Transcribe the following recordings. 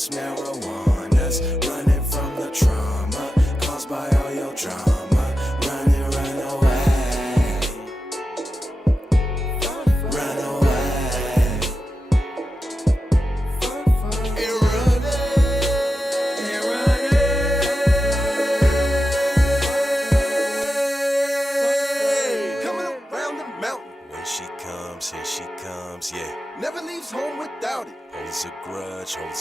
endless marijuanas, running from the trauma caused by all your drama. Run away. Run away. And running. Coming around the mountain. When she comes, here she comes, yeah. Never leaves home without it. Holds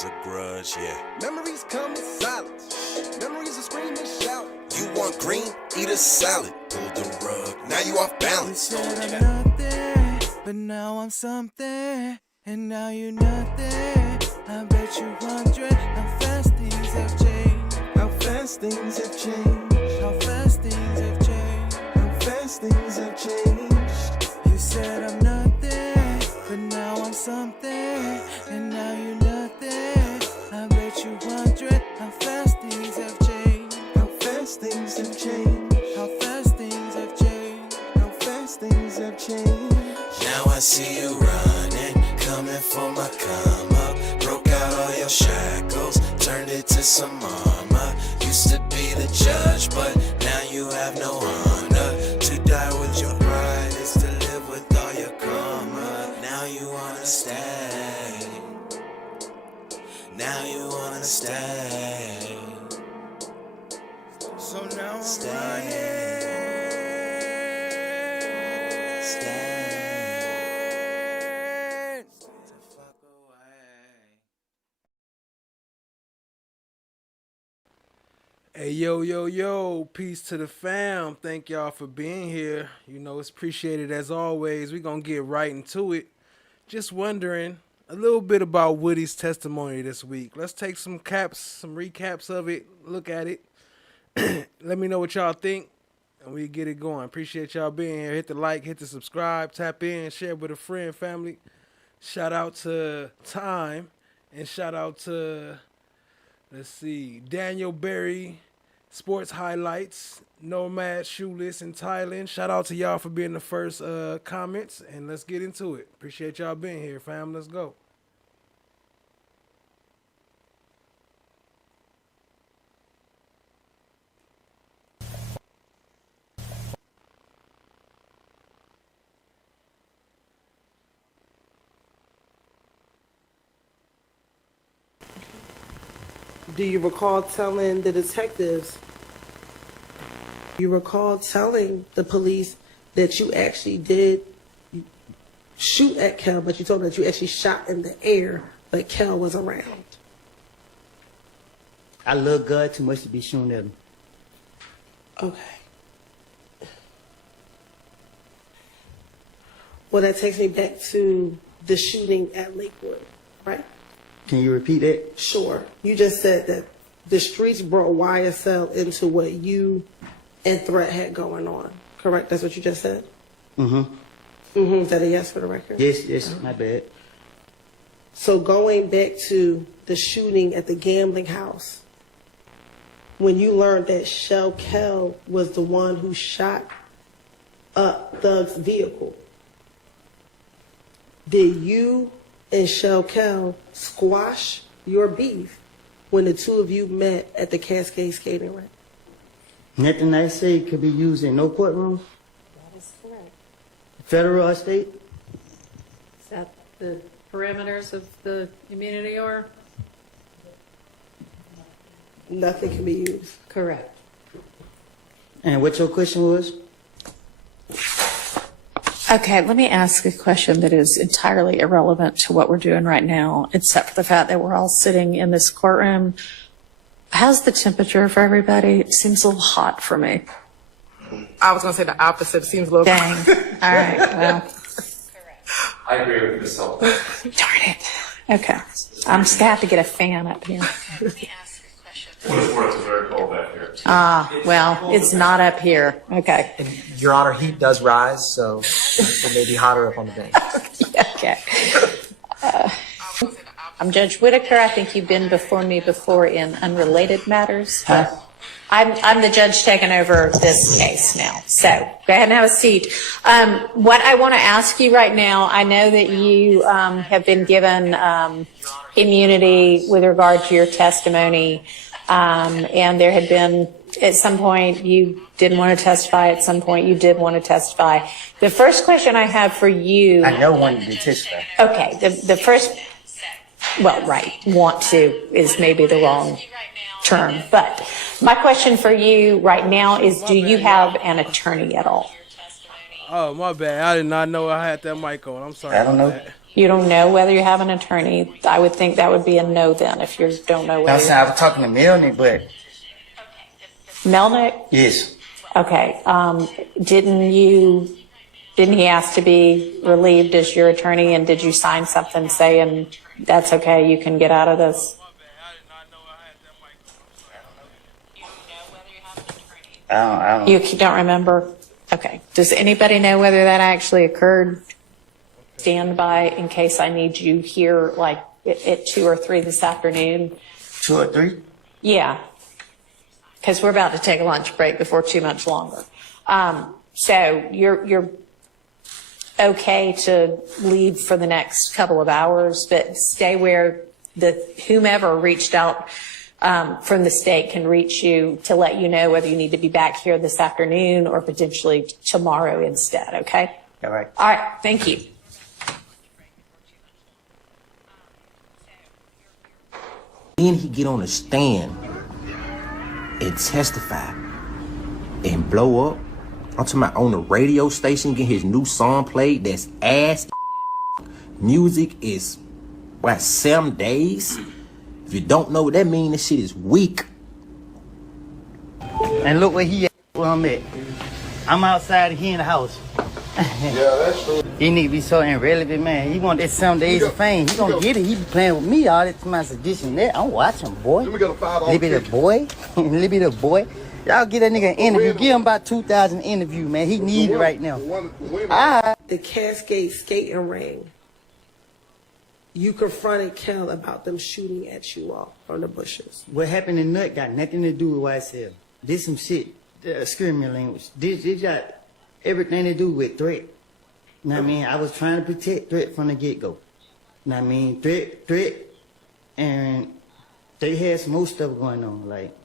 a grudge, yeah. Memories come in silence. Memories of scream and shout. You want green? Eat a salad. Pull the rug, now you off balance. You said I'm nothing, but now I'm something. And now you're nothing. I bet you wondering how fast things have changed. How fast things have changed. How fast things have changed. How fast things have changed. You said I'm nothing, but now I'm something. And now you're nothing. I bet you wondering how fast things have changed. How fast things have changed. How fast things have changed. How fast things have changed. Now I see you running, coming for my come up. Broke out all your shackles, turned it to some armor. Used to be the judge, but now you have no honor. To die with your pride is to live with all your karma. Now you wanna stay. Now you wanna stay. So now I'm stay. Stay. The fuck away. Hey, yo, peace to the fam. Thank y'all for being here. You know, it's appreciated as always. We're going to get right into it. Just wondering a little bit about Woody's testimony this week. Let's take some recaps of it, look at it. Let me know what y'all think, and we get it going. Appreciate y'all being here. Hit the like, hit the subscribe, tap in, share with a friend, family. Shout out to Time, and shout out to, let's see, Daniel Berry, Sports Highlights, Nomad Shoeless in Thailand. Shout out to y'all for being the first comments, and let's get into it. Appreciate y'all being here, fam. Let's go. Do you recall telling the detectives, you recall telling the police that you actually did shoot at Kel, but you told them that you actually shot in the air, but Kel was around? I love God too much to be shooting at him. Okay. Well, that takes me back to the shooting at Lakewood, right? Can you repeat that? Sure. You just said that the streets brought YSL into what you and Threat had going on, correct? That's what you just said? Mm-hmm. Is that a yes for the record? Yes, my bad. So going back to the shooting at the gambling house, when you learned that Shell Kel was the one who shot up Thug's vehicle, did you and Shell Kel squash your beef when the two of you met at the Cascade skating rink? Nothing I say could be used in no courtroom, That is correct. federal or state. Is that the parameters of the immunity or? Nothing can be used. Correct. And what your question was? Okay, let me ask a question that is entirely irrelevant to what we're doing right now, except for the fact that we're all sitting in this courtroom. How's the temperature for everybody? It seems a little hot for me. I was going to say the opposite. It seems a little. Dang. All right, well. I agree with Ms. Love. Darn it. Okay. I'm just going to have to get a fan up here. What is worth, it's very cold back here. Well, it's not up here. Okay. And Your Honor, heat does rise, so it may be hotter up on the bench. Okay. I'm Judge Whitaker. I think you've been before me before in unrelated matters. Huh? I'm the judge taking over this case now. So go ahead and have a seat. What I want to ask you right now, I know that you have been given immunity with regard to your testimony, and there had been, at some point, you didn't want to testify. At some point, you did want to testify. The first question I have for you. I never wanted to testify. Okay. The first, well, right, want to is maybe the wrong term. But my question for you right now is, do you have an attorney at all? Oh, my bad. I did not know I had that mic on. I'm sorry. I don't know. You don't know whether you have an attorney. I would think that would be a no then if you don't know whether. I was talking to Melanie, but Melnick? yes. Okay. Didn't he ask to be relieved as your attorney, and did you sign something saying that's okay, you can get out of this? I don't. You don't remember? Okay. Does anybody know whether that actually occurred? Stand by in case I need you here, like at 2 or 3 this afternoon. 2 or 3? Yeah. Because we're about to take a lunch break before too much longer. So you're okay to leave for the next couple of hours, but stay where whomever reached out from the state can reach you to let you know whether you need to be back here this afternoon or potentially tomorrow instead, okay? All right. All right, thank you. Then he get on the stand and testify and blow up. I'm talking about on the radio station, get his new song played. That's ass. Music is, what, 7 days? If you don't know what that means, this shit is weak. And look where he at, where I'm at. I'm outside, he in the house. Yeah, that's true. He need to be so irrelevant, man. He want that 7 days of fame. He gonna get it. He be playing with me all that time. Sedition that. I'm watching, boy. Let me get a $5 Little bit of boy. Little bit of boy. Y'all get that nigga an interview. Give him about 2,000 interview, man. He need it right now. The Cascade skating ring. You confronted Kel about them shooting at you all from the bushes. What happened in Nut got nothing to do with YSL. This some shit. Screaming language. This got everything to do with threat. Know what I mean? I was trying to protect Threat from the get-go. Know what I mean? Threat, and they had some more stuff going on, like.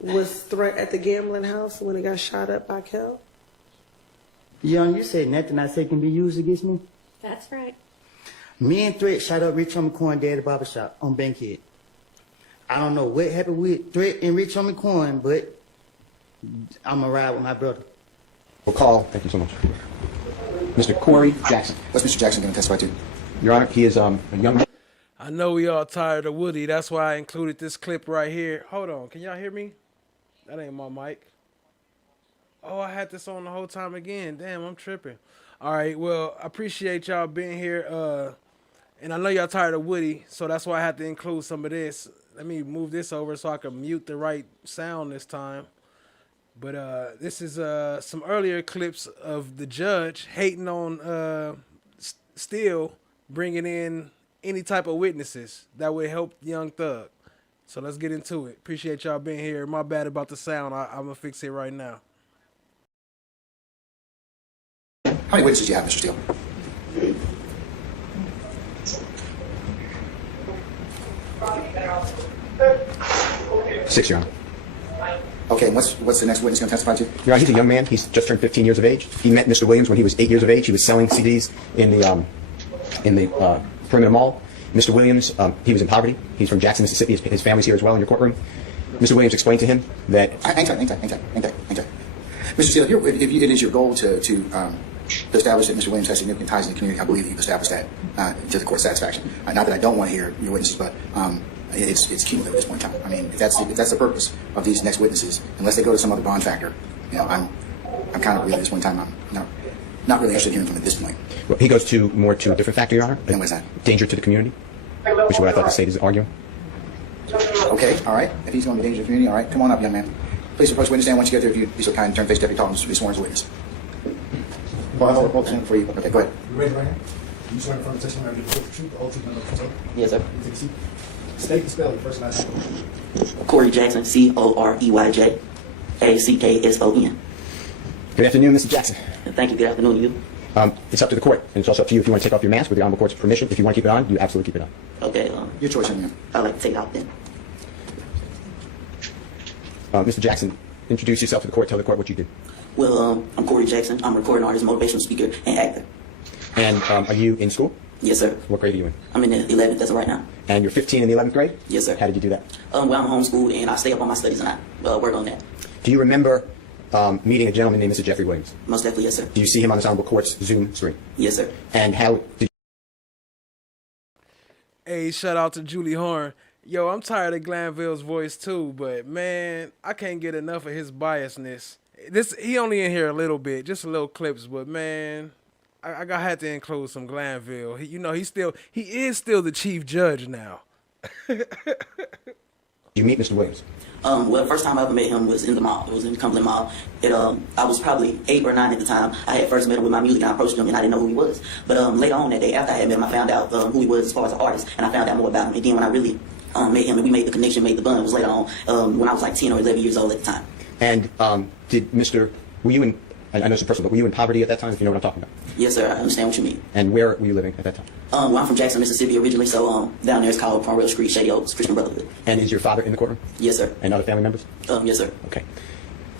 Was Threat at the gambling house when it got shot up by Kel? Young, you said nothing I say can be used against me? That's right. Me and Threat shot up Rich Homie Coin Day at the barbershop on Bankhead. I don't know what happened with Threat and Rich Homie Coin, but I'm gonna ride with my brother. We'll call. Thank you so much. Mr. Corey Jackson. What's Mr. Jackson going to testify to? Your Honor, he is a young man. I know we all tired of Woody. That's why I included this clip right here. Hold on. Can y'all hear me? That ain't my mic. Oh, I had this on the whole time again. Damn, I'm tripping. All right, well, I appreciate y'all being here. And I know y'all tired of Woody, so that's why I had to include some of this. Let me move this over so I can mute the right sound this time. But this is some earlier clips of the judge hating on still bringing in any type of witnesses that would help Young Thug. So let's get into it. Appreciate y'all being here. My bad about the sound. I'm going to fix it right now. How many witnesses do you have, Mr. Steele? 6, Your Honor. Okay, and what's the next witness going to testify to? Your Honor, he's a young man. He's just turned 15 years of age. He met Mr. Williams when he was 8 years of age. He was selling CDs in the Perimeter Mall. Mr. Williams, he was in poverty. He's from Jackson, Mississippi. His family's here as well in your courtroom. Mr. Williams explained to him that... Hang tight. Mr. Steele, if it is your goal to establish that Mr. Williams has significant ties in the community, I believe you've established that to the court's satisfaction. Not that I don't want to hear your witnesses, but it's cumulative at this point in time. I mean, if that's the purpose of these next witnesses, unless they go to some other bond factor, I'm kind of really at this point in time, I'm not really interested in hearing from him at this point. Well, he goes more to a different factor, Your Honor. And what is that? Danger to the community, which is what I thought the state is arguing. Okay, all right. If he's going to be dangerous to the community, all right. Come on up, young man. Please approach witness stand. Once you get there, if you'd be so kind and turn face Deputy Collins to be sworn as a witness. Hold for you. Okay, go ahead. You ready right now? You swear in front of the testimony to the truth, the whole truth, and nothing but the truth? Yes, sir. You take a seat. State the spelling, first and last name. Corey Jackson, COREYJACKSON. Good afternoon, Mr. Jackson. Thank you. Good afternoon to you. It's up to the court, and it's also up to you if you want to take off your mask with the honorable court's permission. If you want to keep it on, you absolutely keep it on. Okay. Your choice, young man. I'd like to take it off then. Mr. Jackson, introduce yourself to the court. Tell the court what you did. Well, I'm Corey Jackson. I'm a recording artist, motivational speaker, and actor. And are you in school? Yes, sir. What grade are you in? I'm in the 11th as of right now. And you're 15 in the 11th grade? Yes, sir. How did you do that? Well, I'm homeschooled, and I stay up on my studies, and I work on that. Do you remember meeting a gentleman named Mr. Jeffrey Williams? Most definitely, yes, sir. Do you see him on this honorable court's Zoom screen? Yes, sir. And how did Hey, shout out to Julie Horn. Yo, I'm tired of Glanville's voice too, but man, I can't get enough of his biasness. He only in here a little bit, just a little clips, but man, I had to include some Glanville. He is still the chief judge now. you meet Mr. Williams? Well, first time I ever met him was in the mall. It was in the Cumberland Mall. I was probably 8 or 9 at the time. I had first met him with my music, and I approached him, and I didn't know who he was. But later on that day, after I had met him, I found out who he was as far as an artist, and I found out more about him. And then when I really met him, and we made the connection, made the bond, it was later on when I was like 10 or 11 years old at the time. And were you in, I know it's personal, but were you in poverty at that time, if you know what I'm talking about? Yes, sir. I understand what you mean. And where were you living at that time? Well, I'm from Jackson, Mississippi originally, so down there it's called Palmdale Street, Shady Oaks, Christian Brotherhood. And is your father in the courtroom? Yes, sir. And other family members? Yes, sir. Okay.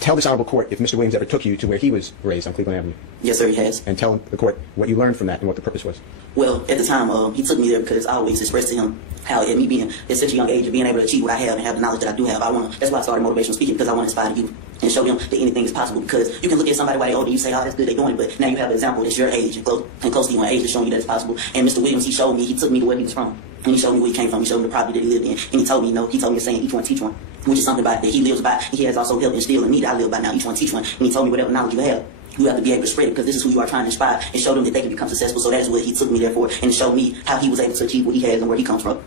Tell this honorable court if Mr. Williams ever took you to where he was raised on Cleveland Avenue. Yes, sir, he has. And tell the court what you learned from that and what the purpose was. Well, at the time, he took me there because I always expressed to him how at me being at such a young age of being able to achieve what I have and have the knowledge that I do have, that's why I started motivational speaking, because I want to inspire youth and show them that anything is possible. Because you can look at somebody while they're older, you say, oh, that's good, they're doing it, but now you have an example that's your age and close to your age that's showing you that it's possible. And Mr. Williams, he took me to where he was from. And he showed me where he came from. He showed me the property that he lived in. And he told me, a saying, each one teach one, which is something that he lives by. And he has also helped instill in me that I live by now, each one teach one. And he told me whatever knowledge you have to be able to spread it, because this is who you are trying to inspire and show them that they can become successful. So that is what he took me there for, and showed me how he was able to achieve what he has and where he comes from.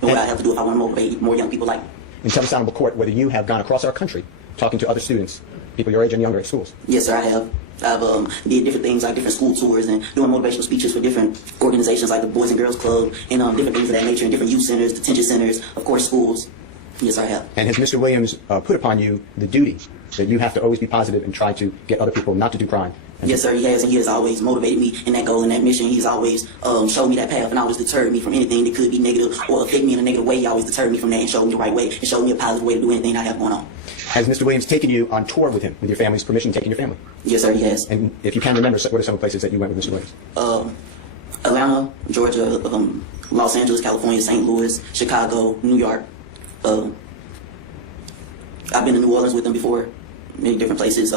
And what I have to do if I want to motivate more young people like me. And tell this honorable court whether you have gone across our country talking to other students, people your age and younger at schools. Yes, sir, I have. I've did different things like different school tours and doing motivational speeches for different organizations like the Boys and Girls Club and different things of that nature, and different youth centers, detention centers, of course, schools. Yes, I have. And has Mr. Williams put upon you the duty that you have to always be positive and try to get other people not to do crime? Yes, sir, he has, and he has always motivated me in that goal and that mission. He's always showed me that path and always deterred me from anything that could be negative or affect me in a negative way. He always deterred me from that and showed me the right way and showed me a positive way to do anything I have going on. Has Mr. Williams taken you on tour with him, with your family's permission, taking your family? Yes, sir, he has. And if you can remember, what are some of the places that you went with Mr. Williams? Atlanta, Georgia, Los Angeles, California, St. Louis, Chicago, New York. I've been to New Orleans with him before, many different places,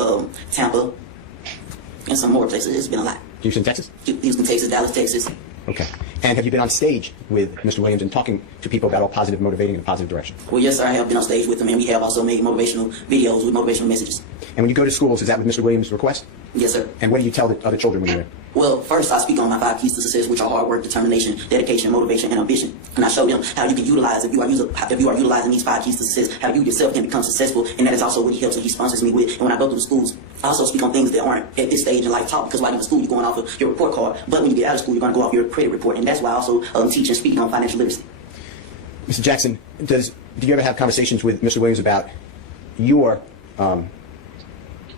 Tampa, and some more places. It's been a lot. Houston, Texas? Houston, Texas, Dallas, Texas. Okay. And have you been on stage with Mr. Williams and talking to people about all positive motivating in a positive direction? Well, yes, sir, I have been on stage with him, and we have also made motivational videos with motivational messages. And when you go to schools, is that with Mr. Williams' request? Yes, sir. And what do you tell the other children when you're there? Well, first I speak on my 5 keys to success, which are hard work, determination, dedication, motivation, and ambition. And I show them how you can utilize, if you are utilizing these 5 keys to success, how you yourself can become successful. And that is also what he helps and he sponsors me with. And when I go through the schools, I also speak on things that aren't at this stage in life taught, because while you're in school, you're going off of your report card. But when you get out of school, you're going to go off your credit report. And that's why I also teach and speak on financial literacy. Mr. Jackson, do you ever have conversations with Mr. Williams about your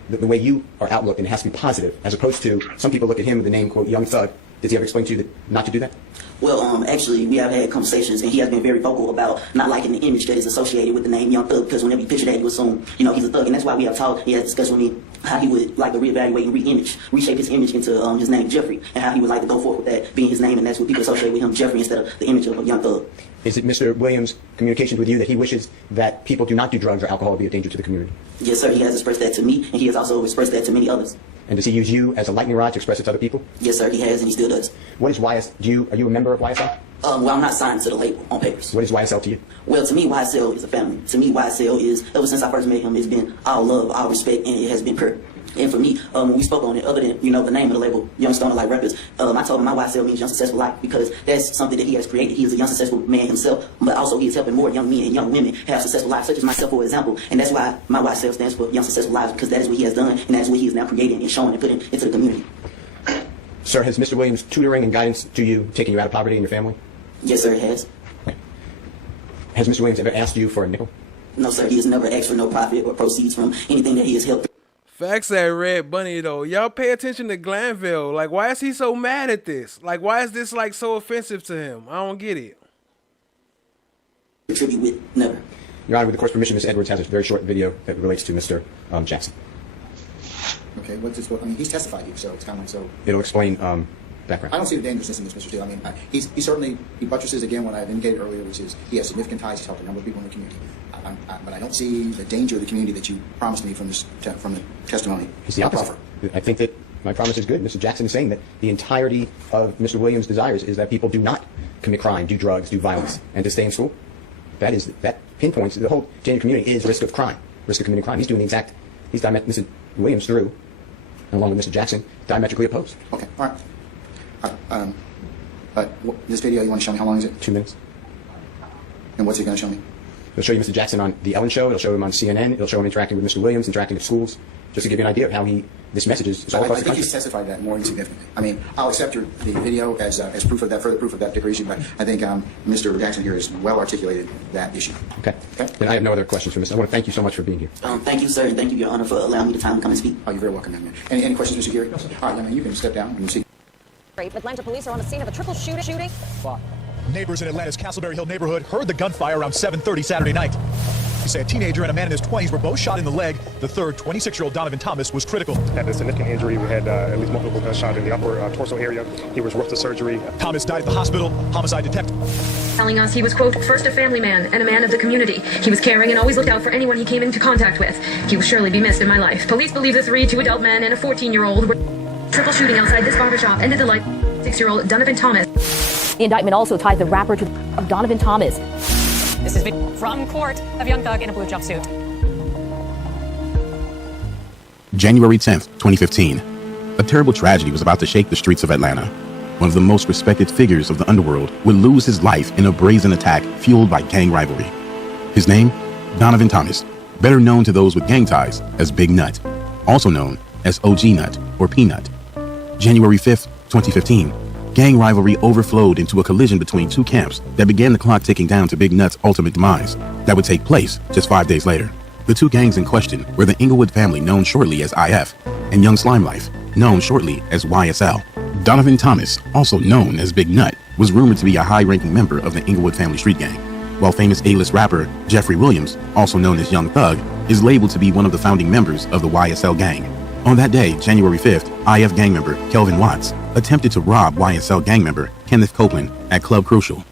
the way you are outlooked, and it has to be positive, as opposed to some people look at him with the name, quote, Young Thug? Does he ever explain to you not to do that? Well, actually, we have had conversations, and he has been very vocal about not liking the image that is associated with the name Young Thug, because whenever you picture that, you assume, he's a thug. And that's why we have talked, he has discussed with me how he would like to reevaluate and reshape his image into his name, Jeffrey, and how he would like to go forth with that being his name, and that's what people associate with him, Jeffrey, instead of the image of a Young Thug. Is it Mr. Williams' communication with you that he wishes that people do not do drugs or alcohol or be a danger to the community? Yes, sir, he has expressed that to me, and he has also expressed that to many others. And does he use you as a lightning rod to express it to other people? Yes, sir, he has, and he still does. What is YSL? Are you a member of YSL? Well, I'm not signed to the label on papers. What is YSL to you? Well, to me, YSL is a family. To me, YSL is, ever since I first met him, it's been all love, all respect, and it has been pure. And for me, when we spoke on it, other than, the name of the label, Young Stoner Life Records, I told him my YSL means Young Successful Life, because that's something that he has created. He is a young successful man himself, but also he is helping more young men and young women have successful lives, such as myself, for example. And that's why my YSL stands for Young Successful Lives, because that is what he has done, and that is what he is now creating and showing and putting into the community. Sir, has Mr. Williams' tutoring and guidance to you taken you out of poverty and your family? Yes, sir, it has. Has Mr. Williams ever asked you for a nickel? No, sir, he has never asked for no profit or proceeds from anything that he has helped. Facts at Red Bunny though. Y'all pay attention to Glanville. Like, why is he so mad at this? Like, why is this like so offensive to him? I don't get it. Contribute with, never. Your Honor, with the court's permission, Ms. Edwards has a very short video that relates to Mr. Jackson. Okay, what's this? I mean, he's testified here, so it's kind of like so. It'll explain background. I don't see the dangerousness in this, Mr. Steele. I mean, he certainly buttresses again what I indicated earlier, which is he has significant ties. He's helped a number of people in the community. But I don't see the danger of the community that you promised me from the testimony. It's the opposite. I think that my promise is good. Mr. Jackson is saying that the entirety of Mr. Williams' desires is that people do not commit crime, do drugs, do violence, and to stay in school. That pinpoints the whole James community is risk of crime, risk of committing crime. He's doing the exact. He's Mr. Williams through, along with Mr. Jackson, diametrically opposed. Okay, all right. This video, you want to show me how long is it? 2 minutes. And what's it going to show me? It'll show you Mr. Jackson on The Ellen Show. It'll show him on CNN. It'll show him interacting with Mr. Williams, interacting at schools, just to give you an idea of how this message is all across the I think country. he's testified that more insignificantly. I mean, I'll accept the video as proof of that, further proof of that declaration, but I think Mr. Jackson here has well articulated that issue. Okay. Then I have no other questions for Mr. I want to thank you so much for being here. Thank you, sir, and thank you, Your Honor, for allowing me the time to come and speak. Oh, you're very welcome, young man. Any questions, Mr. Geary? No, sir. All right, young man, you can step down and see. Atlanta police are on the scene of a triple shooting. Neighbors in Atlanta's Castleberry Hill neighborhood heard the gunfire around 7:30 Saturday night. They say a teenager and a man in his 20s were both shot in the leg. The third, 26-year-old Donovan Thomas, was critical. Had a significant injury. We had at least multiple gunshots in the upper torso area. He was rushed to surgery. Thomas died at the hospital. Homicide detective Telling us he was, quote, first a family man and a man of the community. He was caring and always looked out for anyone he came into contact with. He will surely be missed in my life. Police believe the two adult men and a 14-year-old were triple shooting outside this barbershop ended the life of 6-year-old Donovan Thomas. The indictment also tied the rapper to Donovan Thomas. This is from court of YoungThug in a blue jumpsuit. January 10th, 2015. A terrible tragedy was about to shake the streets of Atlanta. One of the most respected figures of the underworld would lose his life in a brazen attack fueled by gang rivalry. His name? Donovan Thomas, better known to those with gang ties as Big Nut, also known as OG Nut or Peanut. January 5th, 2015. Gang rivalry overflowed into a collision between two camps that began the clock ticking down to Big Nut's ultimate demise that would take place just 5 days later. The two gangs in question were the Inglewood family, known shortly as IF, and Young Slime Life, known shortly as YSL. Donovan Thomas, also known as Big Nut, was rumored to be a high-ranking member of the Inglewood family street gang, while famous A-list rapper Jeffrey Williams, also known as Young Thug, is labeled to be one of the founding members of the YSL gang. On that day, January 5th, IF gang member Kelvin Watts attempted to rob YSL gang member Kenneth Copeland at Club Crucial.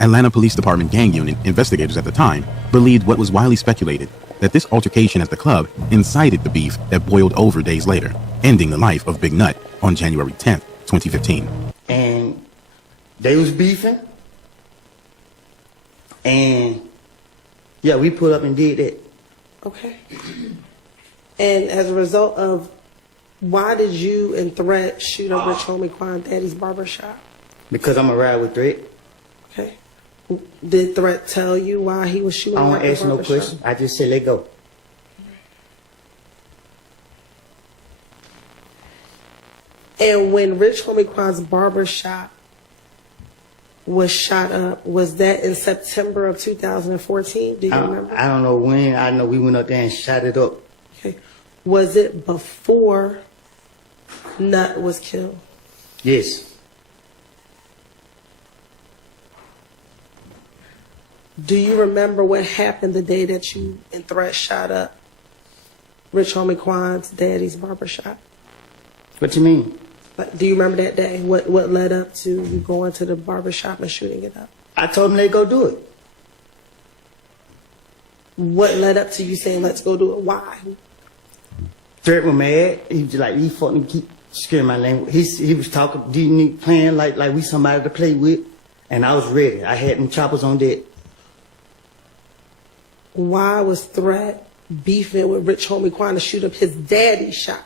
Atlanta Police Department gang unit investigators at the time believed what was widely speculated, that this altercation at the club incited the beef that boiled over days later, ending the life of Big Nut on January 10th, 2015. And they was beefing. And yeah, we put up and did it. Okay. And as a result of, why did you and Threat shoot up Rich Homie Quan Daddy's barbershop? Because I'm a ride with Threat. Okay. Did Threat tell you why he was shooting I up don't the ask no barbershop? questions. I just say let go. And when Rich Homie Quan's barbershop was shot up, was that in September of 2014? Do you remember? I don't know when. I know we went up there and shot it up. Okay. Was it before Nut was killed? Yes. Do you remember what happened the day that you and Threat shot up Rich Homie Quan's daddy's barbershop? What you mean? Like, do you remember that day? What led up to you going to the barbershop and shooting it up? I told them they go do it. What led up to you saying, let's go do it? Why? Threat was mad. He was like, he fucking keep scaring my language. He was talking, playing like we somebody to play with. And I was ready. I had them choppers on deck. Why was Threat beefing with Rich Homie Quan to shoot up his daddy's shop?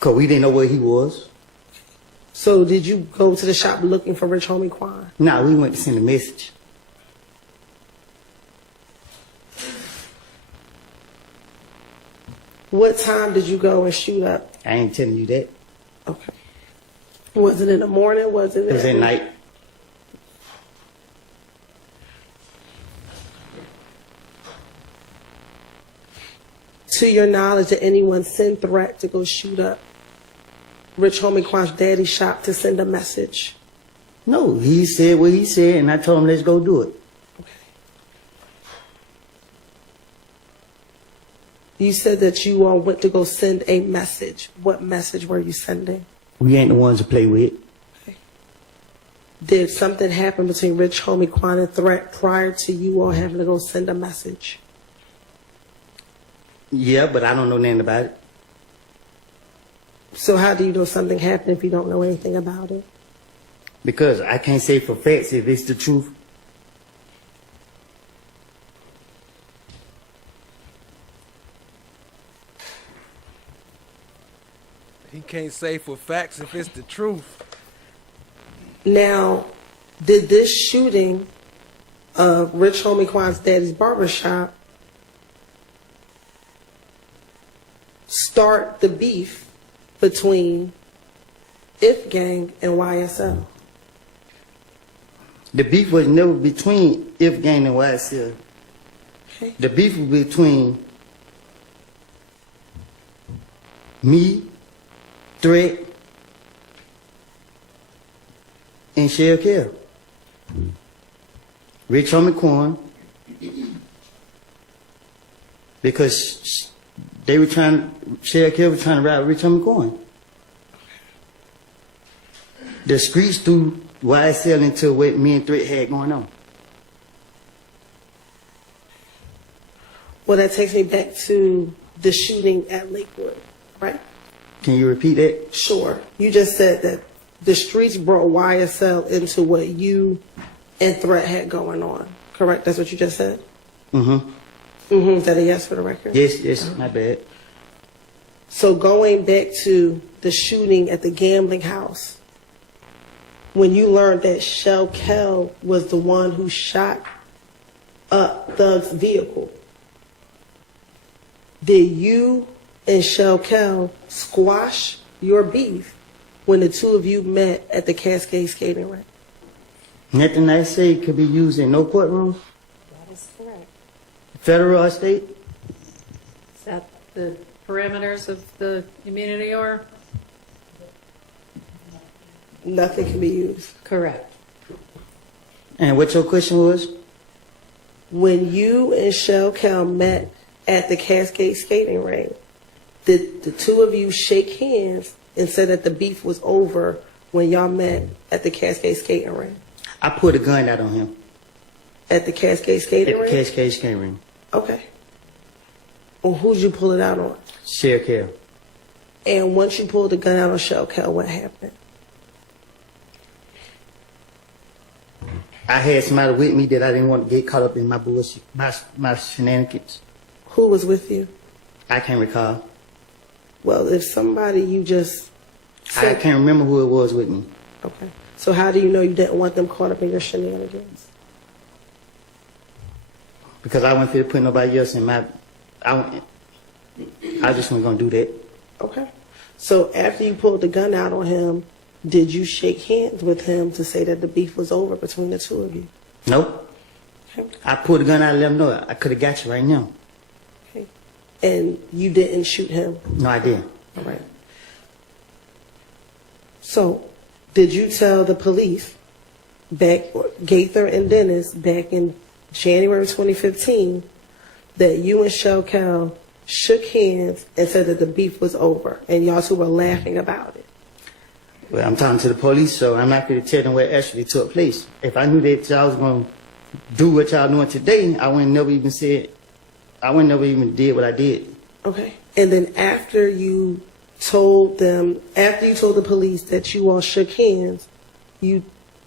Cause we didn't know where he was. So did you go to the shop looking for Rich Homie Quan? Nah, we went to send a message. What time did you go and shoot up? I ain't telling you that. Okay. Was it in the morning? Was it? It was at night. To your knowledge, did anyone send threat to go shoot up Rich Homie Quan's daddy's shop to send a message? No, he said what he said, and I told him, let's go do it. You said that you all went to go send a message. What message were you sending? We ain't the ones to play with. Did something happen between Rich Homie Quan and Threat prior to you all having to go send a message? Yeah, but I don't know nothing about it. So how do you know something happened if you don't know anything about it? Because I can't say for facts if it's the truth. He can't say for facts if it's the truth. Now, did this shooting of Rich Homie Quan's daddy's barbershop start the beef between If Gang and YSL? The beef was never between If Gang and YSL. Okay. The beef was between me, Threat, and Shell Kell. Rich Homie Quan, because they were Shell Kell was trying to ride Rich Homie Quan. The streets threw YSL into what me and Threat had going on. Well, that takes me back to the shooting at Lakewood, right? Can you repeat that? Sure. You just said that the streets brought YSL into what you and Threat had going on, correct? That's what you just said? Mm-hmm. Mm-hmm. Is that a yes for the record? Yes, my bad. So going back to the shooting at the gambling house, when you learned that Shell Kell was the one who shot up Thug's vehicle, did you and Shell Kell squash your beef when the two of you met at the Cascade skating rink? Nothing I say could be used in no courtroom, That is correct. federal or state. Is that the parameters of the immunity or? Nothing can be used. Correct. And what your question was? When you and Shell Kell met at the Cascade skating rink, did the two of you shake hands and say that the beef was over when y'all met at the Cascade skating rink? I pulled a gun out on him. At the Cascade skating At the rink? Cascade skating ring. Okay. Well, who'd you pull it out on? Shell Kell. And once you pulled the gun out on Shell Kell, what happened? I had somebody with me that I didn't want to get caught up in my bullshit, my shenanigans. Who was with you? I can't recall. Well, if somebody you just I said... can't remember who it was with me. Okay. So how do you know you didn't want them caught up in your shenanigans? Because I wasn't fit to put nobody else in my... I just wasn't going to do that. Okay. So after you pulled the gun out on him, did you shake hands with him to say that the beef was over between the two of you? Nope. Okay. I pulled the gun out and let him know I could have got you right now. Okay. And you didn't shoot him? No, I didn't. All right. So, did you tell the police, Gaither and Dennis, back in January 2015, that you and Shell Kell shook hands and said that the beef was over, and y'all two were laughing about it? Well, I'm talking to the police, so I'm not going to tell them what actually took place. If I knew that y'all was going to do what y'all doing today, I wouldn't never even did what I did. Okay. And then after you told the police that you all shook hands, you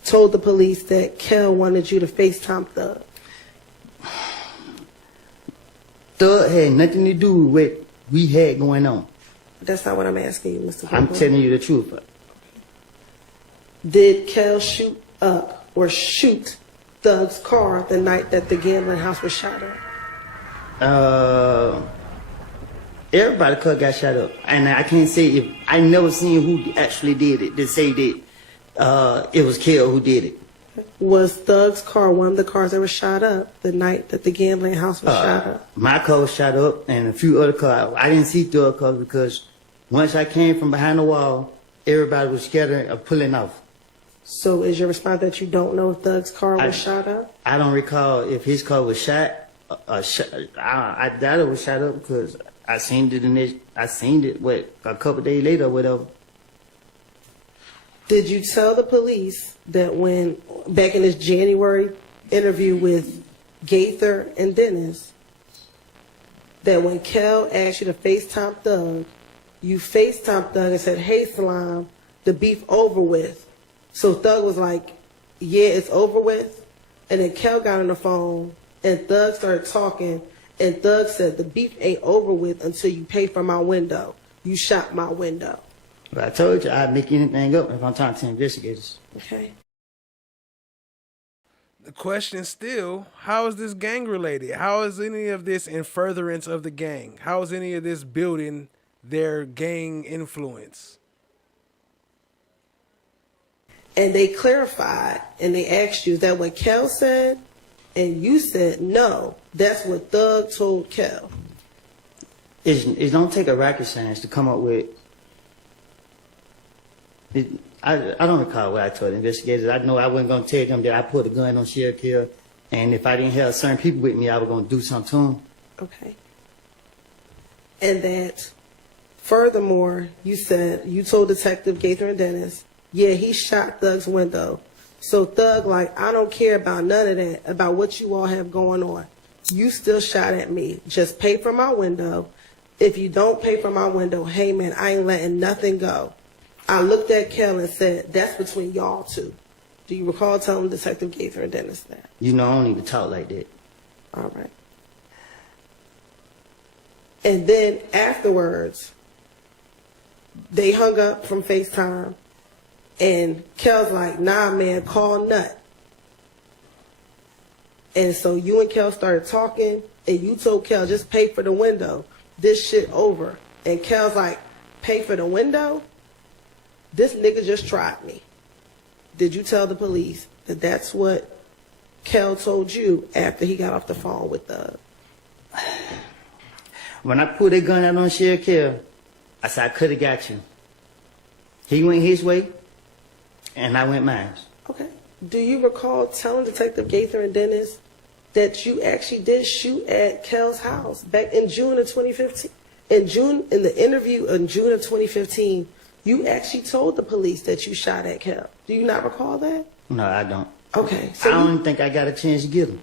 told the police that Kell wanted you to FaceTime Thug. Thug had nothing to do with what we had going on. That's not what I'm asking you, Mr. I'm Cooper. telling you the truth. Did Kell shoot up or shoot Thug's car the night that the gambling house was shot at? Everybody could got shot up, and I can't say if I never seen who actually did it. They say that it was Kel who did it. Was Thug's car one of the cars that was shot up the night that the gambling house was shot up? My car was shot up, and a few other cars. I didn't see Thug's car because once I came from behind the wall, everybody was scattering or pulling off. So is your response that you don't know if Thug's car was shot up? I don't recall if his car was shot. I doubt it was shot up because I seen it a couple days later or whatever. Did you tell the police that when, back in this January interview with Gaither and Dennis, that when Kel asked you to FaceTime Thug, you FaceTime Thug and said, "Hey, Slime, the beef over with." So Thug was like, "Yeah, it's over with." And then Kel got on the phone and Thug started talking, and Thug said, "The beef ain't over with until you pay for my window. You shot my window." But I told you I'd make anything up if I'm talking to investigators. Okay. The question still, how is this gang related? How is any of this in furtherance of the gang? How is any of this building their gang influence? And they clarified and they asked you, is that what Kel said? And you said, no, that's what Thug told Kel. It don't take a rocket science to come up with. I don't recall what I told investigators. I know I wasn't going to tell them that I put a gun on Sheriff Hill, and if I didn't have certain people with me, I was going to do something to them. Okay. And that, furthermore, you said, you told Detective Gaither and Dennis, yeah, he shot Thug's window. So Thug, like, I don't care about none of that, about what you all have going on. You still shot at me. Just pay for my window. If you don't pay for my window, hey, man, I ain't letting nothing go. I looked at Kel and said, that's between y'all two. Do you recall telling Detective Gaither and Dennis that? You know, I don't even talk like that. All right. And then afterwards, they hung up from FaceTime, and Kel's like, nah, man, call Nut. And so you and Kel started talking, and you told Kel, just pay for the window. This shit over. And Kel's like, pay for the window? This nigga just tried me. Did you tell the police that that's what Kel told you after he got off the phone with Thug? When I pulled that gun out on Sheriff Kel, I said, I could have got you. He went his way, and I went mine. Okay. Do you recall telling Detective Gaither and Dennis that you actually did shoot at Kel's house back in June of 2015? In the interview in June of 2015, you actually told the police that you shot at Kel. Do you not recall that? No, I don't. Okay. So I don't think I got a chance to get him.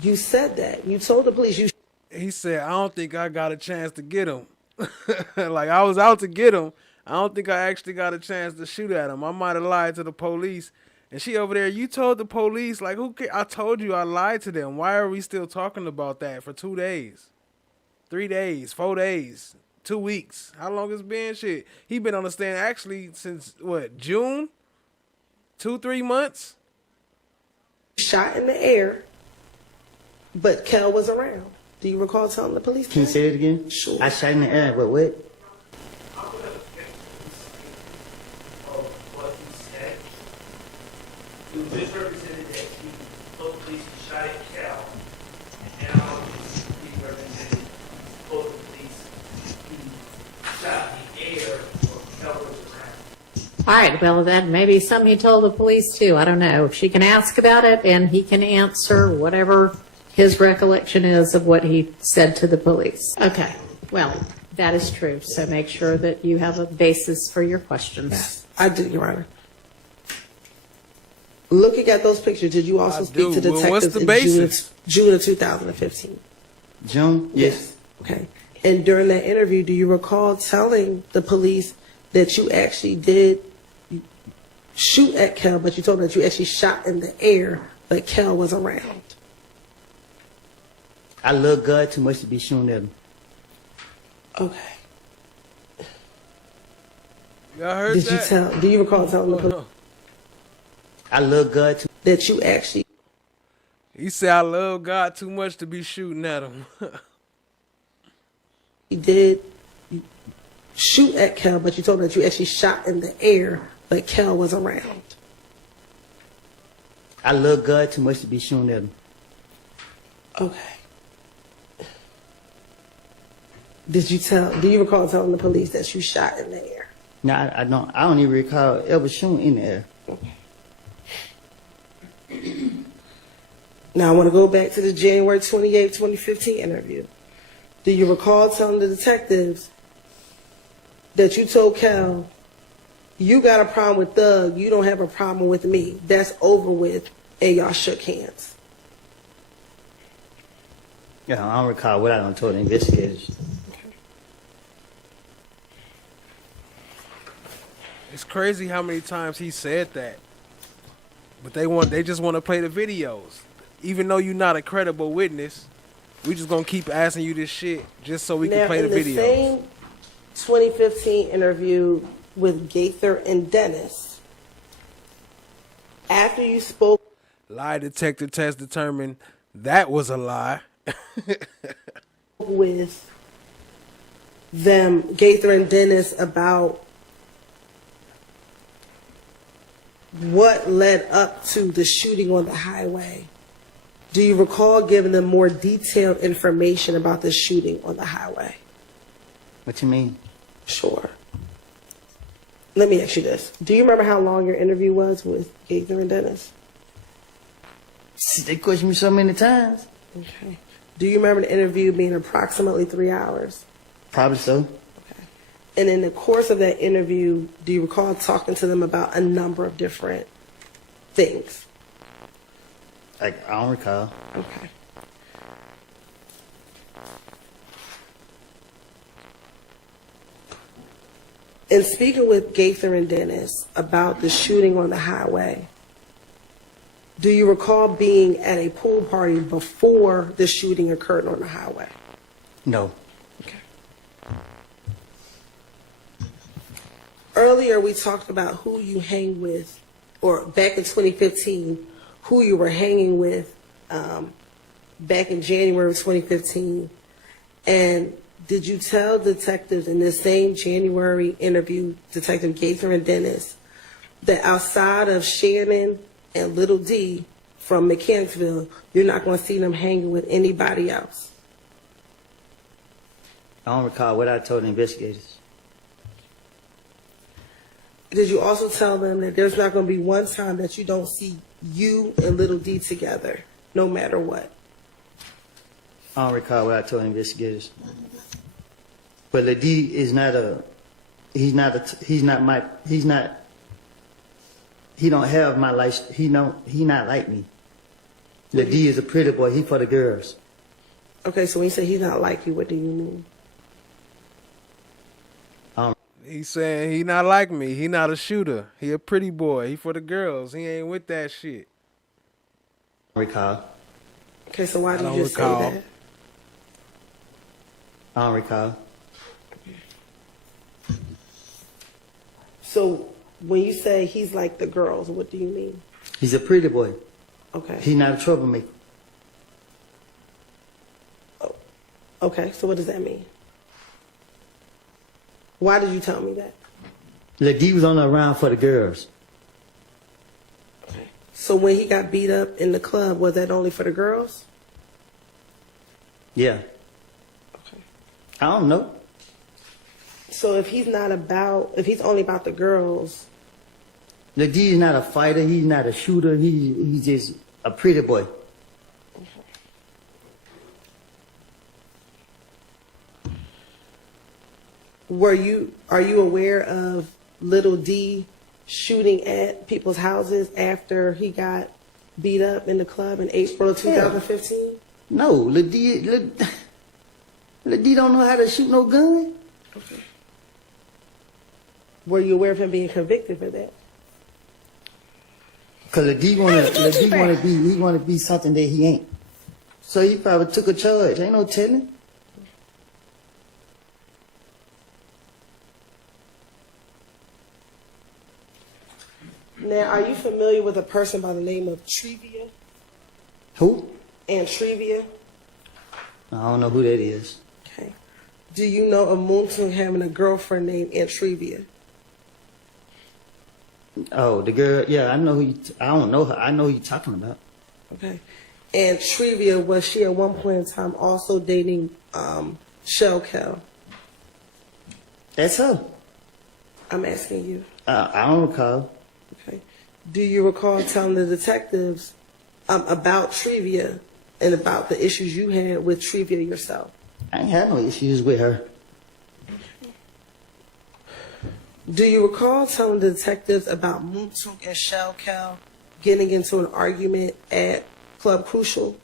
You said that. You told the police you... He said, I don't think I got a chance to get him. Like, I was out to get him. I don't think I actually got a chance to shoot at him. I might have lied to the police. And she over there, you told the police, like, who cares? I told you I lied to them. Why are we still talking about that for 2 days? 3 days, 4 days, 2 weeks. How long it's been? Shit. He been on the stand actually since, what, June? 2-3 months? Shot in the air, but Kel was around. Do you recall telling the police? Can you say it again? Sure. I shot in the air, but what? You just represented that you told the police you shot at Cal, and now you represented told the police you shot in the air or Cal was around. All right, well, that may be something he told the police too. I don't know. She can ask about it, and he can answer whatever his recollection is of what he said to the police. Okay, well, that is true. So make sure that you have a basis for your questions. Yes, I do, Your Honor. Looking at those pictures, did you also speak to detectives what's the in basis? June of 2015? June? Yes. Okay. And during that interview, do you recall telling the police that you actually did shoot at Kel, but you told them that you actually shot in the air, but Kel was around? I love God too much to be shooting at him. Okay. Y'all heard Did that? Do you recall telling the police? I love God too. That you actually... He said, I love God too much to be shooting at him. did shoot at Kel, but you told me that you actually shot in the air, but Kel was around. I love God too much to be shooting at him. Okay. Do you recall telling the police that you shot in the air? No, I don't even recall ever shooting in the air. Now I want to go back to the January 28, 2015 interview. Do you recall telling the detectives that you told Kel, you got a problem with Thug, you don't have a problem with me. That's over with, and y'all shook hands? Yeah, I don't recall what I done told the investigators. It's crazy how many times he said that. But they just want to play the videos. Even though you're not a credible witness, we just gonna keep asking you this shit just so we can play the videos. In the same 2015 interview with Gaither and Dennis, after you spoke, lie detector test determined that was a lie. with them, Gaither and Dennis, about what led up to the shooting on the highway. Do you recall giving them more detailed information about the shooting on the highway? What you mean? Sure. Let me ask you this. Do you remember how long your interview was with Gaither and Dennis? They questioned me so many times. Okay. Do you remember the interview being approximately 3 hours? Probably so. And in the course of that interview, do you recall talking to them about a number of different things? I don't recall. Okay. In speaking with Gaither and Dennis about the shooting on the highway, do you recall being at a pool party before the shooting occurred on the highway? No. Earlier, we talked about who you hang with, or back in 2015, who you were hanging with back in January of 2015. And did you tell detectives in this same January interview, Detective Gaither and Dennis, that outside of Shannon and Little D from Mechanicsville, you're not going to see them hanging with anybody else? I don't recall what I told the investigators. Did you also tell them that there's not going to be one time that you don't see you and Little D together, no matter what? I don't recall what I told the investigators. But Lil D is not he don't have my life, he not like me. Lil D is a pretty boy, he for the girls. Okay, so when you say he's not like you, what do you mean? He's saying he not like me. He not a shooter. He a pretty boy. He for the girls. He ain't with that shit. I don't recall. Okay, so why did you just say that? I don't recall. So when you say he's like the girls, what do you mean? He's a pretty boy. Okay. He's not a troublemaker. Okay, so what does that mean? Why did you tell me that? Lil D was only around for the girls. So when he got beat up in the club, was that only for the girls? Yeah. Okay. I don't know. So if he's only about the girls. Lil D is not a fighter, he's not a shooter, he's just a pretty boy. Are you aware of Little D shooting at people's houses after he got beat up in the club in April of 2015? No, Lil D don't know how to shoot no gun. Okay. Were you aware of him being convicted for that? Cause Lil D wanna be something that he ain't. So he probably took a charge. Ain't no telling. Now, are you familiar with a person by the name of Trevia? Who? And Trevia? I don't know who that is. Okay. Do you know of Moontung having a girlfriend named Antrevia? Oh, the girl. Yeah, I know who. I don't know her. I know who you're talking about. Okay. And Trevia, was she at one point in time also dating Shell Cal? That's her. I'm asking you. I don't recall. Okay. Do you recall telling the detectives about Trevia and about the issues you had with Trevia yourself? I ain't had no issues with her. Do you recall telling the detectives about Moontuk and Shell Cal getting into an argument at Club Crucial?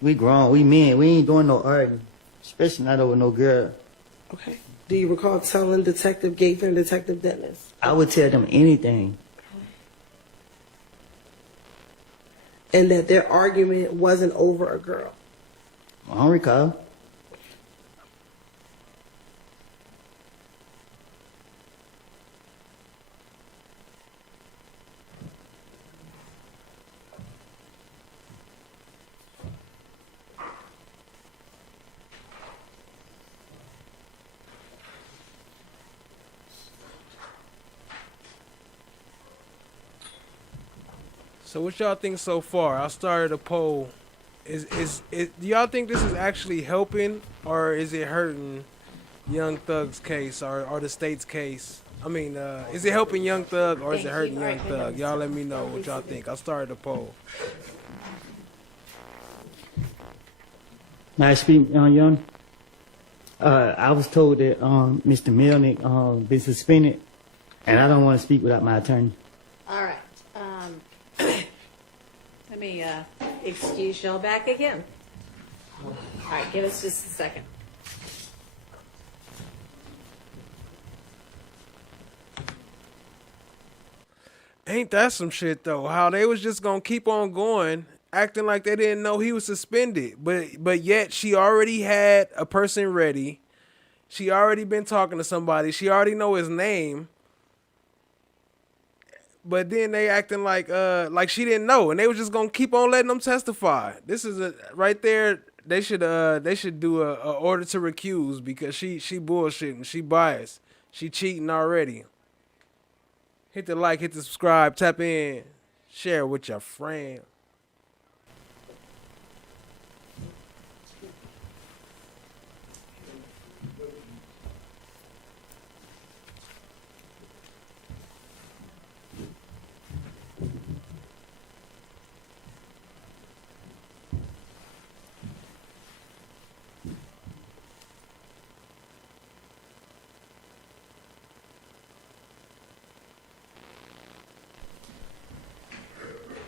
We grown. We men. We ain't doing no arguing. Especially not over no girl. Okay. Do you recall telling Detective Gaither and Detective Dennis? I would tell them anything. And that their argument wasn't over a girl? I don't recall. So what y'all think so far? I started a poll. Do y'all think this is actually helping or is it hurting Young Thug's case or the state's case? I mean, is it helping Young Thug or is it hurting Young Thug? Y'all let me know what y'all think. I started a poll. May I speak, Young? I was told that Mr. Melnick been suspended, and I don't want to speak without my attorney. All right. Let me excuse y'all back again. All right, give us just a second. Ain't that some shit though? How they was just gonna keep on going, acting like they didn't know he was suspended, but yet she already had a person ready. She already been talking to somebody. She already know his name. But then they acting like she didn't know, and they was just gonna keep on letting them testify. This is right there. They should do a order to recuse because she bullshitting, she biased, she cheating already. Hit the like, hit the subscribe, tap in, share with your friend.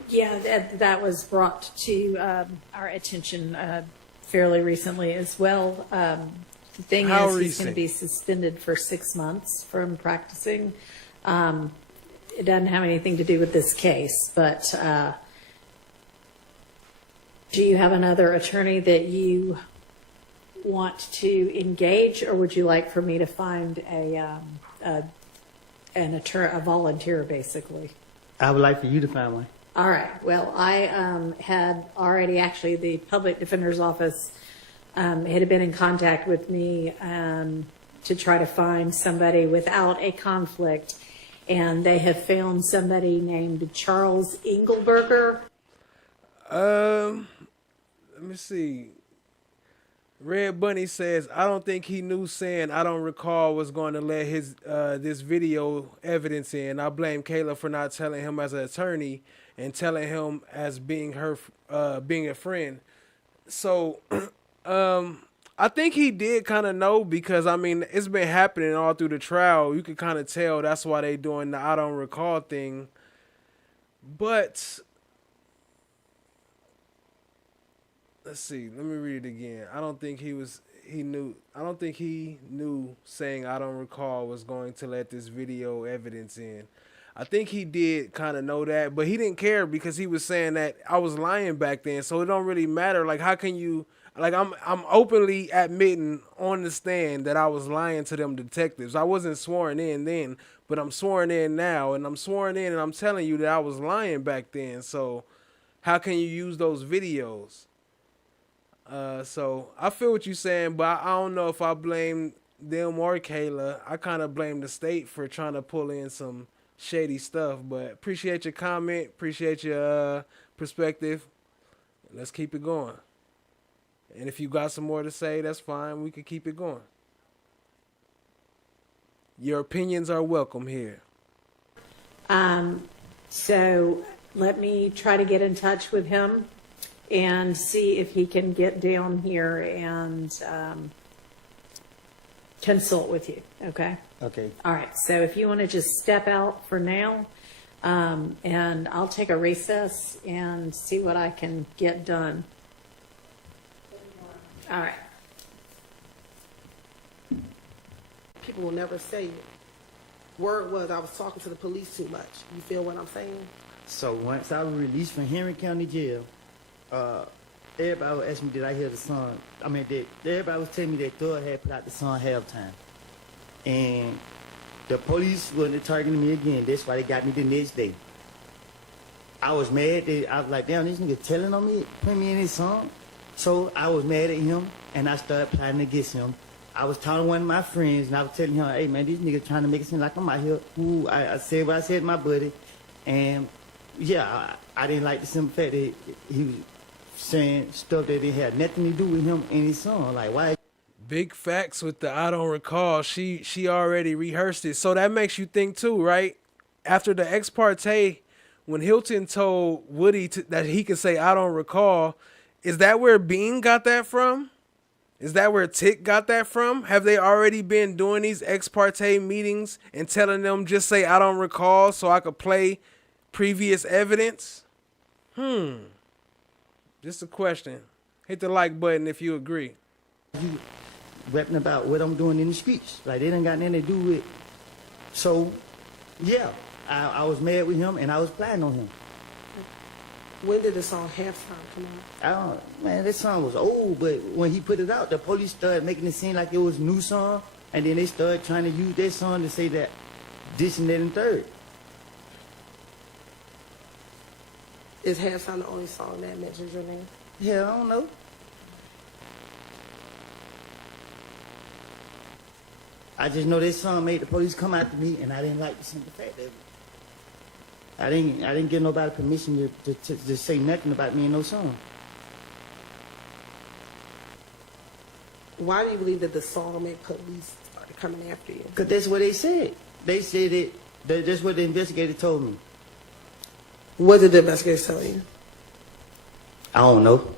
Yeah, that was brought to our attention fairly recently as well. The thing How is, he's recent? going to be suspended for 6 months from practicing. It doesn't have anything to do with this case, but do you have another attorney that you want to engage, or would you like for me to find a volunteer, basically? I would like for you to find one. All right. Well, I had already, actually, the public defender's office had been in contact with me to try to find somebody without a conflict, and they have found somebody named Charles Engelberger. Let me see. Red Bunny says, I don't think he knew saying I don't recall was going to let his this video evidence in. I blame Kayla for not telling him as an attorney and telling him as being her being a friend. So I think he did kind of know because, I mean, it's been happening all through the trial. You could kind of tell that's why they doing the I don't recall thing. But let's see. Let me read it again. I don't think he knew saying I don't recall was going to let this video evidence in. I think he did kind of know that, but he didn't care because he was saying that I was lying back then. So it don't really matter. Like, how can you, like, I'm openly admitting on the stand that I was lying to them detectives. I wasn't sworn in then, but I'm sworn in now, and I'm sworn in and I'm telling you that I was lying back then. So how can you use those videos? So I feel what you're saying, but I don't know if I blame them or Kayla. I kind of blame the state for trying to pull in some shady stuff. But appreciate your comment, appreciate your perspective. Let's keep it going. And if you got some more to say, that's fine. We can keep it going. Your opinions are welcome here. So let me try to get in touch with him and see if he can get down here and consult with you. Okay? Okay. All right. So if you want to just step out for now, and I'll take a recess and see what I can get done. All right. People will never say it. Word was I was talking to the police too much. You feel what I'm saying? So once I was released from Henry County Jail, everybody would ask me, did I hear the song? Everybody was telling me that Thug had put out the song Halftime. And the police wasn't targeting me again. That's why they got me the next day. I was mad. I was like, damn, this nigga telling on me, putting me in his song. So I was mad at him, and I started plotting against him. I was talking to one of my friends, and I was telling him, hey, man, this nigga trying to make it seem like I'm out here. Ooh, I said what I said to my buddy. And, yeah, I didn't like the simple fact that he was saying stuff that it had nothing to do with him in his song. Like, why? Big facts with the I don't recall. She already rehearsed it. So that makes you think too, right? After the ex parte, when Hilton told Woody that he could say I don't recall, is that where Bean got that from? Is that where Tick got that from? Have they already been doing these ex parte meetings and telling them just say I don't recall so I could play previous evidence? Just a question. Hit the like button if you agree. You rapping about what I'm doing in the streets. Like, they done got nothing to do with. So, yeah, I was mad with him, and I was planning on him. When did the song Halftime come out? Man, this song was old, but when he put it out, the police started making it seem like it was a new song, and then they started trying to use that song to say that this and that and third. Is Halftime the only song that mentions your name? Yeah, I don't know. I just know this song made the police come after me, and I didn't like the simple fact of it. I didn't give nobody permission to say nothing about me in no song. Why do you believe that the song made police started coming after you? Because that's what they said. They said it. That's what the investigator told me. What did the investigator tell you? I don't know.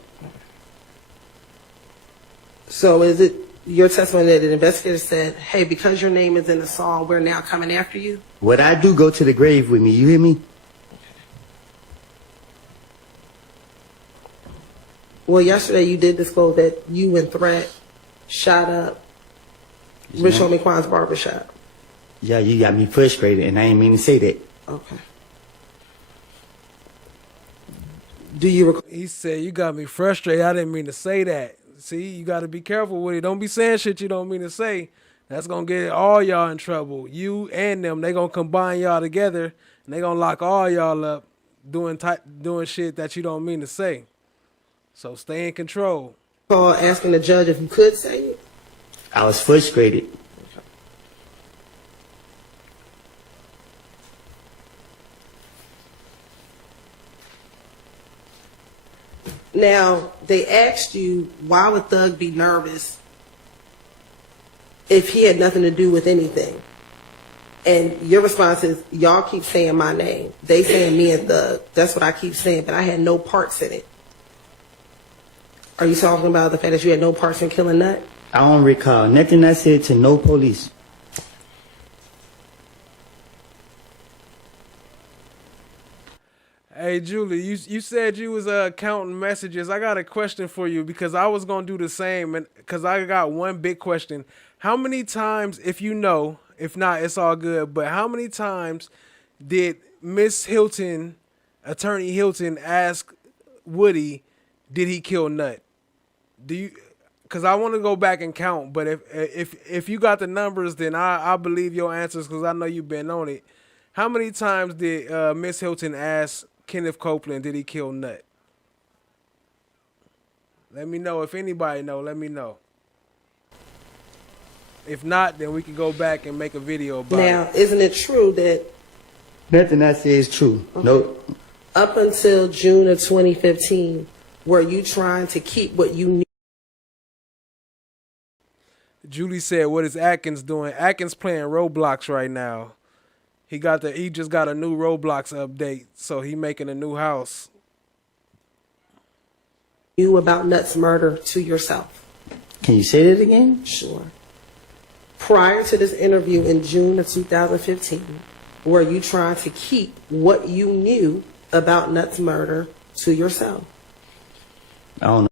So is it your testimony that the investigator said, hey, because your name is in the song, we're now coming after you? What I do, go to the grave with me. You hear me? Well, yesterday you did disclose that you and Threat shot up Rich Homie Quan's barbershop. Yeah, you got me frustrated, and I ain't mean to say that. Okay. Do you He said, you got me frustrated. I didn't mean to say that. See, you got to be careful with it. Don't be saying shit you don't mean to say. That's going to get all y'all in trouble. You and them, they going to combine y'all together, and they going to lock all y'all up doing shit that you don't mean to say. So stay in control. Call asking the judge if you could say it? I was frustrated. Now, they asked you, why would Thug be nervous if he had nothing to do with anything? And your response is, y'all keep saying my name. They saying me and Thug. That's what I keep saying, but I had no parts in it. Are you talking about the fact that you had no parts in killing Nut? I don't recall nothing I said to no police. Hey, Julie, you said you was counting messages. I got a question for you because I was going to do the same, and because I got one big question. How many times, if you know, if not, it's all good, but how many times did Miss Hilton, Attorney Hilton, ask Woody, did he kill Nut? Do you? Because I want to go back and count, but if you got the numbers, then I believe your answers because I know you've been on it. How many times did Miss Hilton ask Kenneth Copeland, did he kill Nut? Let me know if anybody know. Let me know. If not, then we can go back and make a video about it. Now, isn't it true that Nothing I say is true. Nope. up until June of 2015, were you trying to keep what you knew? Julie said, "What is Atkins doing?" Atkins playing Roblox right now. He just got a new Roblox update, so he making a new house. You about Nuts' murder to yourself? Can you say that again? Sure. Prior to this interview in June of 2015, were you trying to keep what you knew about Nuts' murder to yourself? I don't know.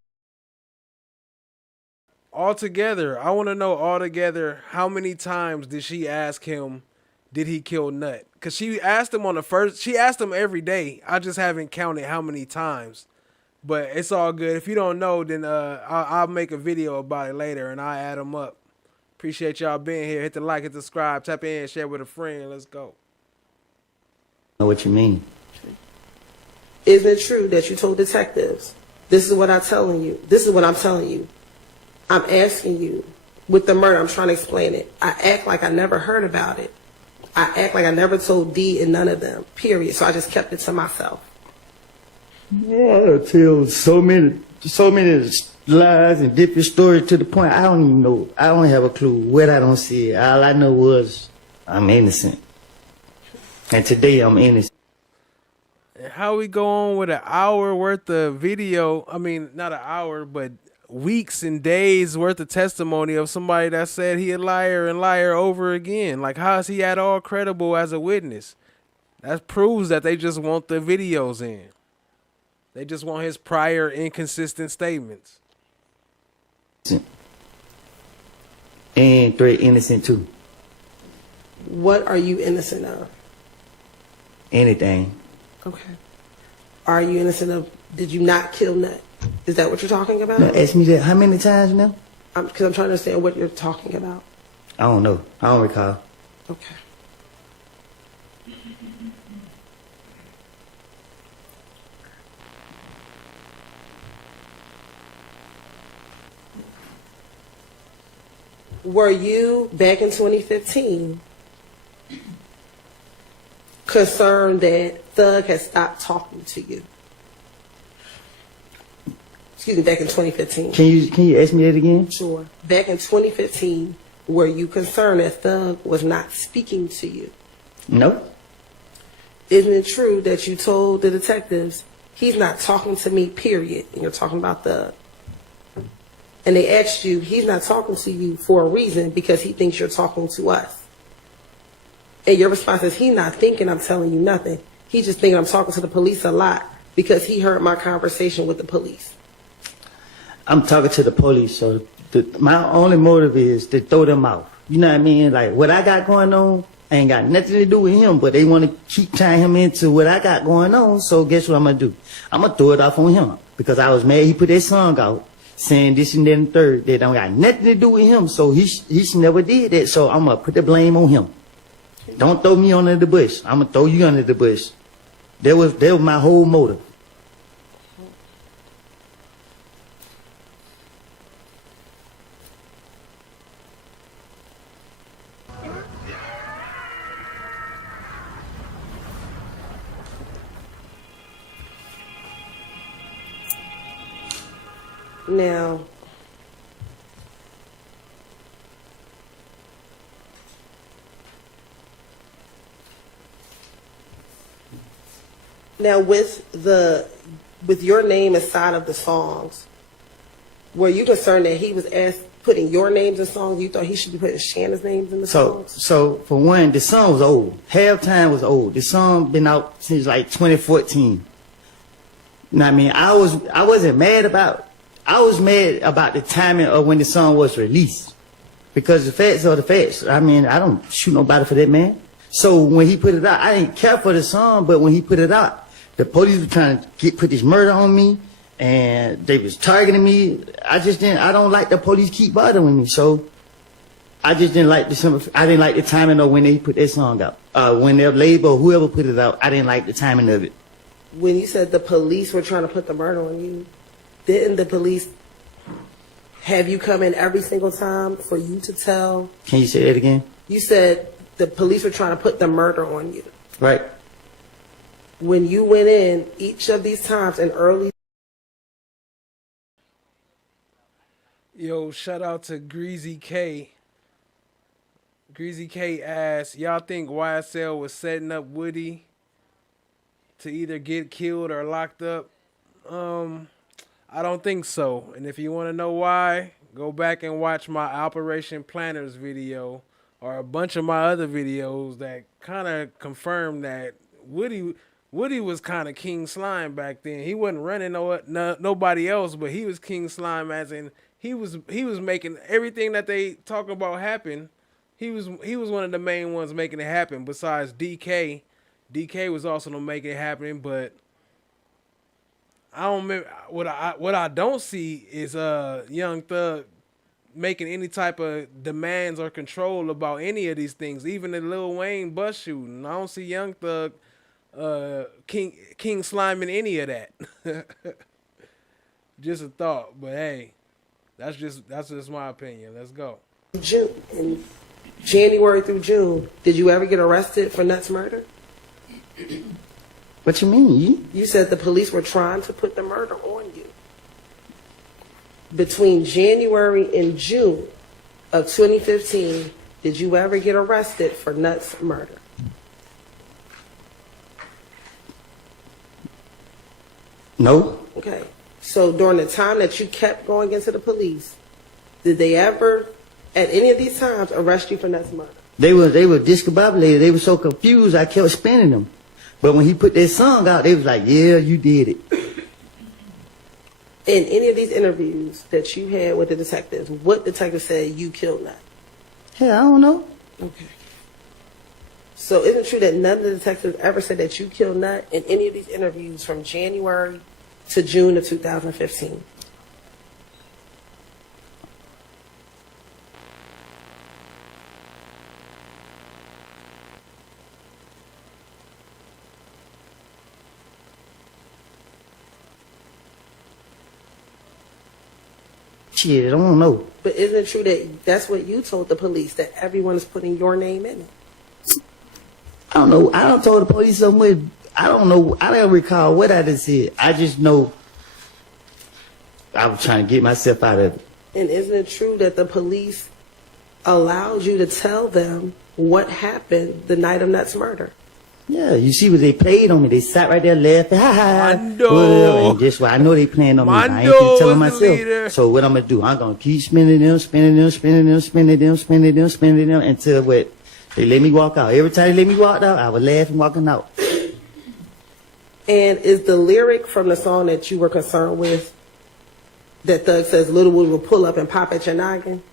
Altogether, I want to know altogether how many times did she ask him, did he kill Nut? Because she asked him she asked him every day. I just haven't counted how many times. But it's all good. If you don't know, then I'll make a video about it later and I'll add them up. Appreciate y'all being here. Hit the like, hit the subscribe, tap in, share with a friend. Let's go. I know what you mean. Isn't it true that you told detectives, this is what I'm telling you, this is what I'm telling you? I'm asking you, with the murder, I'm trying to explain it. I act like I never heard about it. I act like I never told D and none of them, period. So I just kept it to myself. Yeah, I tell so many lies and different stories to the point I don't even know. I don't have a clue what I don't see. All I know was I'm innocent. And today I'm innocent. And how we go on with an hour worth of video, I mean, not an hour, but weeks and days worth of testimony of somebody that said he a liar and liar over again. Like, how is he at all credible as a witness? That proves that they just want the videos in. They just want his prior inconsistent statements. And threat innocent too. What are you innocent of? Anything. Okay. Are you innocent of, did you not kill Nut? Is that what you're talking about? Now, ask me that how many times now? Because I'm trying to understand what you're talking about. I don't know. I don't recall. Okay. Were you, back in 2015, concerned that Thug had stopped talking to you? Excuse me, back in 2015. Can you ask me that again? Sure. Back in 2015, were you concerned that Thug was not speaking to you? No. Isn't it true that you told the detectives, he's not talking to me, period, and you're talking about Thug? And they asked you, he's not talking to you for a reason because he thinks you're talking to us. And your response is, he's not thinking I'm telling you nothing. He's just thinking I'm talking to the police a lot because he heard my conversation with the police. I'm talking to the police, so my only motive is to throw them out. You know what I mean? Like, what I got going on ain't got nothing to do with him, but they want to keep tying him into what I got going on, so guess what I'm going to do? I'm going to throw it off on him because I was mad he put that song out saying this and that and third. That don't got nothing to do with him, so he never did that, so I'm going to put the blame on him. Don't throw me under the bush. I'm going to throw you under the bush. That was my whole motive. Now with your name inside of the songs, were you concerned that he was putting your names in songs? You thought he should be putting Shanna's names in the songs? So for one, the song was old. Halftime was old. The song been out since like 2014. You know what I mean? I wasn't mad about. I was mad about the timing of when the song was released, because the facts are the facts. I mean, I don't shoot nobody for that, man. So when he put it out, I didn't care for the song, but when he put it out, the police were trying to put this murder on me, and they was targeting me. I don't like the police keep bothering me, so I just didn't like the timing of when they put that song out. When their label, whoever put it out, I didn't like the timing of it. When you said the police were trying to put the murder on you, didn't the police Have you come in every single time for you to tell? Can you say that again? You said the police were trying to put the murder on you. Right. When you went in each of these times in early. Yo, shout out to Greasy K. Greasy K asked, y'all think YSL was setting up Woody to either get killed or locked up? I don't think so. And if you want to know why, go back and watch my Operation Planners video or a bunch of my other videos that kind of confirm that Woody was kind of King Slime back then. He wasn't running nobody else, but he was King Slime, as in he was making everything that they talk about happen. He was one of the main ones making it happen. Besides DK, DK was also making it happen, but I don't remember what I don't see is Young Thug making any type of demands or control about any of these things. Even the Lil Wayne bus shooting, I don't see Young Thug King Slime in any of that. Just a thought, but hey, that's just my opinion. Let's go. In January through June, did you ever get arrested for Nuts murder? What you mean? You said the police were trying to put the murder on you. Between January and June of 2015, did you ever get arrested for Nuts murder? No. Okay. So during the time that you kept going into the police, did they ever, at any of these times, arrest you for Nuts murder? They were discombobulated. They were so confused, I kept spinning them. But when he put that song out, they was like, yeah, you did it. In any of these interviews that you had with the detectives, what detective said you killed Nut? Hey, I don't know. Okay. So isn't it true that none of the detectives ever said that you killed Nut in any of these interviews from January to June of 2015? Shit, I don't know. But isn't it true that that's what you told the police, that everyone is putting your name in it? I don't know. I don't told the police so much. I don't know. I don't recall what I just said. I just know I was trying to get myself out of it. And isn't it true that the police allowed you to tell them what happened the night of Nuts murder? Yeah, you see what they played on me. They sat right there laughing. Ha ha. Mondo. And just what I know they playing on me. I ain't Mondo just telling was the myself. leader. So what I'm gonna do? I'm gonna keep spinning them until what they let me walk out. Every time they let me walk out, I was laughing walking out. And is the lyric from the song that you were concerned with that Thug says Little Wood will pull up and pop at your noggin?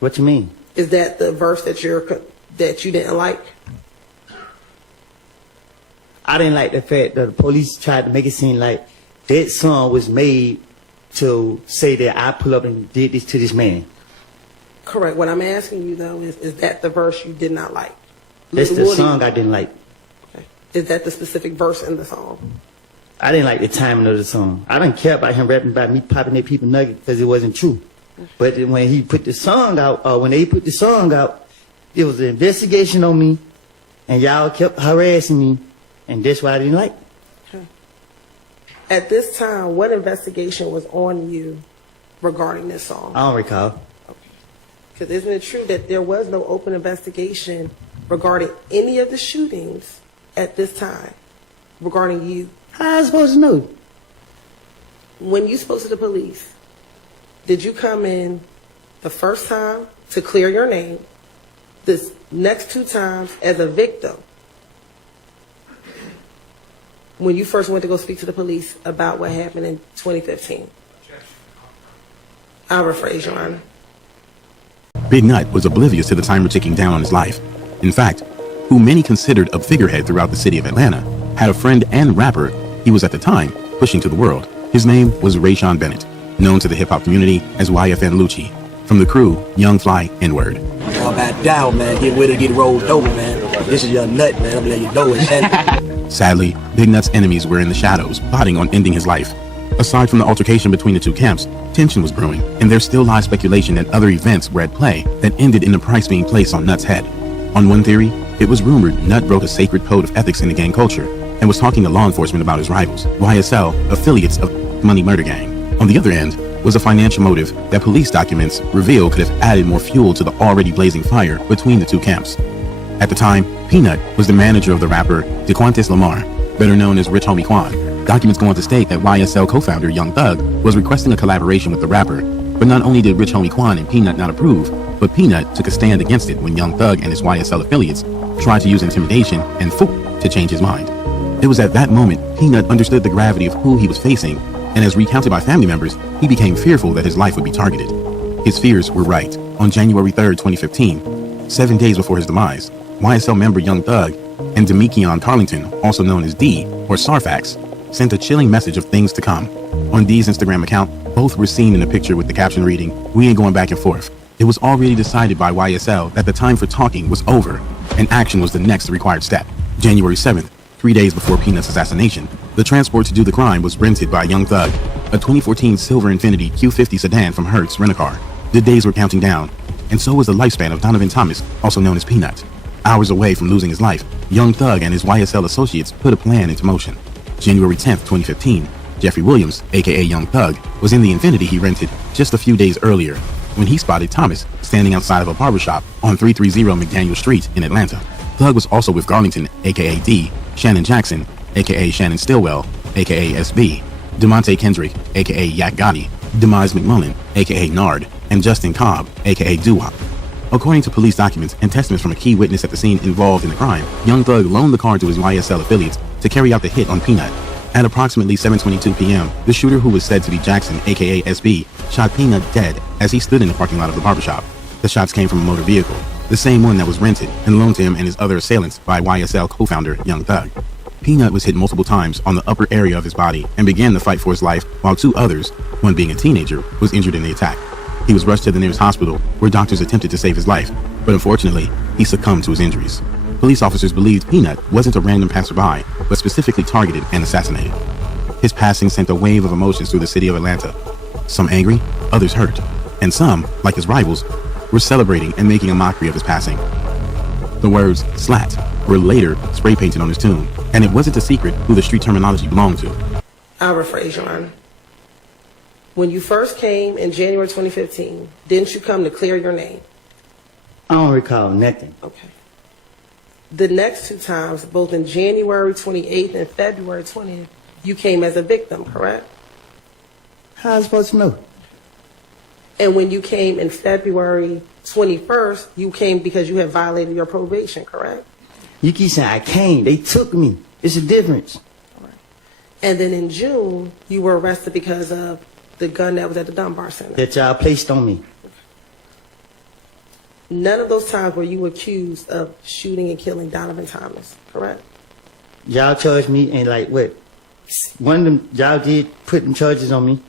What you mean? Is that the verse that you didn't like? I didn't like the fact that the police tried to make it seem like that song was made to say that I pull up and did this to this man. Correct. What I'm asking you, though, is that the verse you did not like? That's the song I didn't like. Okay. Is that the specific verse in the song? I didn't like the timing of the song. I didn't care about him rapping about me popping at people nuggets because it wasn't true. But when he put the song out, or when they put the song out, it was an investigation on me, and y'all kept harassing me, and that's what I didn't like. Okay. At this time, what investigation was on you regarding this song? I don't recall. Because isn't it true that there was no open investigation regarding any of the shootings at this time regarding you? How am I supposed to know? When you spoke to the police, did you come in the first time to clear your name, this next two times as a victim? When you first went to go speak to the police about what happened in 2015? I'll rephrase, Your Honor. Big Nut was oblivious to the timer ticking down on his life. In fact, who many considered a figurehead throughout the city of Atlanta, had a friend and rapper he was at the time pushing to the world. His name was Rayshawn Bennett, known to the hip-hop community as YFN Lucci. From the crew, Young Fly N-Word. All about down, man. Get with it, get rolled over, man. This is Young Nut, man. I'm letting you know it. Sadly, Big Nut's enemies were in the shadows, plotting on ending his life. Aside from the altercation between the two camps, tension was brewing, and there still lies speculation that other events were at play that ended in the price being placed on Nut's head. On one theory, it was rumored Nut broke a sacred code of ethics in the gang culture and was talking to law enforcement about his rivals, YSL, affiliates of Money Murder Gang. On the other end was a financial motive that police documents reveal could have added more fuel to the already blazing fire between the two camps. At the time, Peanut was the manager of the rapper DeQuantis Lamar, better known as Rich Homie Quan. Documents go on to state that YSL co-founder YoungThug was requesting a collaboration with the rapper, but not only did Rich Homie Quan and Peanut not approve, but Peanut took a stand against it when YoungThug and his YSL affiliates tried to use intimidation and to change his mind. It was at that moment Peanut understood the gravity of who he was facing, and as recounted by family members, he became fearful that his life would be targeted. His fears were right. On January 3rd, 2015, 7 days before his demise, YSL member YoungThug and Demikion Carlington, also known as D, or Sarfax, sent a chilling message of things to come. On D's Instagram account, both were seen in a picture with the caption reading, "We ain't going back and forth." It was already decided by YSL that the time for talking was over, and action was the next required step. January 7th, 3 days before Peanut's assassination, the transport to do the crime was rented by YoungThug, a 2014 silver Infiniti Q50 sedan from Hertz Rent-A-Car. The days were counting down, and so was the lifespan of Donovan Thomas, also known as Peanut. Hours away from losing his life, YoungThug and his YSL associates put a plan into motion. January 10th, 2015, Jeffrey Williams, aka YoungThug, was in the Infiniti he rented just a few days earlier when he spotted Thomas standing outside of a barbershop on 330 McDaniel Street in Atlanta. Thug was also with Garlington, aka D, Shannon Jackson, aka Shannon Stillwell, aka SB, DeMonte Kendrick, aka Yak Gotti, Demise McMullen, aka Nard, and Justin Cobb, aka Doo-Wop. According to police documents and testaments from a key witness at the scene involved in the crime, YoungThug loaned the car to his YSL affiliates to carry out the hit on Peanut. At approximately 7:22 p.m., the shooter, who was said to be Jackson, aka SB, shot Peanut dead as he stood in the parking lot of the barbershop. The shots came from a motor vehicle, the same one that was rented and loaned to him and his other assailants by YSL co-founder YoungThug. Peanut was hit multiple times on the upper area of his body and began the fight for his life, while two others, one being a teenager, was injured in the attack. He was rushed to the nearest hospital where doctors attempted to save his life, but unfortunately, he succumbed to his injuries. Police officers believed Peanut wasn't a random passerby, but specifically targeted and assassinated. His passing sent a wave of emotions through the city of Atlanta. Some angry, others hurt, and some, like his rivals, were celebrating and making a mockery of his passing. The words "slat" were later spray painted on his tomb, and it wasn't a secret who the street terminology belonged to. I'll rephrase, Your Honor. When you first came in January 2015, didn't you come to clear your name? I don't recall nothing. Okay. The next two times, both in January 28th and February 20th, you came as a victim, correct? How am I supposed to know? And when you came in February 21st, you came because you had violated your probation, correct? You keep saying I came. They took me. It's a difference. And then in June, you were arrested because of the gun that was at the Dunbar Center. That y'all placed on me. None of those times were you accused of shooting and killing Donovan Thomas, correct? Y'all charged me and like what? One of them, y'all did put them charges on me.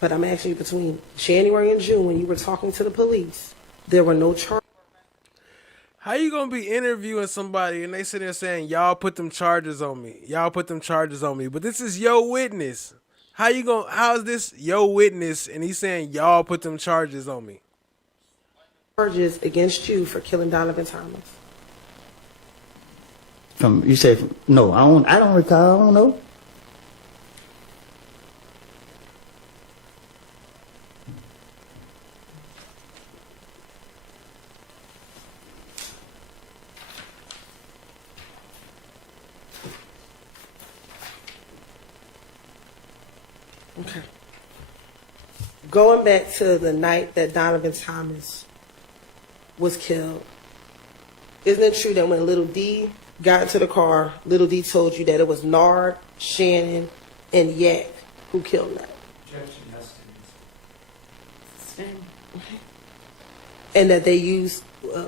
But I'm asking you, between January and June, when you were talking to the police, there were no charges. How you gonna be interviewing somebody and they sit there saying, "Y'all put them charges on me. Y'all put them charges on me." But this is your witness. How is this your witness and he's saying, "Y'all put them charges on me"? Charges against you for killing Donovan Thomas. You said no. I don't recall. I don't know. Okay. Going back to the night that Donovan Thomas was killed, isn't it true that when Little D got into the car, Little D told you that it was Nard, Shannon, and Yak who killed Nut? And that they used,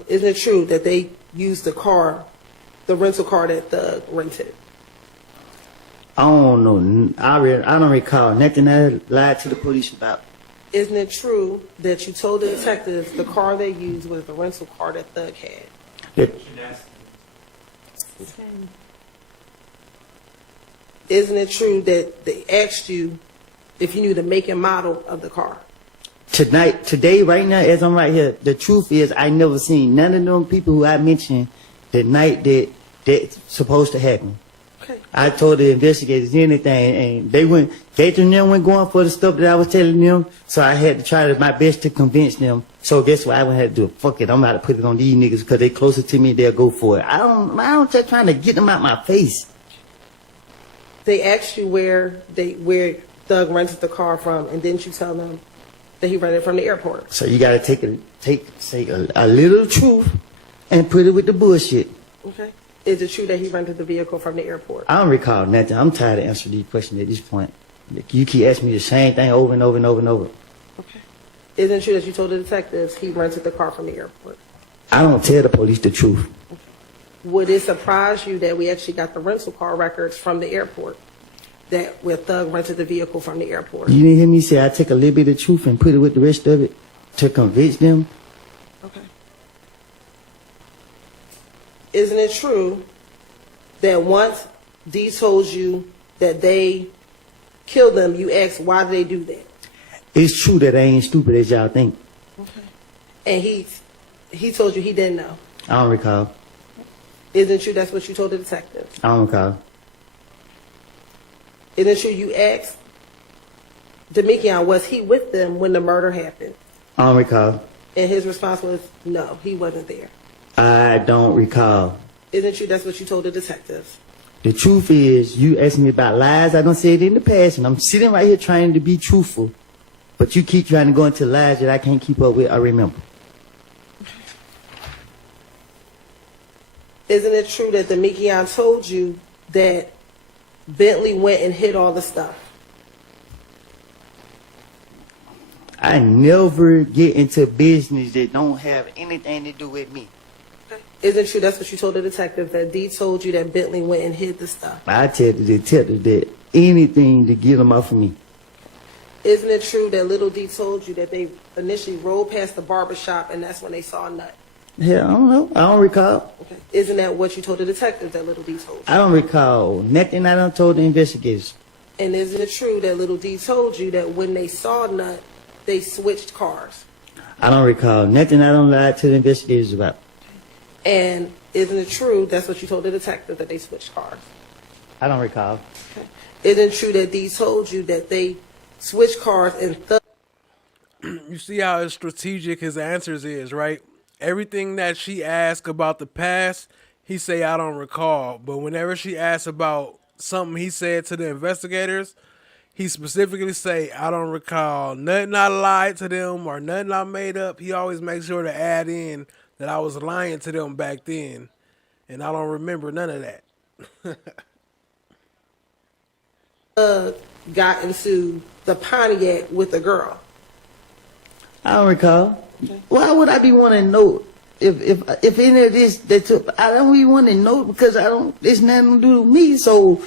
isn't it true that they used the car, the rental car that Thug rented? I don't know. I don't recall nothing that I lied to the police about. Isn't it true that you told the detectives the car they used was the rental car that Thug had? Isn't it true that they asked you if you knew the make and model of the car. Today, right now, as I'm right here, the truth is I never seen none of them people who I mentioned the night that's supposed to happen. Okay. I told the investigators anything, and they went going for the stuff that I was telling them, so I had to try my best to convince them. So guess what? I would have to do it. Fuck it, I'm about to put it on these niggas because they closer to me, they'll go for it. I don't just trying to get them out my face. They asked you where Thug rented the car from, and didn't you tell them that he rented it from the airport? So you gotta take a little truth and put it with the bullshit. Okay. Is it true that he rented the vehicle from the airport? I don't recall nothing. I'm tired of answering these questions at this point. You keep asking me the same thing over and over and over and over. Okay. Isn't it true that you told the detectives he rented the car from the airport? I don't tell the police the truth. Would it surprise you that we actually got the rental car records from the airport, that where Thug rented the vehicle from the airport? You didn't hear me say I take a little bit of truth and put it with the rest of it to convince them? Okay. Isn't it true that once D told you that they killed them, you asked why did they do that? It's true that I ain't stupid as y'all think. Okay. And he told you he didn't know. I don't recall. Isn't it true that's what you told the detective? I don't recall. Isn't it true you asked Demekion, was he with them when the murder happened? I don't recall. And his response was, no, he wasn't there. I don't recall. Isn't it true that's what you told the detectives? The truth is, you asked me about lies. I don't say it in the past, and I'm sitting right here trying to be truthful. But you keep trying to go into lies that I can't keep up with. I remember. Isn't it true that Demekion told you that Bentley went and hid all the stuff? I never get into business that don't have anything to do with me. Isn't it true that's what you told the detective, that D told you that Bentley went and hid the stuff? I tell the detective that anything to get them off of me. Isn't it true that Little D told you that they initially rode past the barbershop and that's when they saw a nut? Yeah, I don't know. I don't recall. Okay. Isn't that what you told the detective that Little D told you? I don't recall nothing I done told the investigators. And isn't it true that Little D told you that when they saw Nut, they switched cars? I don't recall nothing I don't lie to the investigators about. And isn't it true that's what you told the detective, that they switched cars? I don't recall. Okay. Isn't it true that D told you that they switched cars and You see how strategic his answers is, right? Everything that she asked about the past, he say, I don't recall. But whenever she asks about something he said to the investigators, he specifically say, I don't recall. Nothing I lied to them or nothing I made up. He always makes sure to add in that I was lying to them back then. And I don't remember none of that. Got into the Pontiac with a girl. I don't recall. Why would I be wanting to know if any of this that took? I don't even want to know because I don't. It's nothing to do with me. So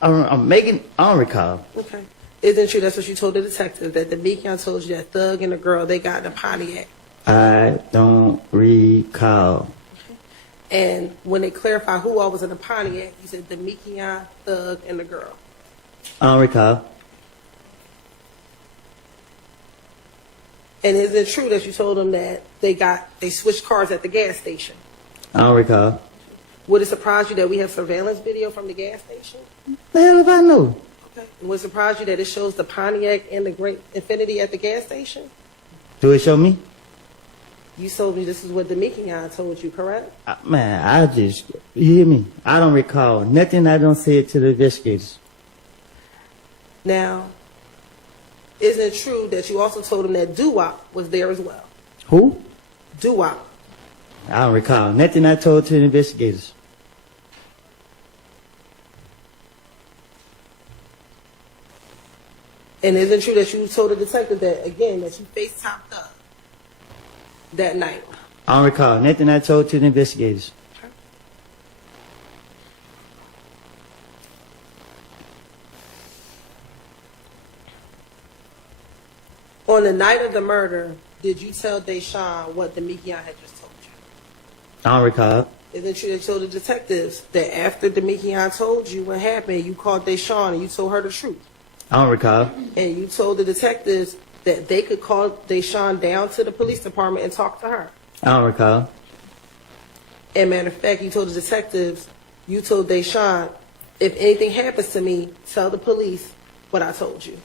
I'm making. I don't recall. Okay. Isn't it true that's what you told the detective, that Demekion told you that Thug and the girl, they got in a Pontiac? I don't recall. And when they clarify who all was in the Pontiac, you said Demekion, Thug, and the girl. I don't recall. And is it true that you told them that they switched cars at the gas station? I don't recall. Would it surprise you that we have surveillance video from the gas station? The hell if I know? Okay. Would it surprise you that it shows the Pontiac and the Great Infinity at the gas station? Do it show me? You told me this is what Demekion told you, correct? Man, you hear me? I don't recall nothing I don't say it to the investigators. Now, isn't it true that you also told him that Doo-Wop was there as well? Who? Doo-Wop. I don't recall nothing I told to the investigators. And isn't it true that you told the detective that, again, that you FaceTimed Thug that night? I don't recall nothing I told to the investigators. On the night of the murder, did you tell Deshaun what Demekion had just told you? I don't recall. Isn't it true that you told the detectives that after Demekion told you what happened, you called Deshaun and you told her the truth? I don't recall. And you told the detectives that they could call Deshawn down to the police department and talk to her. I don't recall. And matter of fact, you told the detectives, you told Deshawn, if anything happens to me, tell the police what I told you.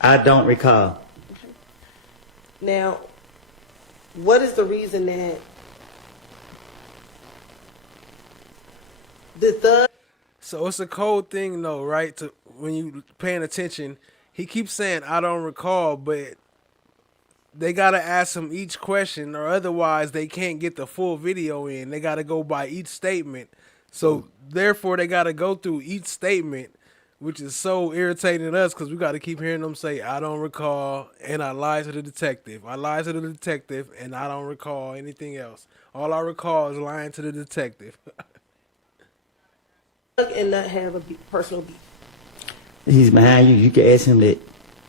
I don't recall. Now, what is the reason that the thug? So it's a cold thing, though, right? To when you paying attention, he keeps saying, "I don't recall," but they gotta ask him each question, or otherwise they can't get the full video in. They gotta go by each statement. So therefore, they gotta go through each statement, which is so irritating to us because we gotta keep hearing them say, "I don't recall," and "I lied to the detective." I lied to the detective, and I don't recall anything else. All I recall is lying to the detective. And not have a personal beef. He's behind you. You can ask him that.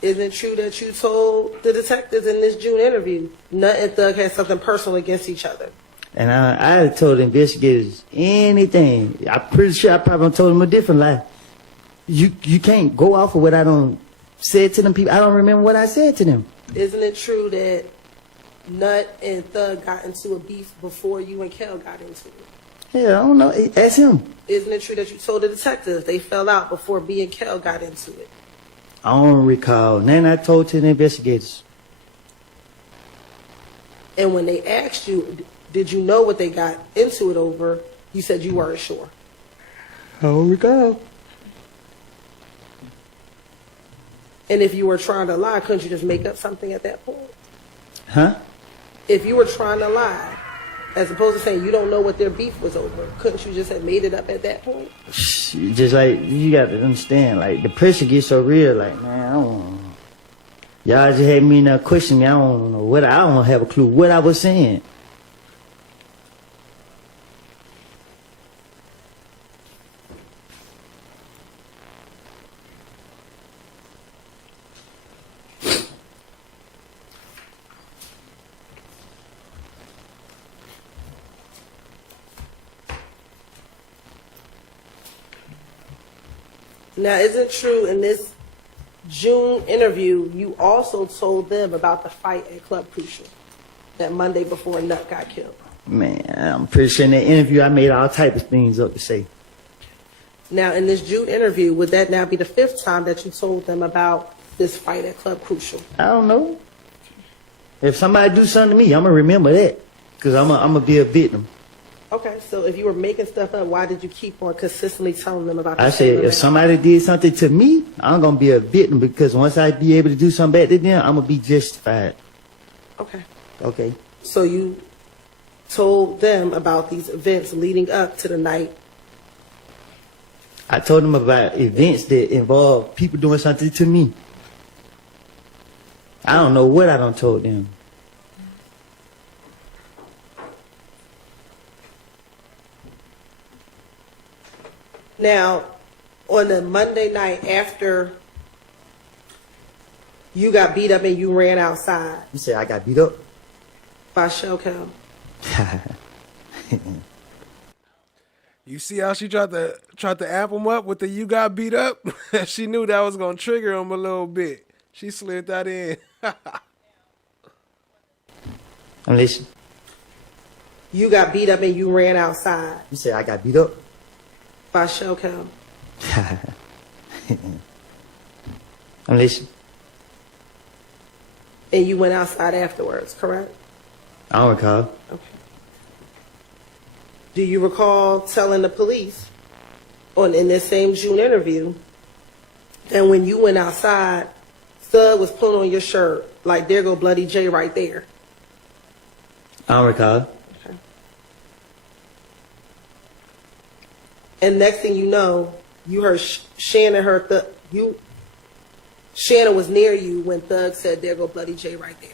Isn't it true that you told the detectives in this June interview Nut and Thug had something personal against each other? And I told the investigators anything. I'm pretty sure I probably told them a different lie. You can't go off of what I don't said to them people. I don't remember what I said to them. Isn't it true that Nut and Thug got into a beef before you and Kel got into it? Yeah, I don't know. Ask him. Isn't it true that you told the detectives they fell out before B and Kel got into it? I don't recall. And then I told to the investigators. And when they asked you, did you know what they got into it over? You said you weren't sure. I don't recall. And if you were trying to lie, couldn't you just make up something at that point? Huh? If you were trying to lie, as opposed to saying you don't know what their beef was over, couldn't you just have made it up at that point? Just like, you got to understand, like, the pressure gets so real, like, man, I don't know. Y'all just had me now question me. I don't know what, I don't have a clue what I was saying. Now, isn't it true in this June interview, you also told them about the fight at Club Crucial that Monday before Nut got killed? Man, I'm pretty sure in that interview I made all type of things up to say. Now, in this June interview, would that now be the 5th time that you told them about this fight at Club Crucial? I don't know. If somebody do something to me, I'm going to remember that. Because I'm going to be a victim. Okay, so if you were making stuff up, why did you keep on consistently telling them about I this? said, if somebody did something to me, I'm going to be a victim. Because once I be able to do something back to them, I'm going to be justified. Okay. Okay. So you told them about these events leading up to the night. I told them about events that involve people doing something to me. I don't know what I done told them. Now, on the Monday night after you got beat up and you ran outside. You say I got beat up? By Shellcam. You see how she tried to amp him up with the "you got beat up"? She knew that was gonna trigger him a little bit. She slid that in. I'm listening. You got beat up and you ran outside. You say I got beat up? By Shellcam. I'm listening. And you went outside afterwards, correct? I don't recall. Okay. Do you recall telling the police in this same June interview that when you went outside, Thug was pulling on your shirt like, there go Bloody J right there? I don't recall. Okay. And next thing you know, you heard Shannon Shannon was near you when Thug said, there go Bloody J right there.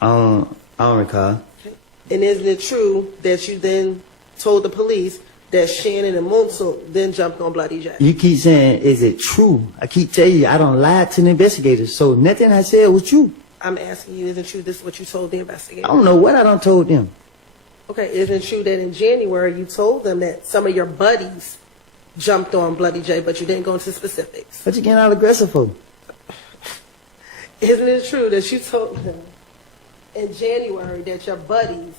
I don't recall. Okay. And isn't it true that you then told the police that Shannon and Montel then jumped on Bloody J? You keep saying, is it true? I keep telling you, I don't lie to the investigators, so nothing I said was true. I'm asking you, isn't it true this is what you told the investigators? I don't know what I done told them. Okay, isn't it true that in January you told them that some of your buddies jumped on Bloody J, but you didn't go into specifics. What you getting all aggressive for? Isn't it true that you told him in January that your buddies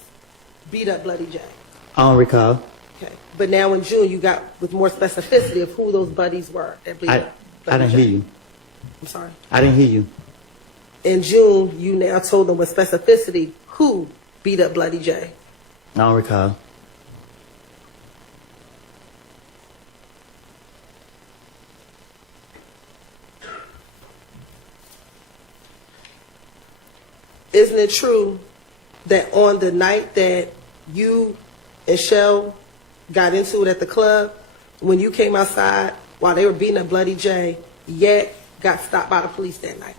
beat up Bloody J? I don't recall. Okay. But now in June, you got with more specificity of who those buddies were that beat up I Bloody didn't J. hear you. I'm sorry. I didn't hear you. In June, you now told them with specificity who beat up Bloody J. I don't recall. Isn't it true that on the night that you and Shell got into it at the club, when you came outside while they were beating up Bloody J, Yak got stopped by the police that night?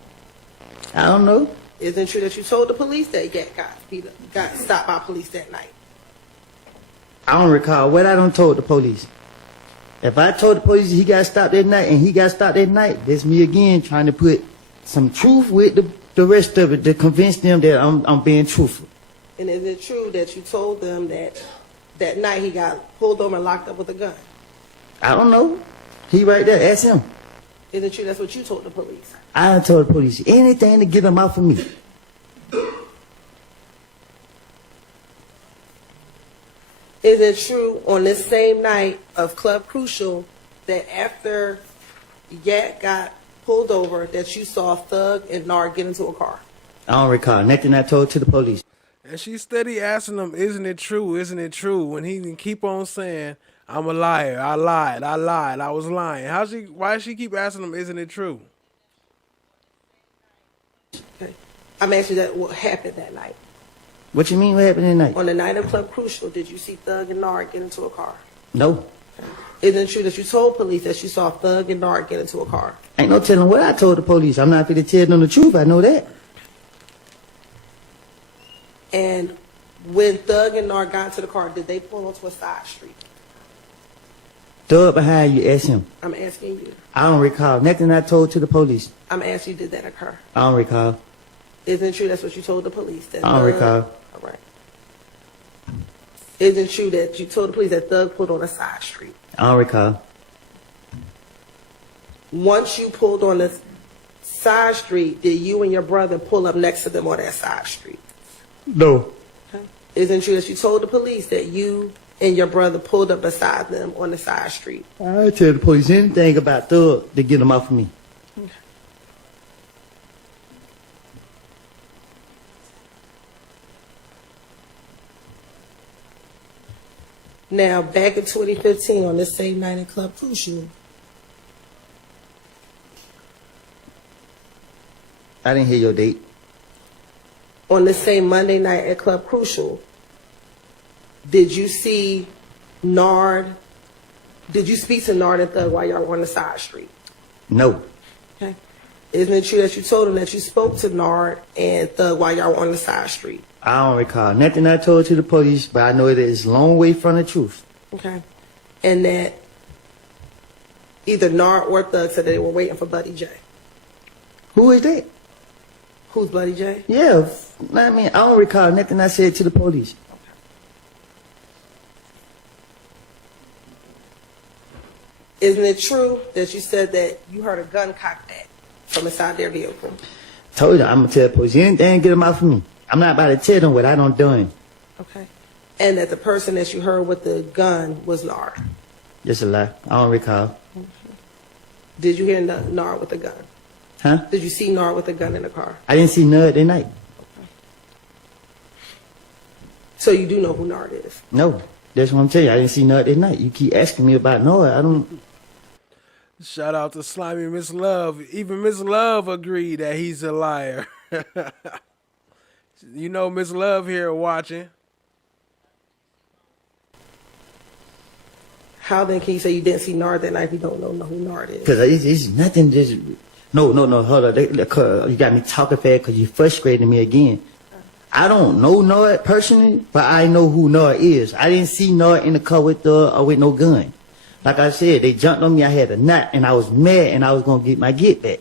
I don't know. Isn't it true that you told the police that Yak got stopped by police that night? I don't recall what I done told the police. If I told the police he got stopped that night and he got stopped that night, that's me again trying to put some truth with the rest of it to convince them that I'm being truthful. And is it true that you told them that that night he got pulled over and locked up with a gun? I don't know. He right there. Ask him. Is it true that's what you told the police? I done told the police anything to get them off of me. Is it true on this same night of Club Crucial that after Yak got pulled over that you saw Thug and Nard get into a car? I don't recall. Nothing I told to the police. And she steady asking him, isn't it true? Isn't it true? When he can keep on saying, I'm a liar. I lied. I was lying. Why does she keep asking him, isn't it true? Okay. I'm asking that what happened that night. What you mean what happened that night? On the night of Club Crucial, did you see Thug and Nard get into a car? No. Isn't it true that you told police that you saw Thug and Nard get into a car? Ain't no telling what I told the police. I'm not going to tell them the truth. I know that. And when Thug and Nard got into the car, did they pull onto a side street? Thug behind you, ask him. I'm asking you. I don't recall. Nothing I told to the police. I'm asking you, did that occur? I don't recall. Isn't it true that's what you told the police? That I don't recall. All right. Isn't it true that you told the police that Thug pulled on a side street? I don't recall. Once you pulled on the side street, did you and your brother pull up next to them on that side street? No. Okay. Isn't it true that you told the police that you and your brother pulled up beside them on the side street? I tell the police anything about Thug to get them off of me. Okay. Now, back in 2015, on this same night in Club Crucial, I didn't hear your date. on this same Monday night at Club Crucial, did you see Nard? Did you speak to Nard and Thug while y'all were on the side street? No. Okay. Isn't it true that you told him that you spoke to Nard and Thug while y'all were on the side street? I don't recall. Nothing I told to the police, but I know it is a long way from the truth. Okay. And that either Nard or Thug said that they were waiting for Bloody J. Who is that? Who's Bloody J? Yeah. I mean, I don't recall nothing I said to the police. Isn't it true that you said that you heard a gun cocked back from inside their vehicle? Told you, I'm going to tell the police anything, get them out for me. I'm not about to tell them what I done done. Okay. And that the person that you heard with the gun was Nard? Just a lie. I don't recall. Did you hear Nard with the gun? Huh? Did you see Nard with a gun in the car? I didn't see Nard that night. So you do know who Nard is? No. That's what I'm telling you. I didn't see Nard that night. You keep asking me about Nard. I don't... Shout out to Slimy Ms.love. Even Ms.love agreed that he's a liar. You know Ms.love here watching. How then can you say you didn't see Nard that night if you don't know who Nard is? Because it's nothing just... No, hold on. You got me talking fast because you frustrating me again. I don't know Nard personally, but I know who Nard is. I didn't see Nard in the car with no gun. Like I said, they jumped on me. I had a knot, and I was mad, and I was going to get my get back.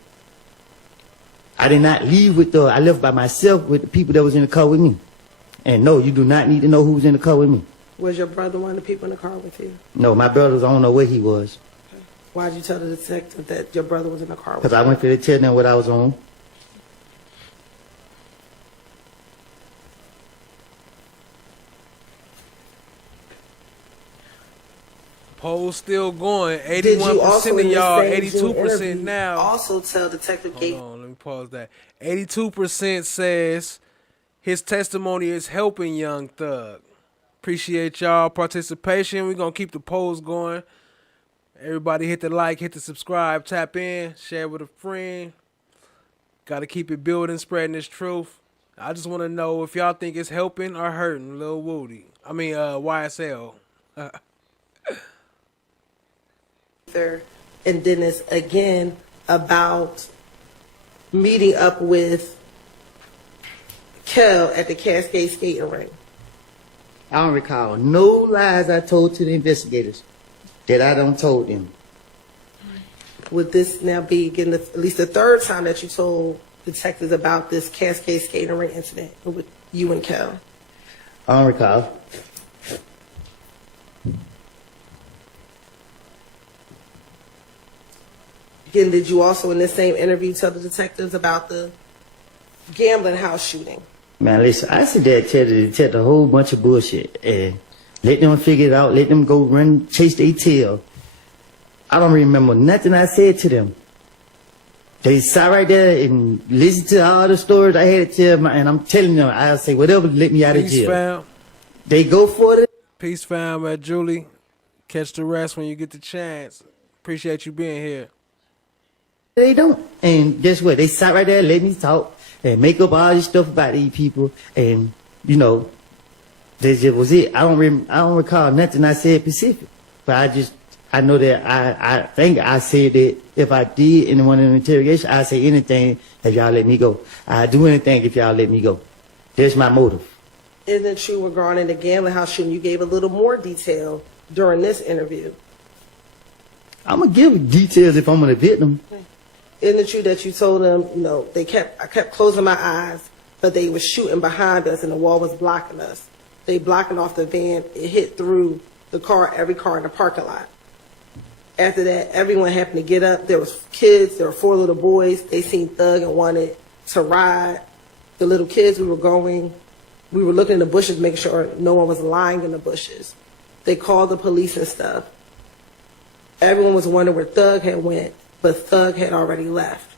I did not leave with I left by myself with the people that was in the car with me. And no, you do not need to know who was in the car with me. Was your brother one of the people in the car with you? No, my brother, I don't know where he was. Why'd you tell the detective that your brother was in the car with Because I went to tell them what I was on. Poll's still going. Did you also 81% of in the y'all, same June 82% interview now. also tell Detective Gates? Hold on, let me pause that. 82% says his testimony is helping Young Thug. Appreciate y'all participation. We're going to keep the polls going. Everybody hit the like, hit the subscribe, tap in, share with a friend. Got to keep it building, spreading this truth. I just want to know if y'all think it's helping or hurting Lil Woody. I mean, YSL. And Dennis again about meeting up with Kel at the Cascade skating rink. I don't recall no lies I told to the investigators that I don't told them. Would this now be again at least the third time that you told detectives about this Cascade skating rink incident with you and Kel? I don't recall. Again, did you also in this same interview tell the detectives about the gambling house shooting? Man, listen, I sit there and tell the detective a whole bunch of bullshit and let them figure it out, let them go run, chase their tail. I don't remember nothing I said to them. They sat right there and listened to all the stories I had to tell, and I'm telling them, I'll say whatever to let me out of Peace, jail. fam. They go for it. Peace, fam, at Julie. Catch the rest when you get the chance. Appreciate you being here. They don't. And guess what? They sat right there and let me talk and make up all this stuff about these people. And, you know, that just was it. I don't recall nothing I said specific. But I know that I think I said that if I did in one of the interrogation, I'd say anything if y'all let me go. I'd do anything if y'all let me go. That's my motive. Isn't it true regarding the gambling house shooting? You gave a little more detail during this interview. I'm going to give details if I'm a victim. Isn't it true that you told them, you know, I kept closing my eyes, but they were shooting behind us and the wall was blocking us. They blocking off the van. It hit through the car, every car in the parking lot. After that, everyone happened to get up. There was kids. There were 4 little boys. They seen Thug and wanted to ride. The little kids, we were looking in the bushes, making sure no one was lying in the bushes. They called the police and stuff. Everyone was wondering where Thug had went, but Thug had already left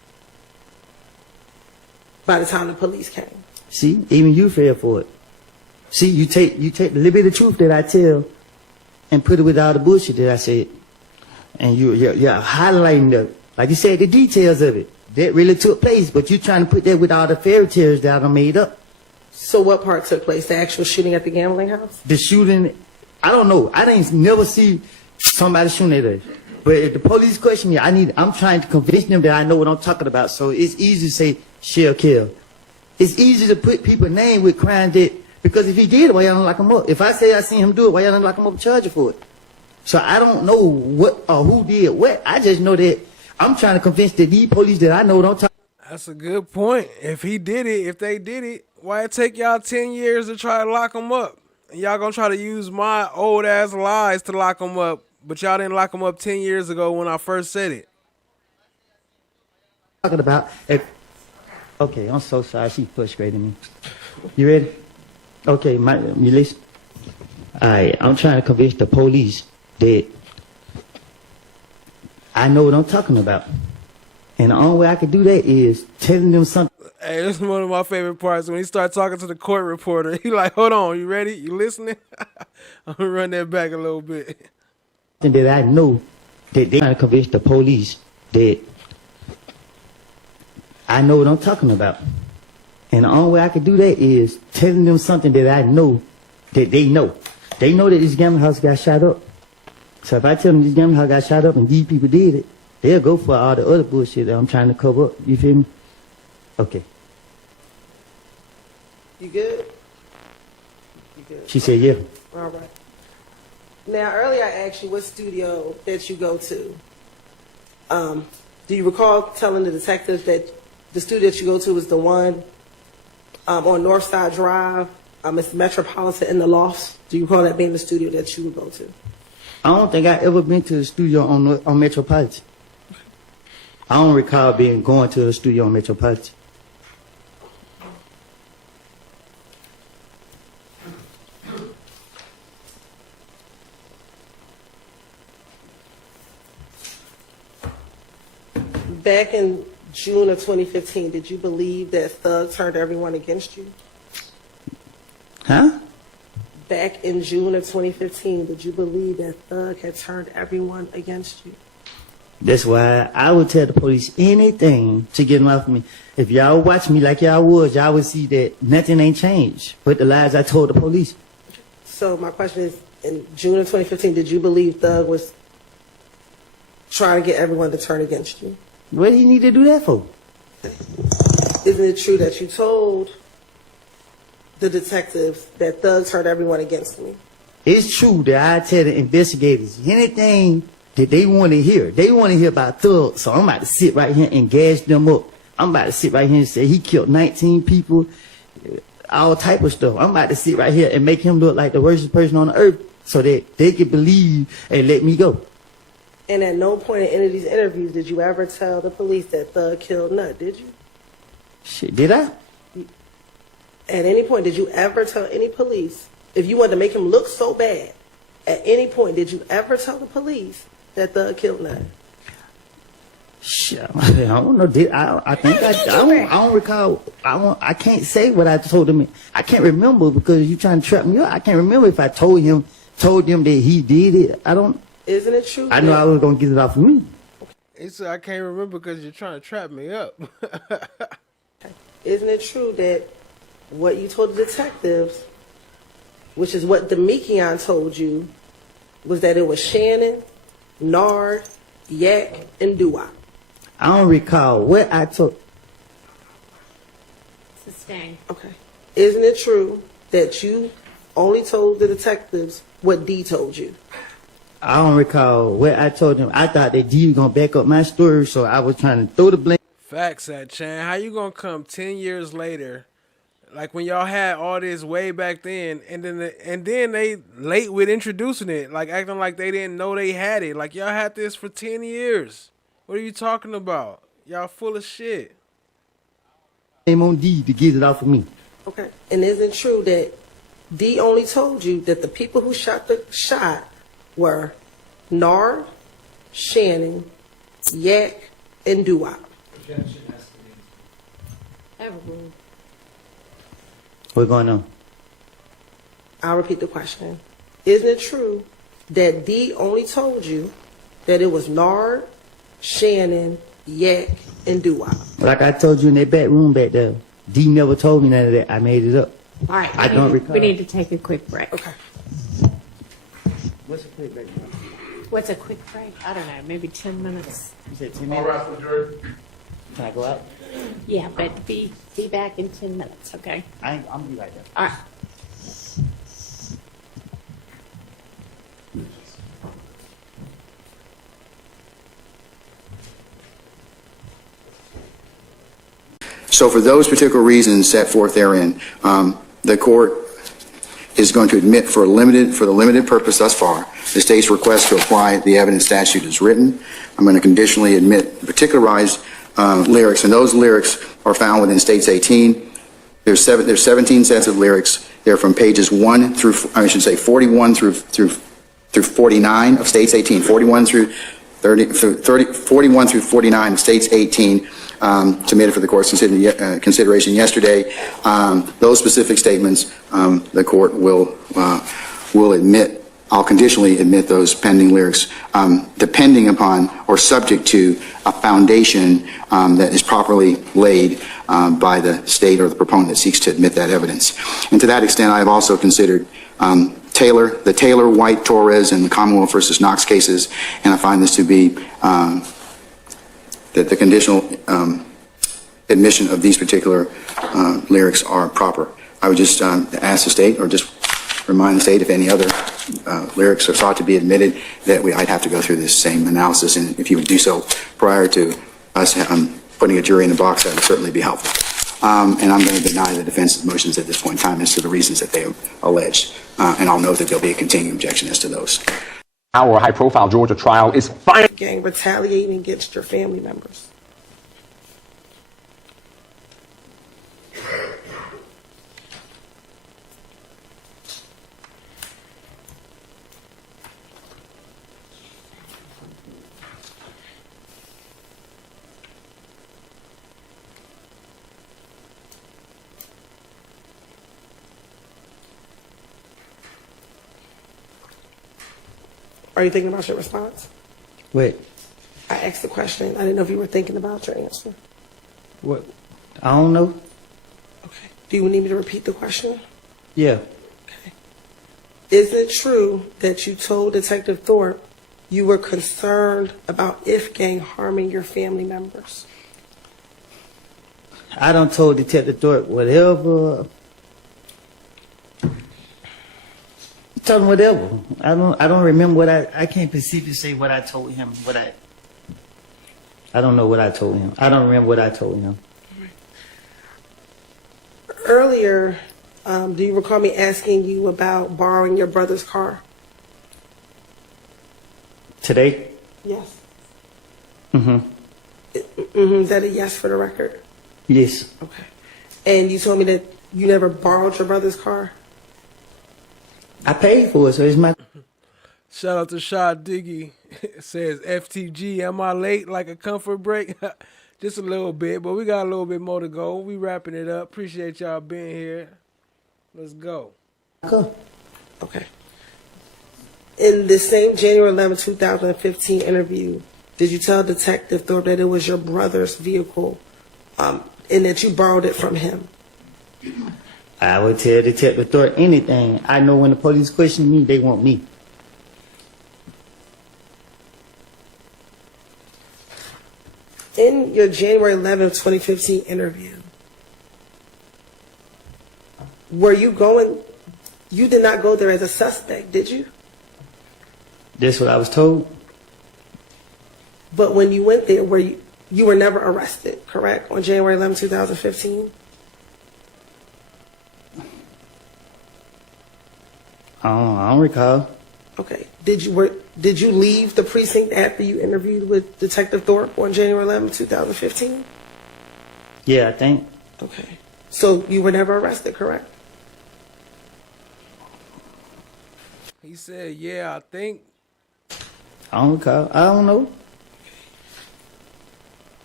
by the time the police came. See, even you fell for it. See, you take the little bit of truth that I tell and put it with all the bullshit that I said. And you're highlighting like you said, the details of it. That really took place, but you're trying to put that with all the fairy tales that I made up. So what part took place? The actual shooting at the gambling house? The shooting, I don't know. I didn't never see somebody shooting at us. But if the police question me, I'm trying to convince them that I know what I'm talking about. So it's easy to say, shell kill. It's easy to put people's name with crime that, because if he did it, why y'all don't lock him up? If I say I seen him do it, why y'all don't lock him up and charge him for it? So I don't know what or who did what. I just know that I'm trying to convince the police that I know what I'm talking about. That's a good point. If they did it, why it take y'all 10 years to try to lock him up? And y'all gonna try to use my old ass lies to lock him up, but y'all didn't lock him up 10 years ago when I first said it. Talking about okay, I'm so sorry. She frustrating me. You ready? Okay, you listen. Alright, I'm trying to convince the police that I know what I'm talking about. And the only way I can do that is telling them something. Hey, this is one of my favorite parts. When he started talking to the court reporter, he like, hold on, you ready? You listening? I'm gonna run that back a little bit. That I know that they're trying to convince the police that I know what I'm talking about. And the only way I can do that is telling them something that I know that they know. They know that this gambling house got shot up. So if I tell them this gambling house got shot up and these people did it, they'll go for all the other bullshit that I'm trying to cover up. You feel me? Okay. You good? You good? She said, yeah. All right. Now, earlier I asked you what studio that you go to. Do you recall telling the detectives that the studio that you go to is the one on Northside Drive? It's Metropolitan in the Lofts. Do you recall that being the studio that you would go to? I don't think I ever been to the studio on Metropolitan. I don't recall going to the studio on Metropolitan. Back in June of 2015, did you believe that Thug turned everyone against you? Huh? Back in June of 2015, did you believe that Thug had turned everyone against you? That's why I would tell the police anything to get them off me. If y'all watch me like y'all would, y'all would see that nothing ain't changed but the lies I told the police. So my question is, in June of 2015, did you believe Thug was trying to get everyone to turn against you? What do you need to do that for? Isn't it true that you told the detectives that Thug turned everyone against me? It's true that I tell the investigators anything that they want to hear. They want to hear about Thug, so I'm about to sit right here and gas them up. I'm about to sit right here and say he killed 19 people, all type of stuff. I'm about to sit right here and make him look like the worst person on the earth so that they can believe and let me go. And at no point in any of these interviews did you ever tell the police that Thug killed Nut, did you? Shit, did I? At any point did you ever tell any police, if you wanted to make him look so bad, at any point did you ever tell the police that Thug killed Nut? Shit, I don't know. I think I don't recall. I can't say what I told him. I can't remember because you trying to trap me up. I can't remember if I told them that he did it. I don't. Isn't it true? I know I was gonna get it off of me. He said, I can't remember because you're trying to trap me up. Isn't it true that what you told the detectives, which is what Demekion told you, was that it was Shannon, Nard, Yak, and Dua? I don't recall what I told. Sustain. Okay. Isn't it true that you only told the detectives what D told you? I don't recall what I told them. I thought that D was gonna back up my story, so I was trying to throw the blame. Facts at Chan. How you gonna come 10 years later, like when y'all had all this way back then, and then they late with introducing it, like acting like they didn't know they had it. Like y'all had this for 10 years. What are you talking about? Y'all full of shit. Blame on D to get it off of me. Okay. And isn't it true that D only told you that the people who shot the shot were Nard, Shannon, Yak, and Dua? What's going on? I'll repeat the question. Isn't it true that D only told you that it was Nard, Shannon, Yak, and Dua? Like I told you in that back room back there, D never told me none of that. I made it up. All right, I don't recall. we need to take a quick break. Okay. What's a quick break? What's a quick break? I don't know, maybe 10 minutes. You said 10 All minutes? right, majority. Can I go out? Yeah, but be back in 10 minutes, okay? I'm gonna be right there. All right. So for those particular reasons set forth therein, the court is going to admit for the limited purpose thus far, the state's request to apply the evidence statute as written. I'm going to conditionally admit particularized lyrics, and those lyrics are found within States 18. There's 17 sets of lyrics. They're from pages 1 through, I should say 41 through 49 of States 18, 41 through 41 through 49 of States 18, submitted for the court's consideration yesterday. Those specific statements, the court will admit. I'll conditionally admit those pending lyrics, depending upon or subject to a foundation that is properly laid by the state or the proponent that seeks to admit that evidence. And to that extent, I have also considered the Taylor, White, Torres, and the Commonwealth versus Knox cases, and I find this to be that the conditional admission of these particular lyrics are proper. I would just ask the state, or just remind the state, if any other lyrics are sought to be admitted, that I'd have to go through this same analysis, and if you would do so prior to us putting a jury in the box, that would certainly be helpful. And I'm going to deny the defense's motions at this point in time as to the reasons that they have alleged, and I'll note that there'll be a continuing objection as to those. Our high-profile Georgia trial is finally gang retaliating against your family members? Are you thinking about your response? Wait, I asked the question. I didn't know if you were thinking about your answer. what? I don't know. Do you need me to repeat the question? Yeah. Is it true that you told Detective Thorpe you were concerned about if gang harming your family members? I done told Detective Thorpe whatever. Tell him whatever. I don't remember what I can't specifically say what I told him. I don't know what I told him. I don't remember what I told him. Earlier, do you recall me asking you about borrowing your brother's car? Today? Yes. Mm-hmm. Is that a yes for the record? Yes. Okay. And you told me that you never borrowed your brother's car? I paid for it, so it's my... Shout out to Shad Diggy. It says, FTG, am I late like a comfort break? Just a little bit, but we got a little bit more to go. We wrapping it up. Appreciate y'all being here. Let's go. Cool. Okay. In the same January 11, 2015 interview, did you tell Detective Thorpe that it was your brother's vehicle and that you borrowed it from him? I would tell Detective Thorpe anything. I know when the police question me, they want me. In your January 11, 2015 interview, you did not go there as a suspect, did you? That's what I was told. But when you went there, you were never arrested, correct? On January 11, 2015? I don't recall. Okay. Did you leave the precinct after you interviewed with Detective Thorpe on January 11, 2015? Yeah, I think. Okay. So you were never arrested, correct? He said, yeah, I think. I don't recall. I don't know.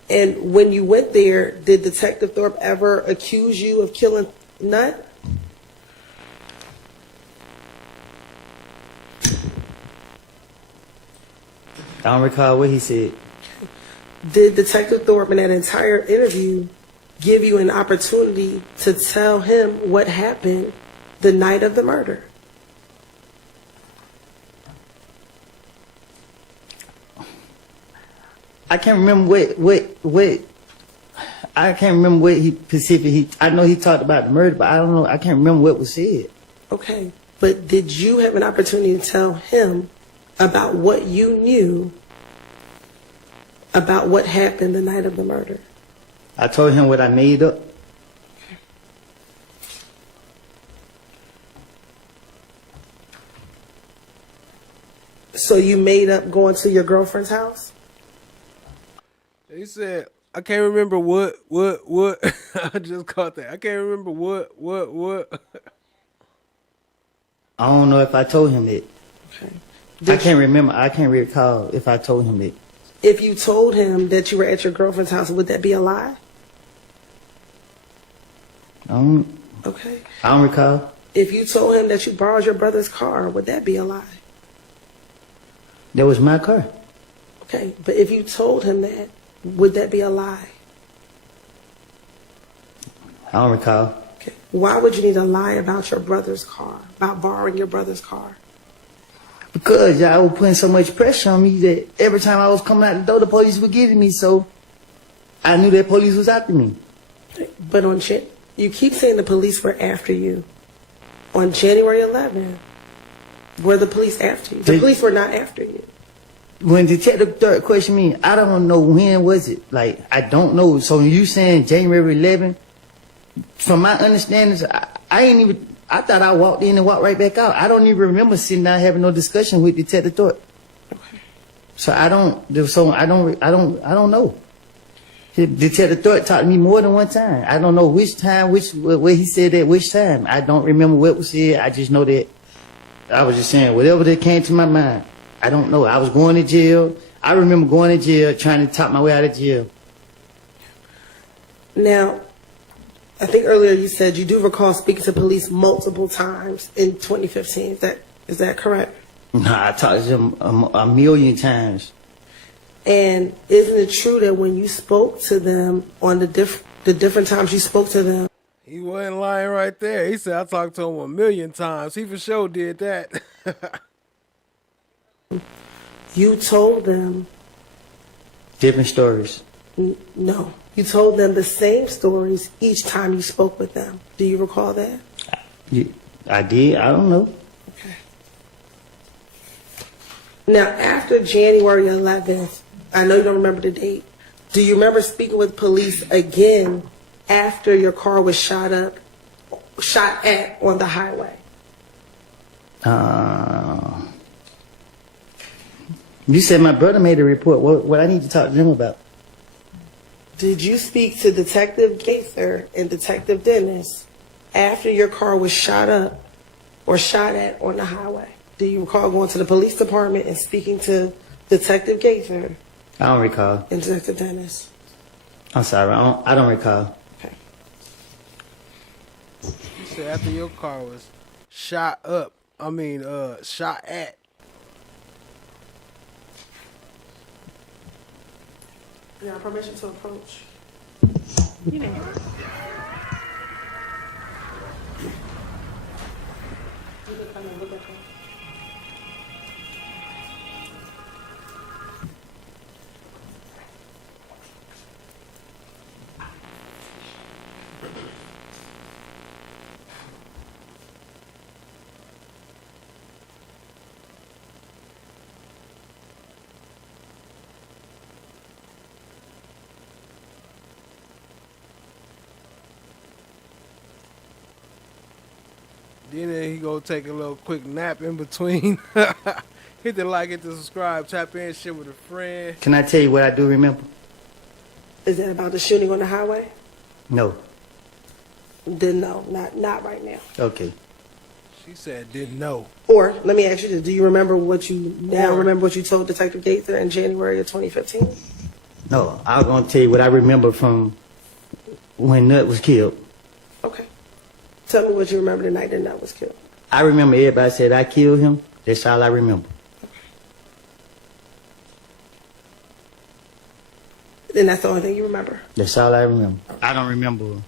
And when you went there, did Detective Thorpe ever accuse you of killing Nut? I don't recall what he said. Did Detective Thorpe in that entire interview give you an opportunity to tell him what happened the night of the murder? I can't remember what I can't remember what he specific. I know he talked about the murder, but I don't know. I can't remember what was said. Okay, but did you have an opportunity to tell him about what you knew about what happened the night of the murder? I told him what I made up. So you made up going to your girlfriend's house? He said, I can't remember what. I just caught that. I can't remember what. I don't know if I told him it. Okay. I can't remember. I can't recall if I told him it. If you told him that you were at your girlfriend's house, would that be a lie? Okay. I don't recall. If you told him that you borrowed your brother's car, would that be a lie? That was my car. Okay, but if you told him that, would that be a lie? I don't recall. Okay. Why would you need to lie about your brother's car, about borrowing your brother's car? Because y'all were putting so much pressure on me that every time I was coming out the door, the police were getting me, so I knew that police was after me. But you keep saying the police were after you. On January 11th, were the police after you? The police were not after you. When Detective Third questioned me, I don't know when was it. Like, I don't know. So you saying January 11th? From my understanding, I thought I walked in and walked right back out. I don't even remember sitting down having no discussion with Detective Thorpe So I don't know. Detective Thorpe talked to me more than one time. I don't know which time, what he said at which time. I don't remember what was said. I just know that I was just saying whatever that came to my mind. I don't know. I was going to jail. I remember going to jail, trying to talk my way out of jail. Now, I think earlier you said you do recall speaking to police multiple times in 2015. Is that correct? Nah, I talked to them a million times. And isn't it true that when you spoke to them on the different times you spoke to them, He wasn't lying right there. He said I talked to him 1,000,000 times. He for sure did that. you told them Different stories. no, you told them the same stories each time you spoke with them. Do you recall that? I did. I don't know. Now, after January 11th, I know you don't remember the date. Do you remember speaking with police again after your car was shot at on the highway? You said my brother made a report. What I need to talk to them about? Did you speak to Detective Gaither and Detective Dennis after your car was shot up or shot at on the highway? Do you recall going to the police department and speaking to Detective Gaither I don't recall. and Detective Dennis? I'm sorry. I don't recall. He said after your car was shot at. You have permission to approach. You know. Then he go take a little quick nap in between. Hit the like, hit the subscribe, tap in, shit with a friend. Can I tell you what I do remember? Is that about the shooting on the highway? No. Then no, not right now. Okay. She said didn't know. Or let me ask you this: do you remember what you remember what you told Detective Gaither in January of 2015? No. I was gonna tell you what I remember from when Nut was killed. Okay. Tell me what you remember the night that Nut was killed. I remember everybody said I killed him. That's all I remember. And that's the only thing you remember? That's all I remember. I don't remember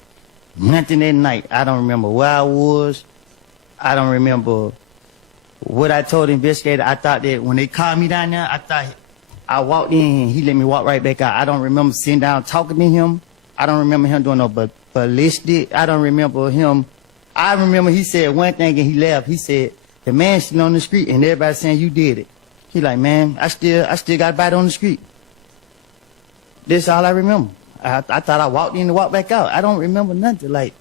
nothing that night. I don't remember where I was. I don't remember what I told the investigator. I thought that when they called me down there, I thought I walked in and he let me walk right back out. I don't remember sitting down talking to him. I don't remember him doing no ballistic. I don't remember him. I remember he said one thing and he left. He said, the man sitting on the street and everybody saying you did it. He like, man, I still got a bite on the street. That's all I remember. I thought I walked in and walked back out. I don't remember nothing. Like.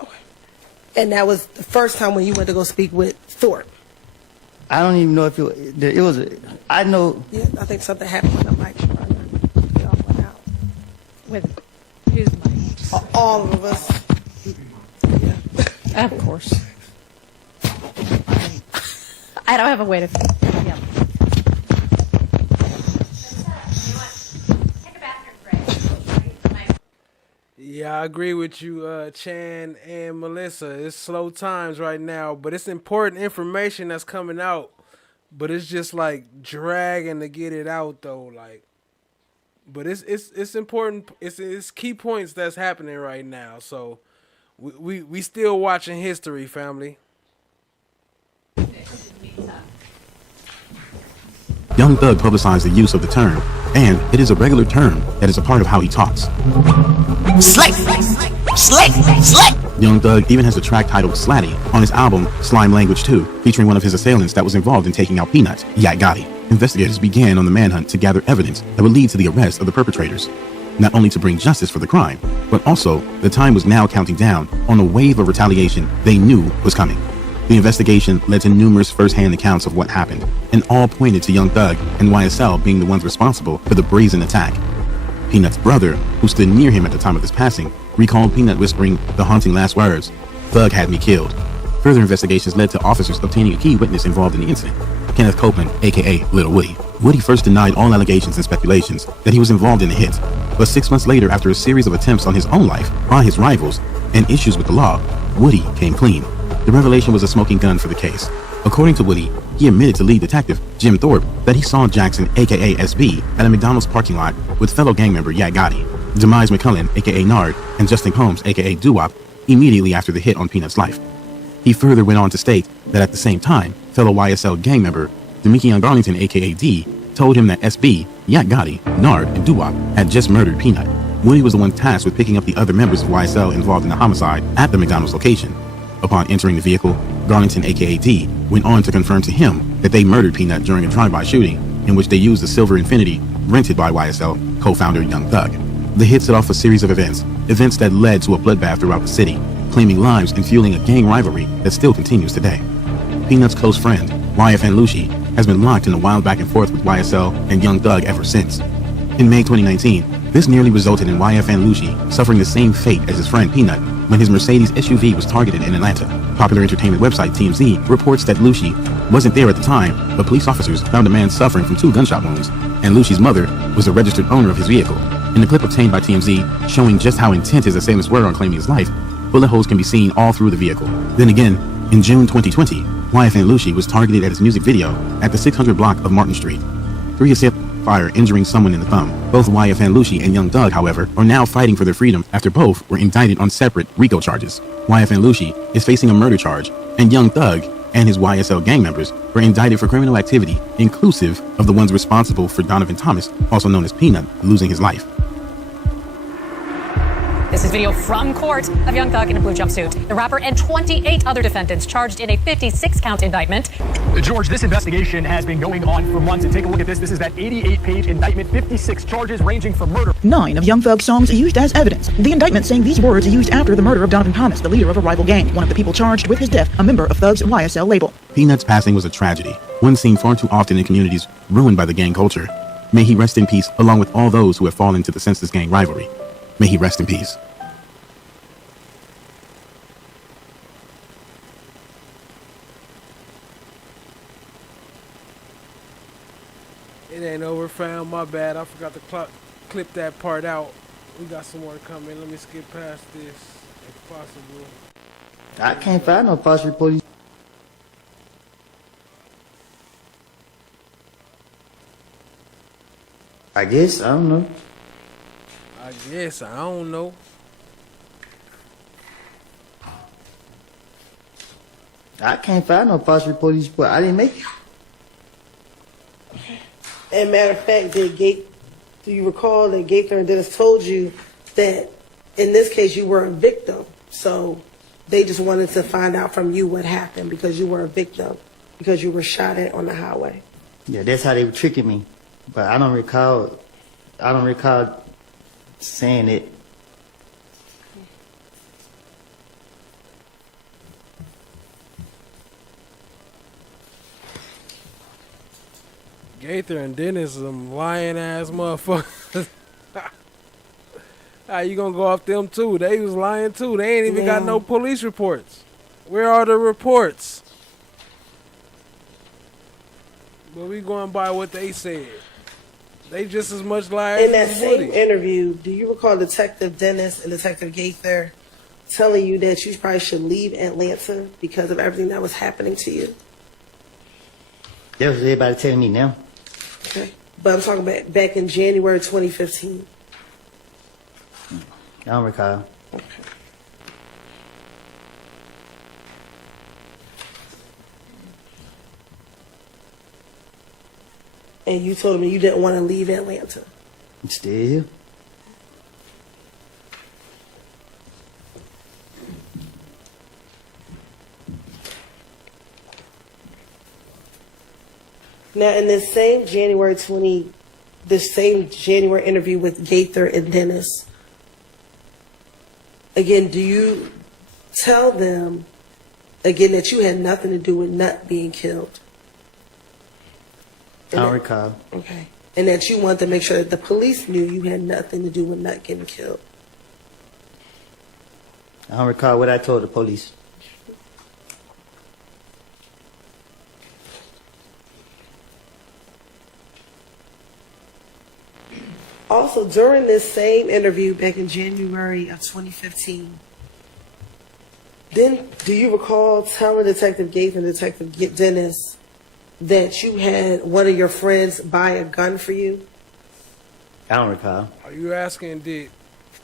Okay. And that was the first time when you went to go speak with Thorpe? I don't even know if it was. I know. Yeah, I think something happened with the mic. They all went out. With whose mic? All of us. Yeah. Of course. I don't have a way to. Yeah. Yeah, I agree with you, Chan and Melissa. It's slow times right now, but it's important information that's coming out. But it's just like dragging to get it out though, like. But it's important. It's key points that's happening right now. So we still watching history, family. Young Thug publicized the use of the term, and it is a regular term that is a part of how he talks. Slick! Slick! Slick! Young Thug even has a track titled Slatty on his album Slime Language 2, featuring one of his assailants that was involved in taking out Peanuts, Yak Gotti. Investigators began on the manhunt to gather evidence that would lead to the arrest of the perpetrators, not only to bring justice for the crime, but also the time was now counting down on a wave of retaliation they knew was coming. The investigation led to numerous first-hand accounts of what happened, and all pointed to YoungThug and YSL being the ones responsible for the brazen attack. Peanut's brother, who stood near him at the time of his passing, recalled Peanut whispering the haunting last words, "Thug had me killed." Further investigations led to officers obtaining a key witness involved in the incident, Kenneth Copeland, aka Little Woody. Woody first denied all allegations and speculations that he was involved in the hit, but 6 months later, after a series of attempts on his own life by his rivals and issues with the law, Woody came clean. The revelation was a smoking gun for the case. According to Woody, he admitted to lead detective Jim Thorpe that he saw Jackson, aka SB, at a McDonald's parking lot with fellow gang member Yak Gotti, Demise McCullen, aka Nard, and Justin Combs, aka Doo-Wop, immediately after the hit on Peanut's life. He further went on to state that at the same time, fellow YSL gang member Demikian Garlington, aka D, told him that SB, Yak Gotti, Nard, and Doo-Wop had just murdered Peanut. Woody was the one tasked with picking up the other members of YSL involved in the homicide at the McDonald's location. Upon entering the vehicle, Garlington, aka D, went on to confirm to him that they murdered Peanut during a drive-by shooting in which they used the silver Infiniti rented by YSL co-founder YoungThug. The hit set off a series of events that led to a bloodbath throughout the city, claiming lives and fueling a gang rivalry that still continues today. Peanut's close friend, YFN Lucci, has been locked in a wild back and forth with YSL and YoungThug ever since. In May 2019, this nearly resulted in YFN Lucci suffering the same fate as his friend Peanut when his Mercedes SUV was targeted in Atlanta. Popular entertainment website TMZ reports that Lucci wasn't there at the time, but police officers found a man suffering from 2 gunshot wounds, and Lucci's mother was the registered owner of his vehicle. In the clip obtained by TMZ showing just how intent his assailants were on claiming his life, bullet holes can be seen all through the vehicle. Then again, in June 2020, YFN Lucci was targeted at his music video at the 600 block of Martin Street. 3 assailants fire injuring someone in the thumb. Both YFN Lucci and YoungThug, however, are now fighting for their freedom after both were indicted on separate RICO charges. YFN Lucci is facing a murder charge, and YoungThug and his YSL gang members were indicted for criminal activity, inclusive of the ones responsible for Donovan Thomas, also known as Peanut, losing his life. This is video from court of YoungThug in a blue jumpsuit. The rapper and 28 other defendants charged in a 56-count indictment. George, this investigation has been going on for months, and take a look at this. This is that 88-page indictment, 56 charges ranging from murder. 9 of YoungThug's songs used as evidence. The indictment saying these words are used after the murder of Donovan Thomas, the leader of a rival gang, one of the people charged with his death, a member of Thug's YSL label. Peanut's passing was a tragedy, one seen far too often in communities ruined by the gang culture. May he rest in peace, along with all those who have fallen to the senseless gang rivalry. May he rest in peace. It ain't over, fam. My bad. I forgot to clip that part out. We got some more to come in. Let me skip past this, if possible. I can't find no false report. I guess, I don't know. I guess. I don't know. I can't find no false report. I didn't make it. And matter of fact, do you recall that Gaither and Dennis told you that in this case you were a victim? So they just wanted to find out from you what happened because you were a victim, because you were shot at on the highway. Yeah, that's how they were tricking me. But I don't recall saying it. Gaither and Dennis, some lying ass motherfuckers. How you gonna go off them too? They was lying too. They ain't even got no police reports. Where are the reports? But we going by what they said. They just as much liars. In that as same Woody. interview, do you recall Detective Dennis and Detective Gaither telling you that you probably should leave Atlanta because of everything that was happening to you? That was everybody telling me now. Okay. But I'm talking about back in January 2015. I don't recall. Okay. And you told me you didn't want to leave Atlanta. I'm still here. Now, in this same January interview with Gaither and Dennis, again, do you tell them again, that you had nothing to do with Nut being killed. I don't recall. Okay. And that you wanted to make sure that the police knew you had nothing to do with Nut getting killed. I don't recall what I told the police. Also, during this same interview back in January of 2015, then do you recall telling Detective Gates and Detective Dennis that you had one of your friends buy a gun for you? I don't recall. Are you asking, did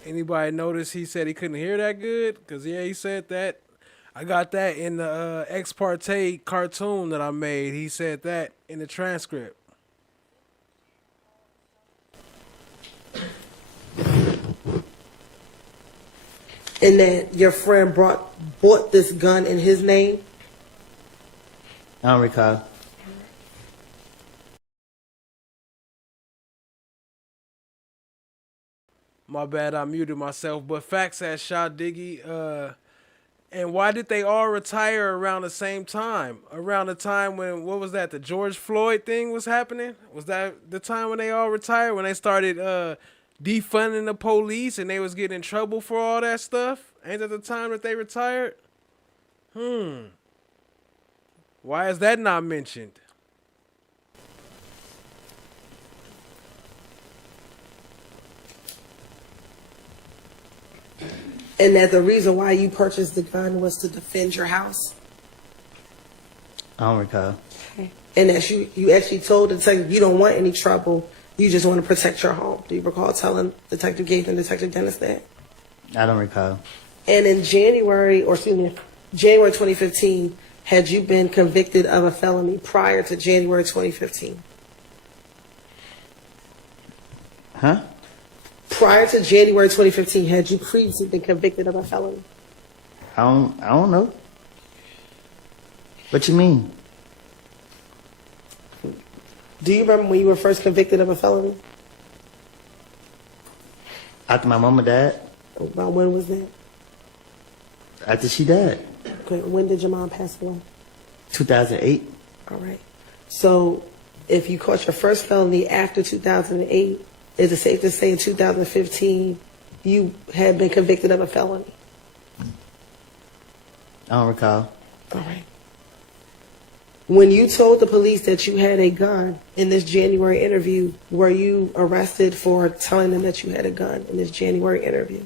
anybody notice he said he couldn't hear that good? Because, yeah, he said that. I got that in the ex parte cartoon that I made. He said that in the transcript. And that your friend bought this gun in his name? I don't recall. My bad, I muted myself. But facts at Shah Diggy. And why did they all retire around the same time? Around the time when, what was that, the George Floyd thing was happening? Was that the time when they all retired? When they started defunding the police and they was getting in trouble for all that stuff? Ain't that the time that they retired? Why is that not mentioned? And that the reason why you purchased the gun was to defend your house? I don't recall. Okay. And that you actually told the detective you don't want any trouble, you just want to protect your home. Do you recall telling Detective Gates and Detective Dennis that? I don't recall. And in January 2015, had you been convicted of a felony prior to January 2015? Huh? Prior to January 2015, had you previously been convicted of a felony? I don't know. What you mean? Do you remember when you were first convicted of a felony? After my mama died? About when was that? After she died. Okay, when did your mom pass away? 2008. All right. So if you caught your first felony after 2008, is it safe to say in 2015 you had been convicted of a felony? I don't recall. All right. When you told the police that you had a gun in this January interview, were you arrested for telling them that you had a gun in this January interview?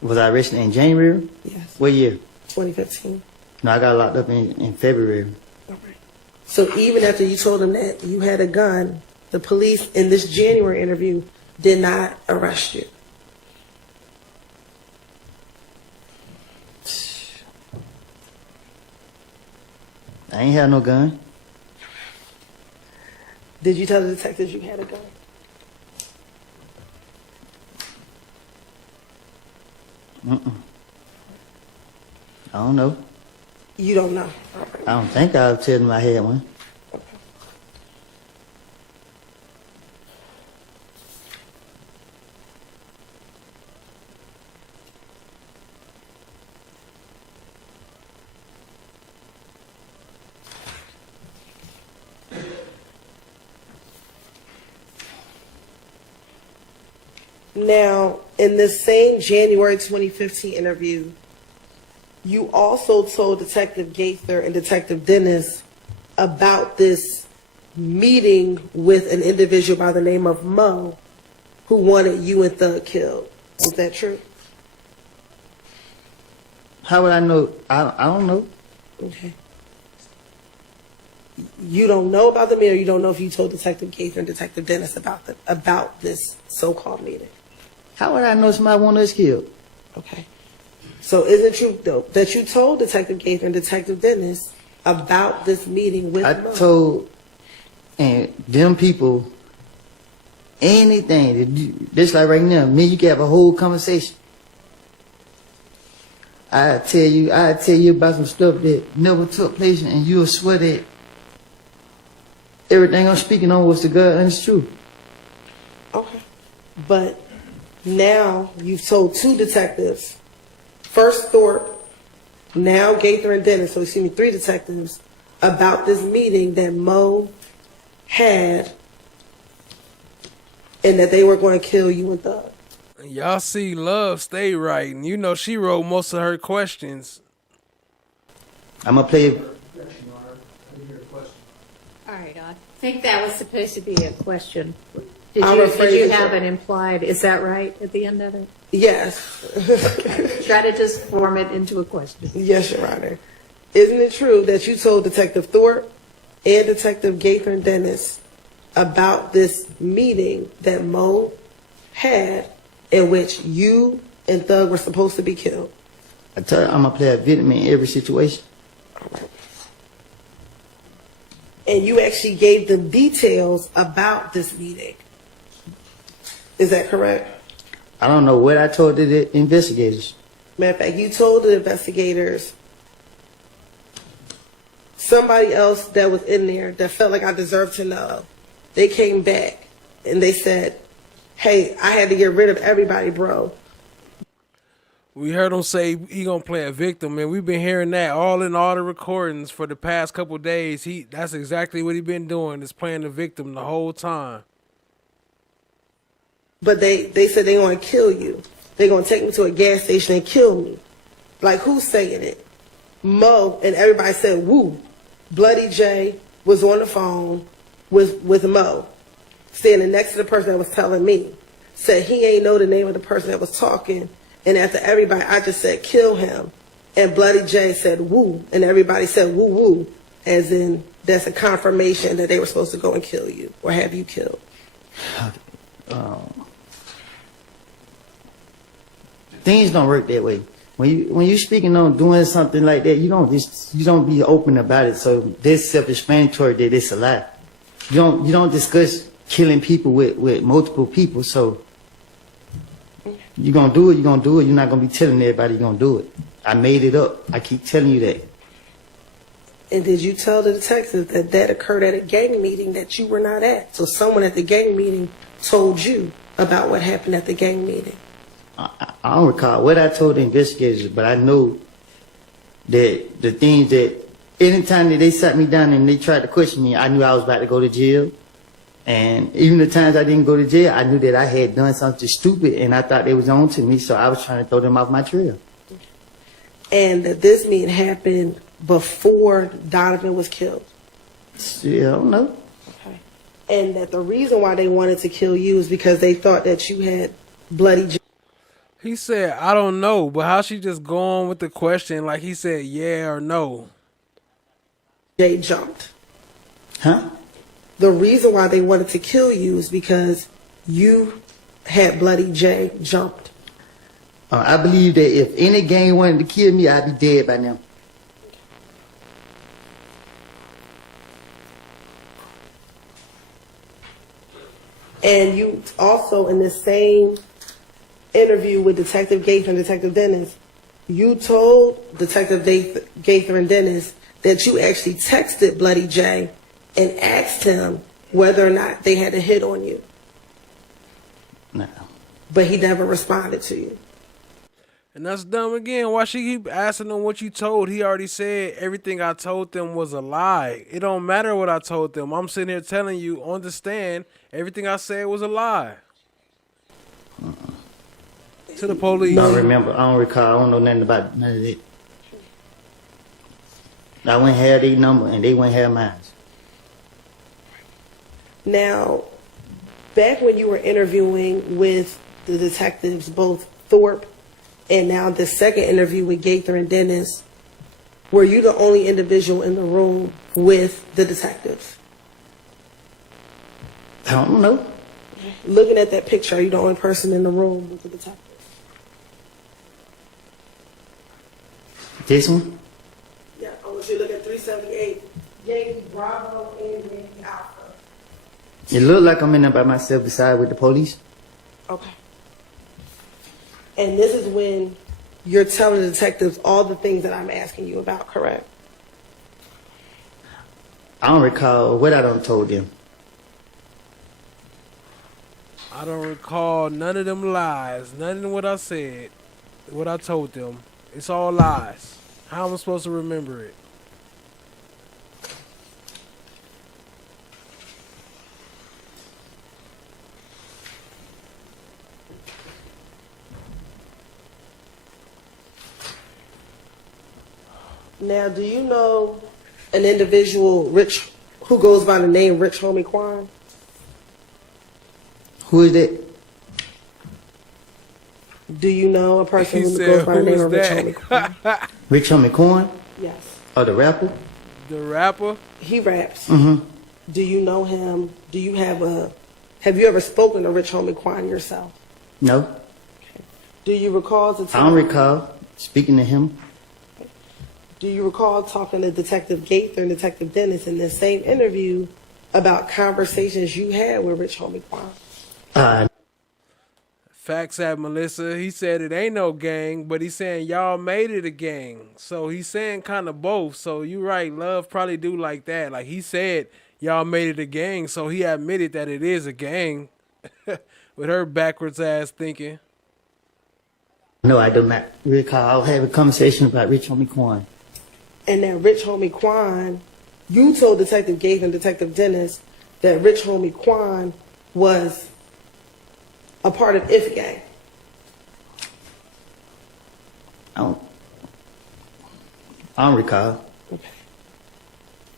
Was I arrested in January? Yes. What year? 2015. No, I got locked up in February. All right. So even after you told them that you had a gun, the police in this January interview did not arrest you. I ain't had no gun. Did you tell the detectives you had a gun? I don't know. You don't know. All right. I don't think I'll tell them I had one. Now, in this same January 2015 interview, you also told Detective Gaither and Detective Dennis about this meeting with an individual by the name of Mo who wanted you and Thug killed. Is that true? How would I know? I don't know. Okay. You don't know about the meeting, or you don't know if you told Detective Gaither and Detective Dennis about this so-called meeting? How would I know somebody wanted us killed? Okay. So is it true, though, that you told Detective Gaither and Detective Dennis about this meeting with Mo? I told them people anything. Just like right now, me, you can have a whole conversation. I tell you about some stuff that never took place, and you'll swear that everything I'm speaking on was the God and it's true. Okay. But now you've told two detectives first Thorpe, now Gaither and Dennis, so excuse me, 3 detectives, about this meeting that Mo had and that they were going to kill you and Thug. Y'all see Love stay writing. You know she wrote most of her questions. I'm gonna play. All right, I think that was supposed to be a question. Did you have it implied? Is that right at the end of it? Yes. Try to just form it into a question. Yes, Your Honor. Isn't it true that you told Detective Thorpe and Detective Gaither and Dennis about this meeting that Mo had in which you and Thug were supposed to be killed? I tell you, I'm gonna play a victim in every situation. And you actually gave them details about this meeting. Is that correct? I don't know what I told the investigators. Matter of fact, you told the investigators somebody else that was in there that felt like I deserved to know. They came back and they said, hey, I had to get rid of everybody, bro. We heard him say he gonna play a victim, and we've been hearing that all in all the recordings for the past couple of days. That's exactly what he been doing, is playing the victim the whole time. But they said they want to kill you. They're going to take me to a gas station and kill me. Like, who's saying it? Mo, and everybody said, woo. Bloody J was on the phone with Mo, standing next to the person that was telling me. Said he ain't know the name of the person that was talking. And after everybody, I just said, kill him. And Bloody J said, woo. And everybody said, woo, woo. As in, that's a confirmation that they were supposed to go and kill you or have you killed. Things don't work that way. When you speaking on doing something like that, you don't be open about it. So that's self-explanatory that it's a lie. You don't discuss killing people with multiple people. So you're gonna do it. You're gonna do it. You're not gonna be telling everybody you're gonna do it. I made it up. I keep telling you that. And did you tell the detective that that occurred at a gang meeting that you were not at? So someone at the gang meeting told you about what happened at the gang meeting. I don't recall what I told the investigators, but I know that the things that anytime that they sat me down and they tried to question me, I knew I was about to go to jail. And even the times I didn't go to jail, I knew that I had done something stupid and I thought they was on to me, so I was trying to throw them off my trail. And that this meeting happened before Donovan was killed. Yeah, I don't know. Okay. And that the reason why they wanted to kill you is because they thought that you had bloody. He said, I don't know, but how she just go on with the question like he said yeah or no? They jumped. Huh? The reason why they wanted to kill you is because you had Bloody J jumped. I believe that if any gang wanted to kill me, I'd be dead by now. And you also, in the same interview with Detective Gaither and Detective Dennis, you told Detective Gaither and Dennis that you actually texted Bloody J and asked him whether or not they had a hit on you. No. But he never responded to you. And that's dumb again. Why she keep asking him what you told? He already said everything I told them was a lie. It don't matter what I told them. I'm sitting here telling you on the stand everything I said was a lie. To the police. I don't remember. I don't recall. I don't know nothing about none of that. I wouldn't have their number and they wouldn't have mine. Now, back when you were interviewing with the detectives, both Thorpe and now the second interview with Gaither and Dennis, were you the only individual in the room with the detectives? I don't know. Looking at that picture, are you the only person in the room with the detectives? This one? Yeah, I want you to look at 378. Yankee Bravo and Yankee Alpha. It looked like I'm in there by myself beside with the police. Okay. And this is when you're telling the detectives all the things that I'm asking you about, correct? I don't recall what I done told them. I don't recall none of them lies, none of what I said, what I told them. It's all lies. How am I supposed to remember it? Now, do you know an individual who goes by the name Rich Homie Quan? Who is that? Do you know a person He who said, goes by the "Who name is of Rich that?" Homie Quan? Rich Homie Quan? Yes. Or the rapper? The rapper? He raps. Mm-hmm. Do you know him? Do you have you ever spoken to Rich Homie Quan yourself? No. Do you recall the I time? don't recall speaking to him. Do you recall talking to Detective Gaither and Detective Dennis in the same interview about conversations you had with Rich Homie Quan? Facts at Melissa. He said it ain't no gang, but he's saying y'all made it a gang. So he's saying kind of both. So you right, Love probably do like that. Like he said y'all made it a gang, so he admitted that it is a gang. With her backwards ass thinking. No, I do not recall having a conversation about Rich Homie Quan. And that Rich Homie Quan, you told Detective Gaither and Detective Dennis that Rich Homie Quan was a part of If Gang. I don't recall. Okay.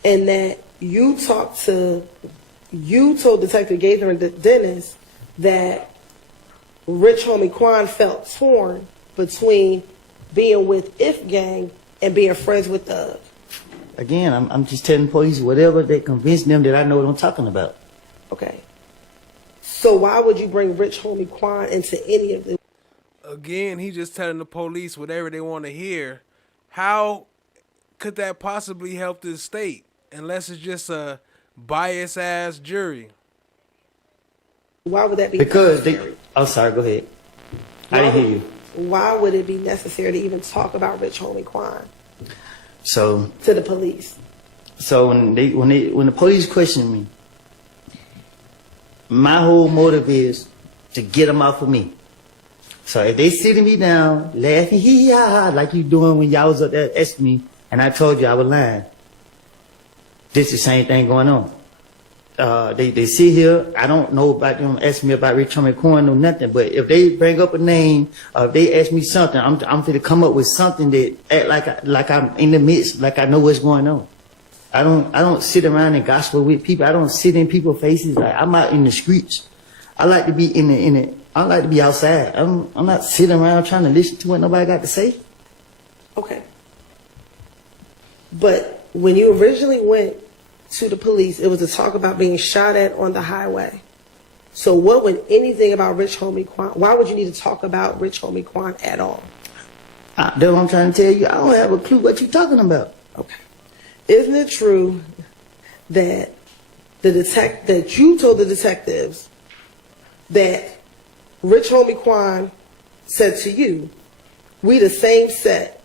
And that you told Detective Gaither and Dennis that Rich Homie Quan felt torn between being with If Gang and being friends with Thug. Again, I'm just telling police whatever that convinced them that I know what I'm talking about. Okay. So why would you bring Rich Homie Quan into any of this? Again, he just telling the police whatever they want to hear. How could that possibly help the state? Unless it's just a biased ass jury. Why would that be Because necessary? I'm sorry, go ahead. I didn't hear you. Why would it be necessary to even talk about Rich Homie Quan So to the police? So when the police question me, my whole motive is to get them off of me. So if they sitting me down, laughing, hee ha ha, like you doing when y'all was up there asking me, and I told you I was lying, this the same thing going on. They sit here, I don't know about them asking me about Rich Homie Quan or nothing, but if they bring up a name, or if they ask me something, I'm finna come up with something that act like I'm in the midst, like I know what's going on. I don't sit around and gossip with people. I don't sit in people's faces. Like, I'm out in the streets. I like to be I like to be outside. I'm not sitting around trying to listen to what nobody got to say. Okay. But when you originally went to the police, it was to talk about being shot at on the highway. So what would anything about Rich Homie Quan, why would you need to talk about Rich Homie Quan at all? That's what I'm trying to tell you. I don't have a clue what you're talking about. Okay. Isn't it true that that you told the detectives that Rich Homie Quan said to you, we the same set.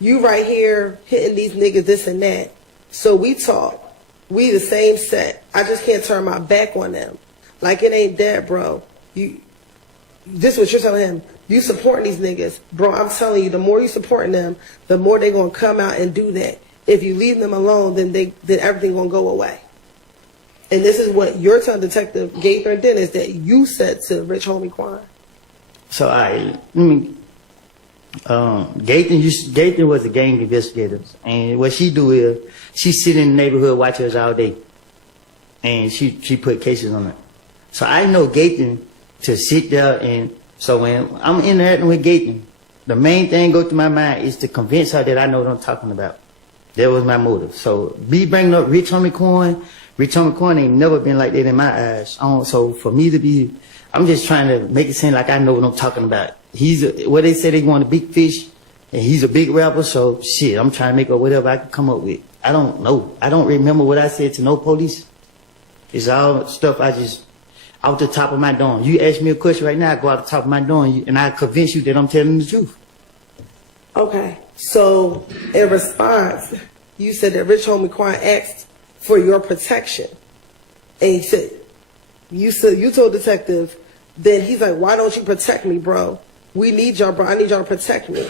You right here hitting these niggas this and that. So we talk. We the same set. I just can't turn my back on them. Like it ain't that, bro. This is what you're telling him. You supporting these niggas. Bro, I'm telling you, the more you supporting them, the more they gonna come out and do that. If you leave them alone, then everything gonna go away. And this is what you're telling Detective Gaither and Dennis that you said to Rich Homie Quan. So Gaither was a gang investigator, and what she do is she sit in the neighborhood watch us all day, and she put cases on it. So I know Gaither to sit there, and so when I'm interacting with Gaither, the main thing go through my mind is to convince her that I know what I'm talking about. That was my motive. So be bringing up Rich Homie Quan ain't never been like that in my eyes. So for me to be, I'm just trying to make it seem like I know what I'm talking about. What they say they want a big fish, and he's a big rapper, so shit, I'm trying to make up whatever I can come up with. I don't know. I don't remember what I said to no police. It's all stuff I just, out the top of my dome. You ask me a question right now, I go out the top of my dome, and I convince you that I'm telling the truth. Okay. So in response, you said that Rich Homie Quan asked for your protection. And he said, you told detective, then he's like, why don't you protect me, bro? We need y'all, bro. I need y'all to protect me.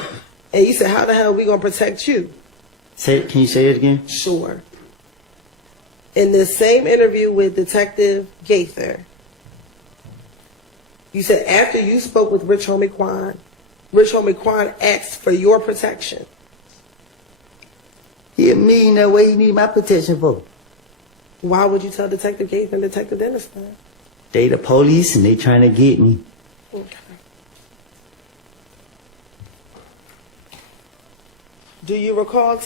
And you said, how the hell are we going to protect you? Can you say it again? Sure. In the same interview with Detective Gaither, you said after you spoke with Rich Homie Quan asked for your protection. He a millionaire. What he need my protection for? Why would you tell Detective Gaither and Detective Dennis that? They the police and they trying to get me. Okay. Do you recall?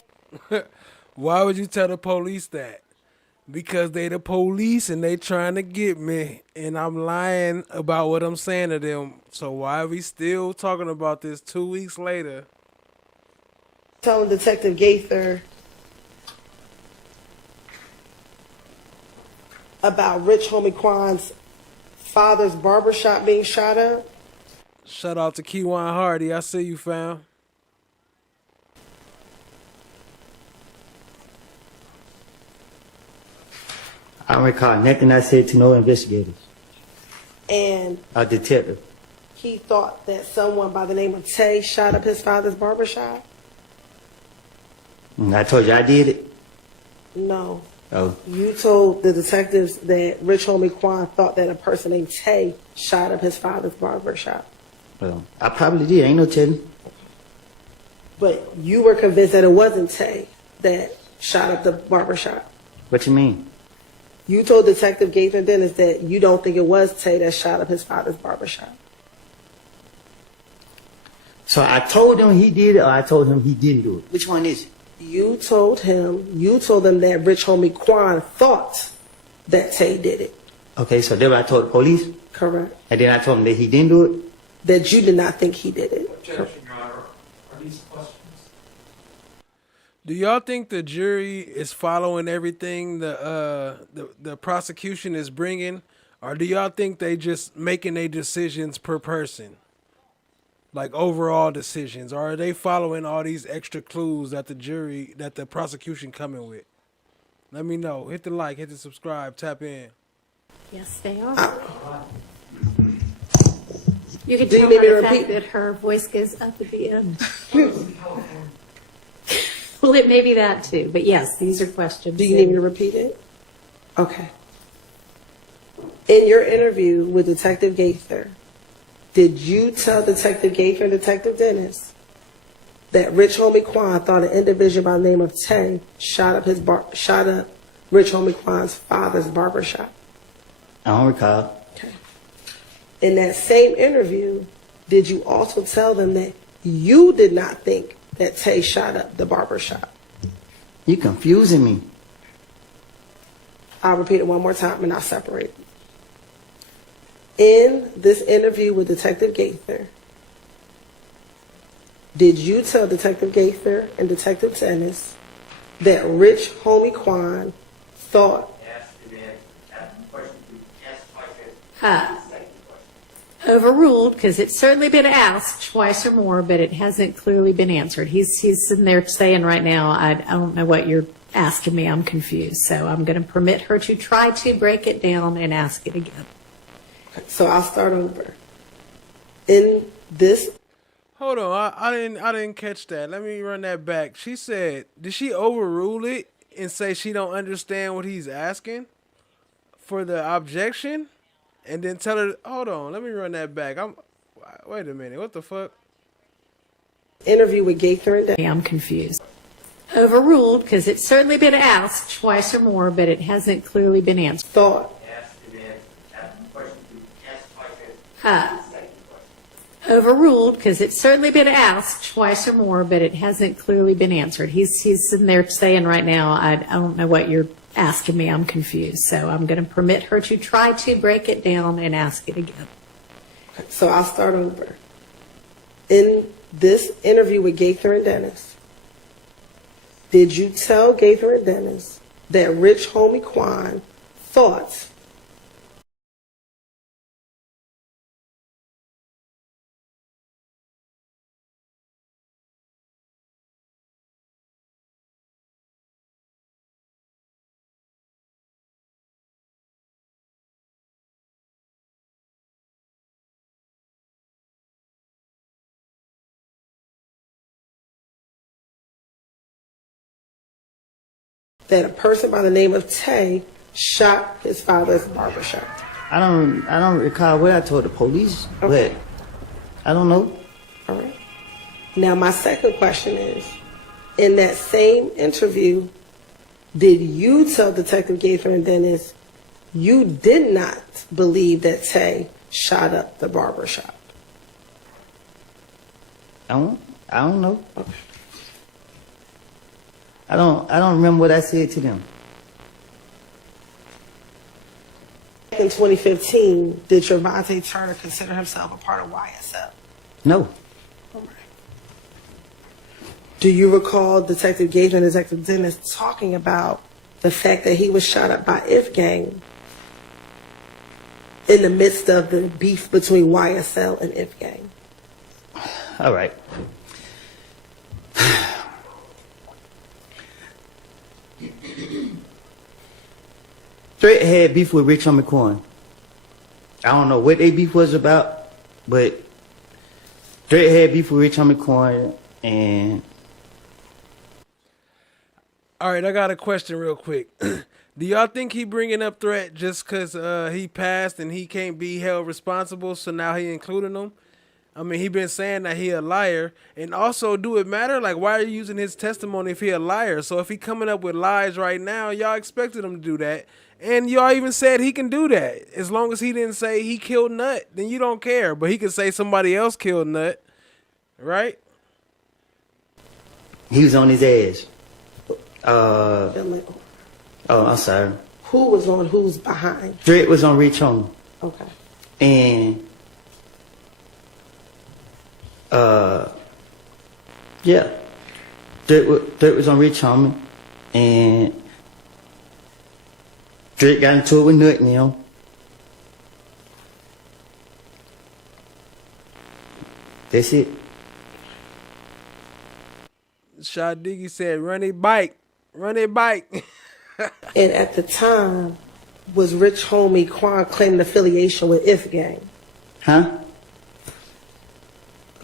Why would you tell the police that? Because they the police and they trying to get me, and I'm lying about what I'm saying to them. So why are we still talking about this 2 weeks later? Telling Detective Gaither about Rich Homie Quan's father's barbershop being shot up? Shout out to Keywan Hardy. I see you, fam. I don't recall nothing I said to no investigators. And A detective. he thought that someone by the name of Tay shot up his father's barbershop? And I told you I did it. No. Oh, You told the detectives that Rich Homie Quan thought that a person named Tay shot up his father's barbershop. well, I probably did. Ain't no telling. But you were convinced that it wasn't Tay that shot up the barbershop. What you mean? You told Detective Gaither Dennis that you don't think it was Tay that shot up his father's barbershop. So I told him he did it, or I told him he didn't do it. Which one is it? You told them that Rich Homie Quan thought that Tay did it. Okay, so then I told the police, Correct. and then I told him that he didn't do it. That you did not think he did it. Objection, Your Honor. Are these questions? Do y'all think the jury is following everything the prosecution is bringing, or do y'all think they just making their decisions per person, like overall decisions, or are they following all these extra clues that the prosecution coming with? Let me know. Hit the like, hit the subscribe, tap in. Yes, they are. You can Do you tell need by me to the fact repeat? that her voice goes up at the end. Well, it may be that too, but yes, these are questions. Do you need me to repeat it? Okay. In your interview with Detective Gaither, did you tell Detective Gaither and Detective Dennis that Rich Homie Quan thought an individual by the name of Tay shot up Rich Homie Quan's father's barbershop? I don't recall. In that same interview, did you also tell them that you did not think that Tay shot up the barbershop? You confusing me. I'll repeat it one more time and I'll separate it. In this interview with Detective Gaither, did you tell Detective Gaither and Detective Dennis that Rich Homie Quan thought Overruled, because it's certainly been asked twice or more, but it hasn't clearly been answered. He's sitting there saying right now, I don't know what you're asking me, I'm confused. So I'm going to permit her to try to break it down and ask it again. So I'll start over. In this, Hold on, I didn't catch that. Let me run that back. She said, did she overrule it and say she don't understand what he's asking for the objection, and then tell her, hold on, let me run that back. Wait a minute, what the fuck? interview with Gaither and Dennis. I'm confused. Overruled, because it's certainly been asked twice or more, but it hasn't clearly been answered. Thought Overruled, because it's certainly been asked twice or more, but it hasn't clearly been answered. He's sitting there saying right now, I don't know what you're asking me, I'm confused. So I'm going to permit her to try to break it down and ask it again. So I'll start over. In this interview with Gaither and Dennis, did you tell Gaither and Dennis that Rich Homie Quan thought that a person by the name of Tay shot his father's barbershop? I don't recall what I told the police, but I don't know. All right. Now, my second question is, in that same interview, did you tell Detective Gaither and Dennis you did not believe that Tay shot up the barbershop? I don't know. I don't remember what I said to them. In 2015, did Trevante Turner consider himself a part of YSL? No. Do you recall Detective Gaither and Detective Dennis talking about the fact that he was shot up by If Gang in the midst of the beef between YSL and If Gang? All right. Threat had beef with Rich Homie Quan. I don't know what they beef was about, but Threat had beef with Rich Homie Quan, and All right, I got a question real quick. Do y'all think he bringing up Threat just because he passed and he can't be held responsible, so now he including him? I mean, he been saying that he a liar, and also, do it matter? Like, why are you using his testimony if he a liar? So if he coming up with lies right now, y'all expected him to do that, and y'all even said he can do that as long as he didn't say he killed Nut. Then you don't care, but he could say somebody else killed Nut, right? he was on his ass. I'm sorry. Who was on who's behind? Threat was on Rich Homie. Okay. And yeah, Threat was on Rich Homie, and Threat got into it with Nut now. That's it. Shot Diggy said, "Run a bike, run a bike." And at the time, was Rich Homie Quan claiming affiliation with If Gang? Huh?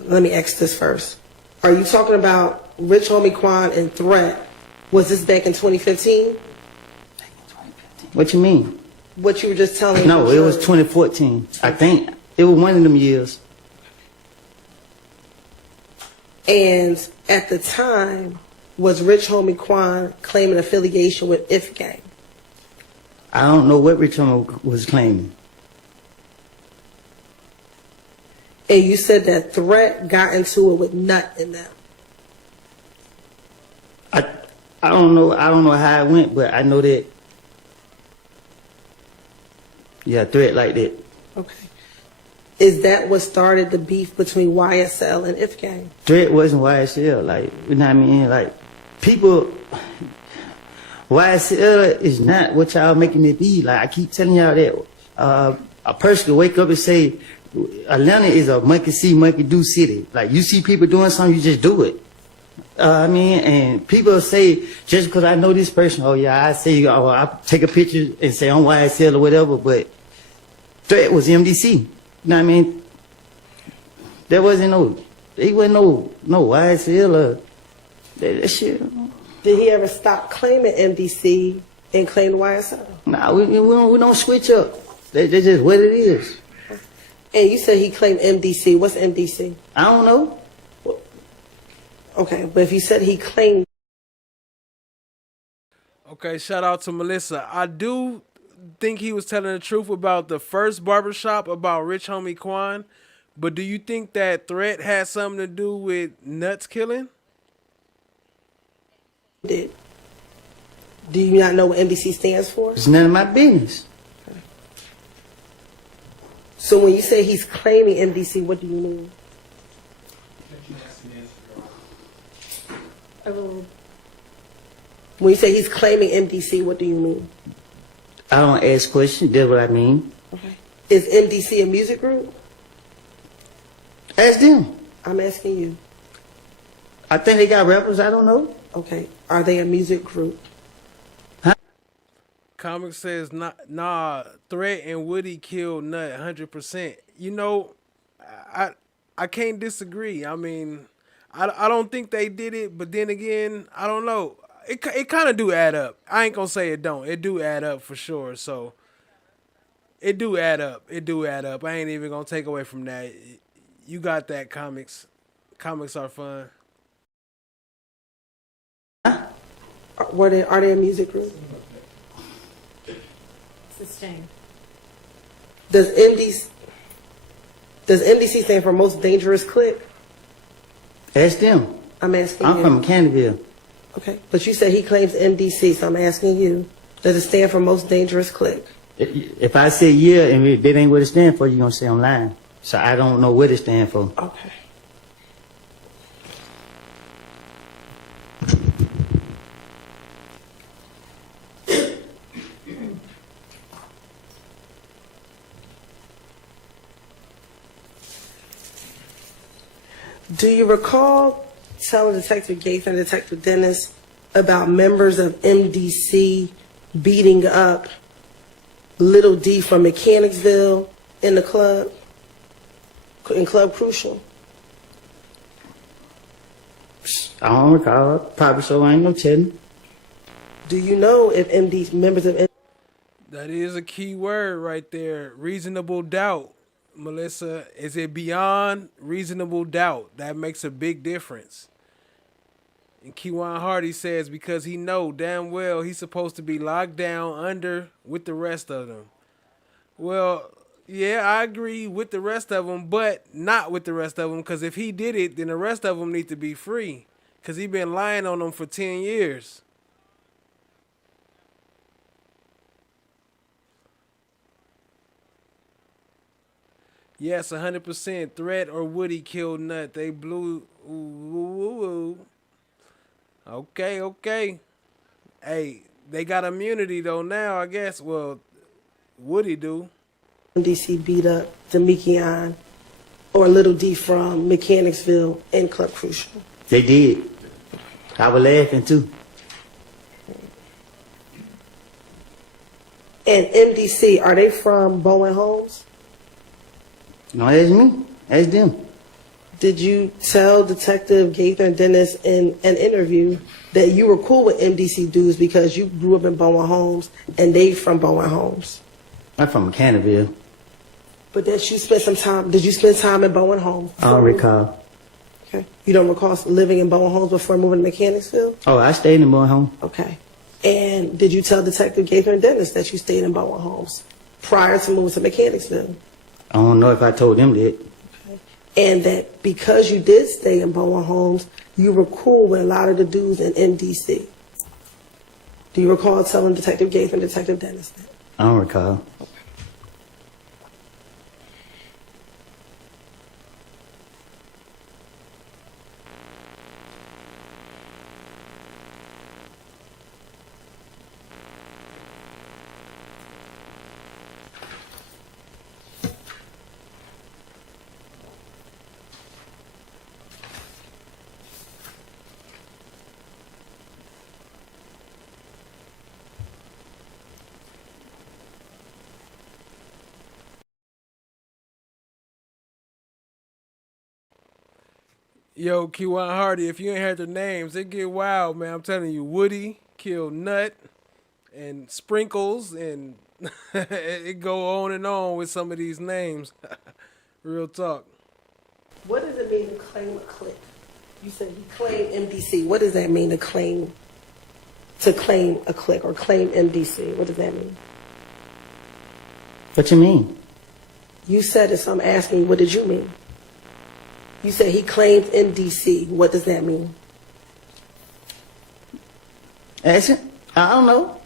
Let me ask this first. Are you talking about Rich Homie Quan and Threat? Was this back in 2015? What you mean? What you were just telling me? No, it was 2014. I think it was one of them years. And at the time, was Rich Homie Quan claiming affiliation with If Gang? I don't know what Rich Homie was claiming. And you said that Threat got into it with Nut and them. I don't know how it went, but I know that. Yeah, Threat like that. Okay. Is that what started the beef between YSL and If Gang? Threat wasn't YSL, like, you know what I mean? Like, people, YSL is not what y'all making it be. Like, I keep telling y'all that a person can wake up and say, Atlanta is a monkey see, monkey do city. Like, you see people doing something, you just do it. I mean, and people say, just because I know this person, oh yeah, I say, oh, I take a picture and say I'm YSL or whatever, but Threat was MDC. You know what I mean? There wasn't he wasn't no YSL or that shit. Did he ever stop claiming MDC and claim YSL? Nah, we don't switch up. That's just what it is. And you said he claimed MDC. What's MDC? I don't know. Okay, but if you said he claimed... Okay, shout out to Melissa. I do think he was telling the truth about the first barbershop about Rich Homie Quan, but do you think that Threat had something to do with Nuts killing? Did. Do you not know what MDC stands for? It's none of my business. So when you say he's claiming MDC, what do you mean? When you say he's claiming MDC, what do you mean? I don't ask questions. That's what I mean. Okay. Is MDC a music group? Ask them. I'm asking you. I think they got rappers. I don't know. Okay. Are they a music group? Comic says, nah, Threat and Woody killed Nut 100%. You know, I can't disagree. I mean, I don't think they did it, but then again, I don't know. it kind of do add up. I ain't gonna say it don't. It do add up for sure. So it do add up. It do add up. I ain't even gonna take away from that. You got that. Comics are fun. Are they a music group? Sustained. Does MDC stand for Most Dangerous Clique? Ask them. I'm asking I'm you. from Canterville. Okay, but you said he claims MDC, so I'm asking you, does it stand for Most Dangerous Clique? If I say yeah and that ain't what it stands for, you're going to say I'm lying. So I don't know what it stands for. Okay. Do you recall telling Detective Gates and Detective Dennis about members of MDC beating up Little D from Mechanicsville in the club, in Club Crucial? I don't recall. Probably so. I ain't no telling. Do you know if members of That is a key word right there. Reasonable doubt, Melissa. Is it beyond reasonable doubt? That makes a big difference. And Keywan Hardy says because he know damn well he's supposed to be locked down under with the rest of them. Well, yeah, I agree with the rest of them, but not with the rest of them, because if he did it, then the rest of them need to be free, because he been lying on them for 10 years. Yes, 100%. Threat or Woody killed Nut. They blew. Ooh, ooh, ooh, ooh. Okay. Hey, they got immunity though now, I guess. Well, Woody do. MDC beat up Demekion or Little D from Mechanicsville in Club Crucial? They did. I was laughing too. And MDC, are they from Bowen Homes? No, ask me. Ask them. Did you tell Detective Gaither and Dennis in an interview that you were cool with MDC dudes because you grew up in Bowen Homes and they from Bowen Homes? I'm from Canterville. But that you spent some time, did you spend time in Bowen Homes? I don't recall. Okay. You don't recall living in Bowen Homes before moving to Mechanicsville? Oh, I stayed in Bowen Home. Okay. And did you tell Detective Gaither and Dennis that you stayed in Bowen Homes prior to moving to Mechanicsville? I don't know if I told them that. And that because you did stay in Bowen Homes, you were cool with a lot of the dudes in MDC. Do you recall telling Detective Gaither and Detective Dennis that? I don't recall. Yo, Keywan Hardy, if you ain't heard the names, it get wild, man. I'm telling you, Woody killed Nut and Sprinkles, and it go on and on with some of these names. Real talk. What does it mean to claim a clique? You said you claim MDC. What does that mean to claim a clique or claim MDC? What does that mean? What you mean? You said it, so I'm asking you, what did you mean? You said he claimed MDC. What does that mean? Ask it. I don't know.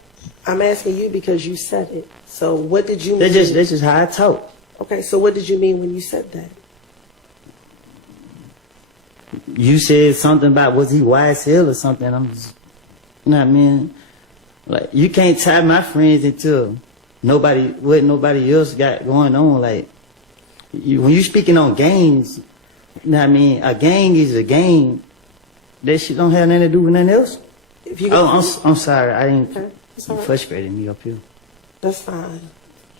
I'm asking you because you said it. So what did you mean? That's just how I talk. Okay, so what did you mean when you said that? You said something about was he YSL or something. I'm just, you know what I mean? Like, you can't tie my friends into what nobody else got going on. Like, when you speaking on gangs, you know what I mean? A gang is a gang. That shit don't have nothing to do with nothing else. I'm sorry. I didn't. Okay, You frustrated me up here. That's fine.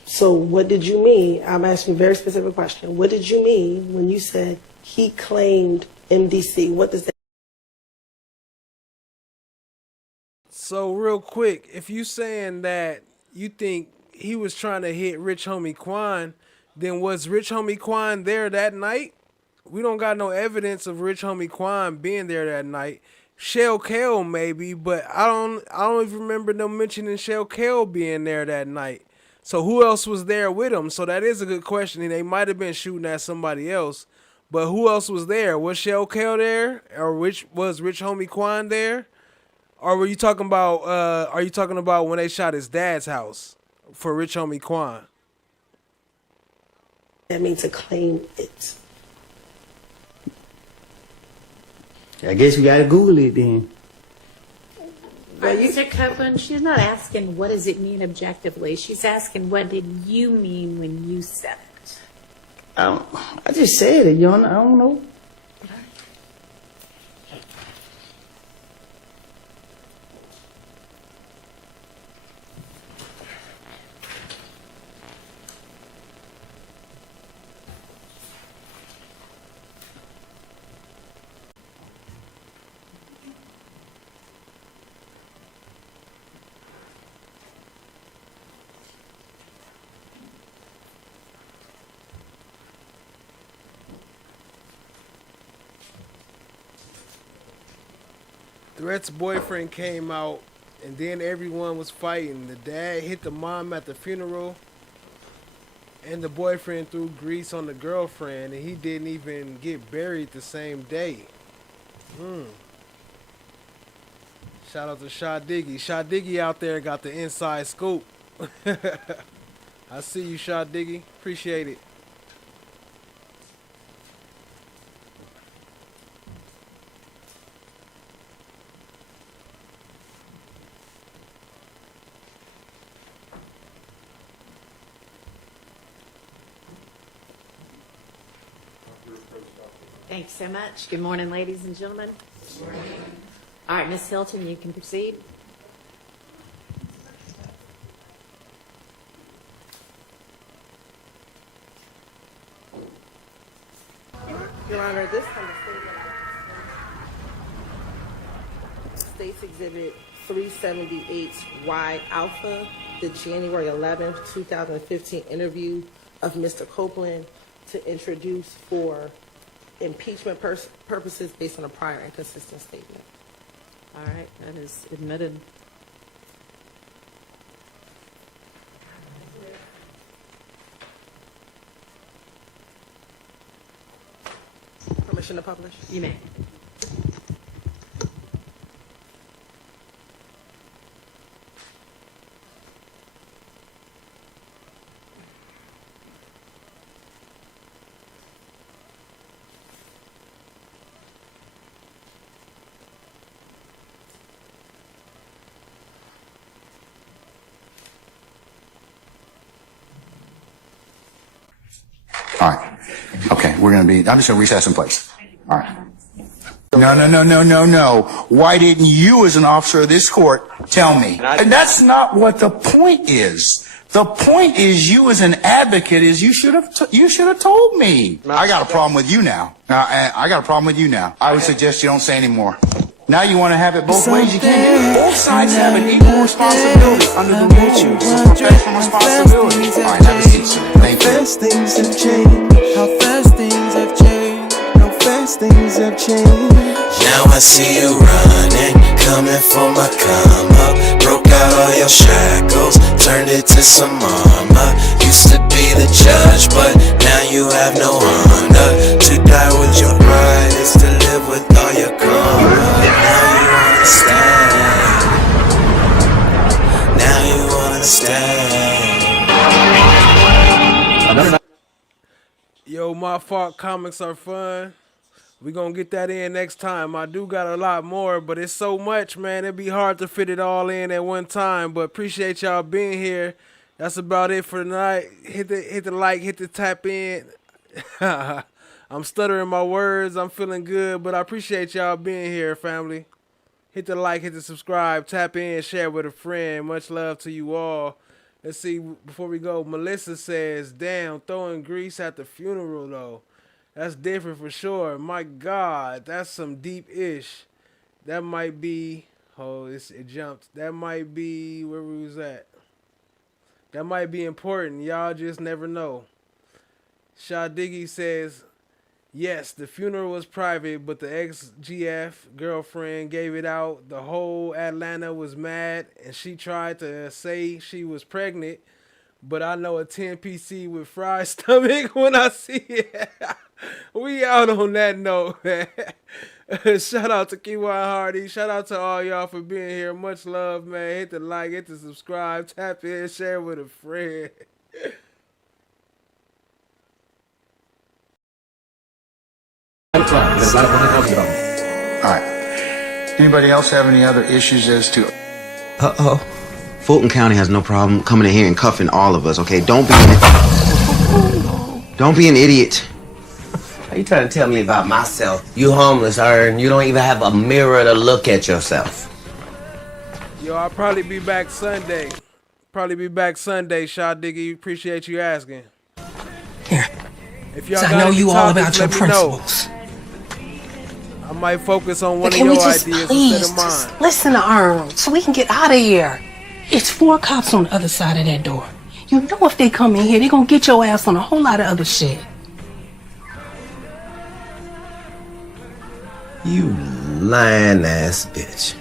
So what did you mean? I'm asking a very specific question. What did you mean when you said he claimed MDC? What does that So real quick, if you saying that you think he was trying to hit Rich Homie Quan, then was Rich Homie Quan there that night? We don't got no evidence of Rich Homie Quan being there that night. Shell Kale maybe, but I don't even remember them mentioning Shell Kale being there that night. So who else was there with him? So that is a good question. And they might have been shooting at somebody else. But who else was there? Was Shell Kale there? Or was Rich Homie Quan there? Or were you talking about are you talking about when they shot his dad's house for Rich Homie Quan? That means to claim it. I guess we gotta Google it then. Mr. Copeland, she's not asking what does it mean objectively. She's asking what did you mean when you said it. I just said it, I don't know. Threat's boyfriend came out, and then everyone was fighting. The dad hit the mom at the funeral, and the boyfriend threw grease on the girlfriend, and he didn't even get buried the same day. Shout out to Shot Diggy. Shot Diggy out there got the inside scoop. I see you, Shot Diggy. Appreciate it. Thanks so much. Good morning, ladies and gentlemen. All right, Ms. Hilton, you can proceed. Your Honor, this time State's Exhibit 378Y Alpha, the January 11th, 2015 interview of Mr. Copeland to introduce for impeachment purposes based on a prior inconsistent statement. All right, that is admitted. Permission to publish? You may. All right. Okay, I'm just going to recess in place. All right. No. Why didn't you, as an officer of this court, tell me? And that's not what the point is. The point is, you as an advocate, is you should have told me. I got a problem with you now. I got a problem with you now. I would suggest you don't say any more. Now you want to have it both ways. You can't do it. Both sides have an equal responsibility under the rules. It's professional responsibility. All right, have a seat, sir. Thank you. How fast things have changed. How fast things have changed. How fast things have changed. Now I see you running, coming for my come up. Broke out all your shackles, turned it to some armor. Used to be the judge, but now you have no honor. To die with your pride is to live with all your karma. Now you understand. Now you understand. Yo, my fault. Comics are fun. We gonna get that in next time. I do got a lot more, but it's so much, man. It'd be hard to fit it all in at one time. But appreciate y'all being here. That's about it for tonight. Hit the like, hit the tap in. I'm stuttering my words. I'm feeling good, but I appreciate y'all being here, family. Hit the like, hit the subscribe, tap in, share with a friend. Much love to you all. Let's see, before we go, Melissa says, damn, throwing grease at the funeral, though. That's different for sure. My God, that's some deep-ish. That might be Oh, it jumped. That might be where we was at. That might be important. Y'all just never know. Shaw Diggy says, yes, the funeral was private, but the ex-GF girlfriend gave it out. The whole Atlanta was mad, and she tried to say she was pregnant, but I know a 10 PC with fried stomach when I see it. We out on that note, man. Shout out to Kiwan Hardy. Shout out to all y'all for being here. Much love, man. Hit the like, hit the subscribe, tap in, share with a friend. All right. Anybody else have any other issues as to... Uh-oh. Fulton County has no problem coming in here and cuffing all of us, okay? Don't be an idiot. Are you trying to tell me about myself? You homeless, and you don't even have a mirror to look at yourself. Yo, I'll probably be back Sunday. Shaw Diggy. Appreciate you asking. Here. If y'all So I got know any you all topics, about your let me know. principles. I might focus on one But of can your we just ideas please instead of mine. just listen to Earl so we can get out of here? It's 4 cops on the other side of that door. You know if they come in here, they're gonna get your ass on a whole lot of other shit. You lying ass bitch.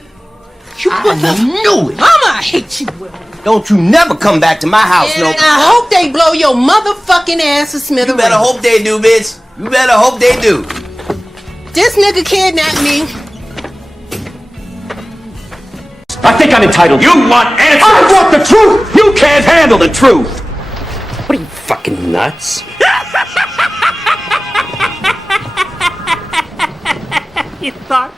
I knew it. Mama, I hate you, Will. Don't you never come back to my house, no. And I hope they blow your motherfucking ass to smithereens. You better hope they do, bitch. You better hope they do. This nigga kidnapped me. I think I'm entitled. You want answers? I want the truth! You can't handle the truth! What are you, fucking nuts? You thought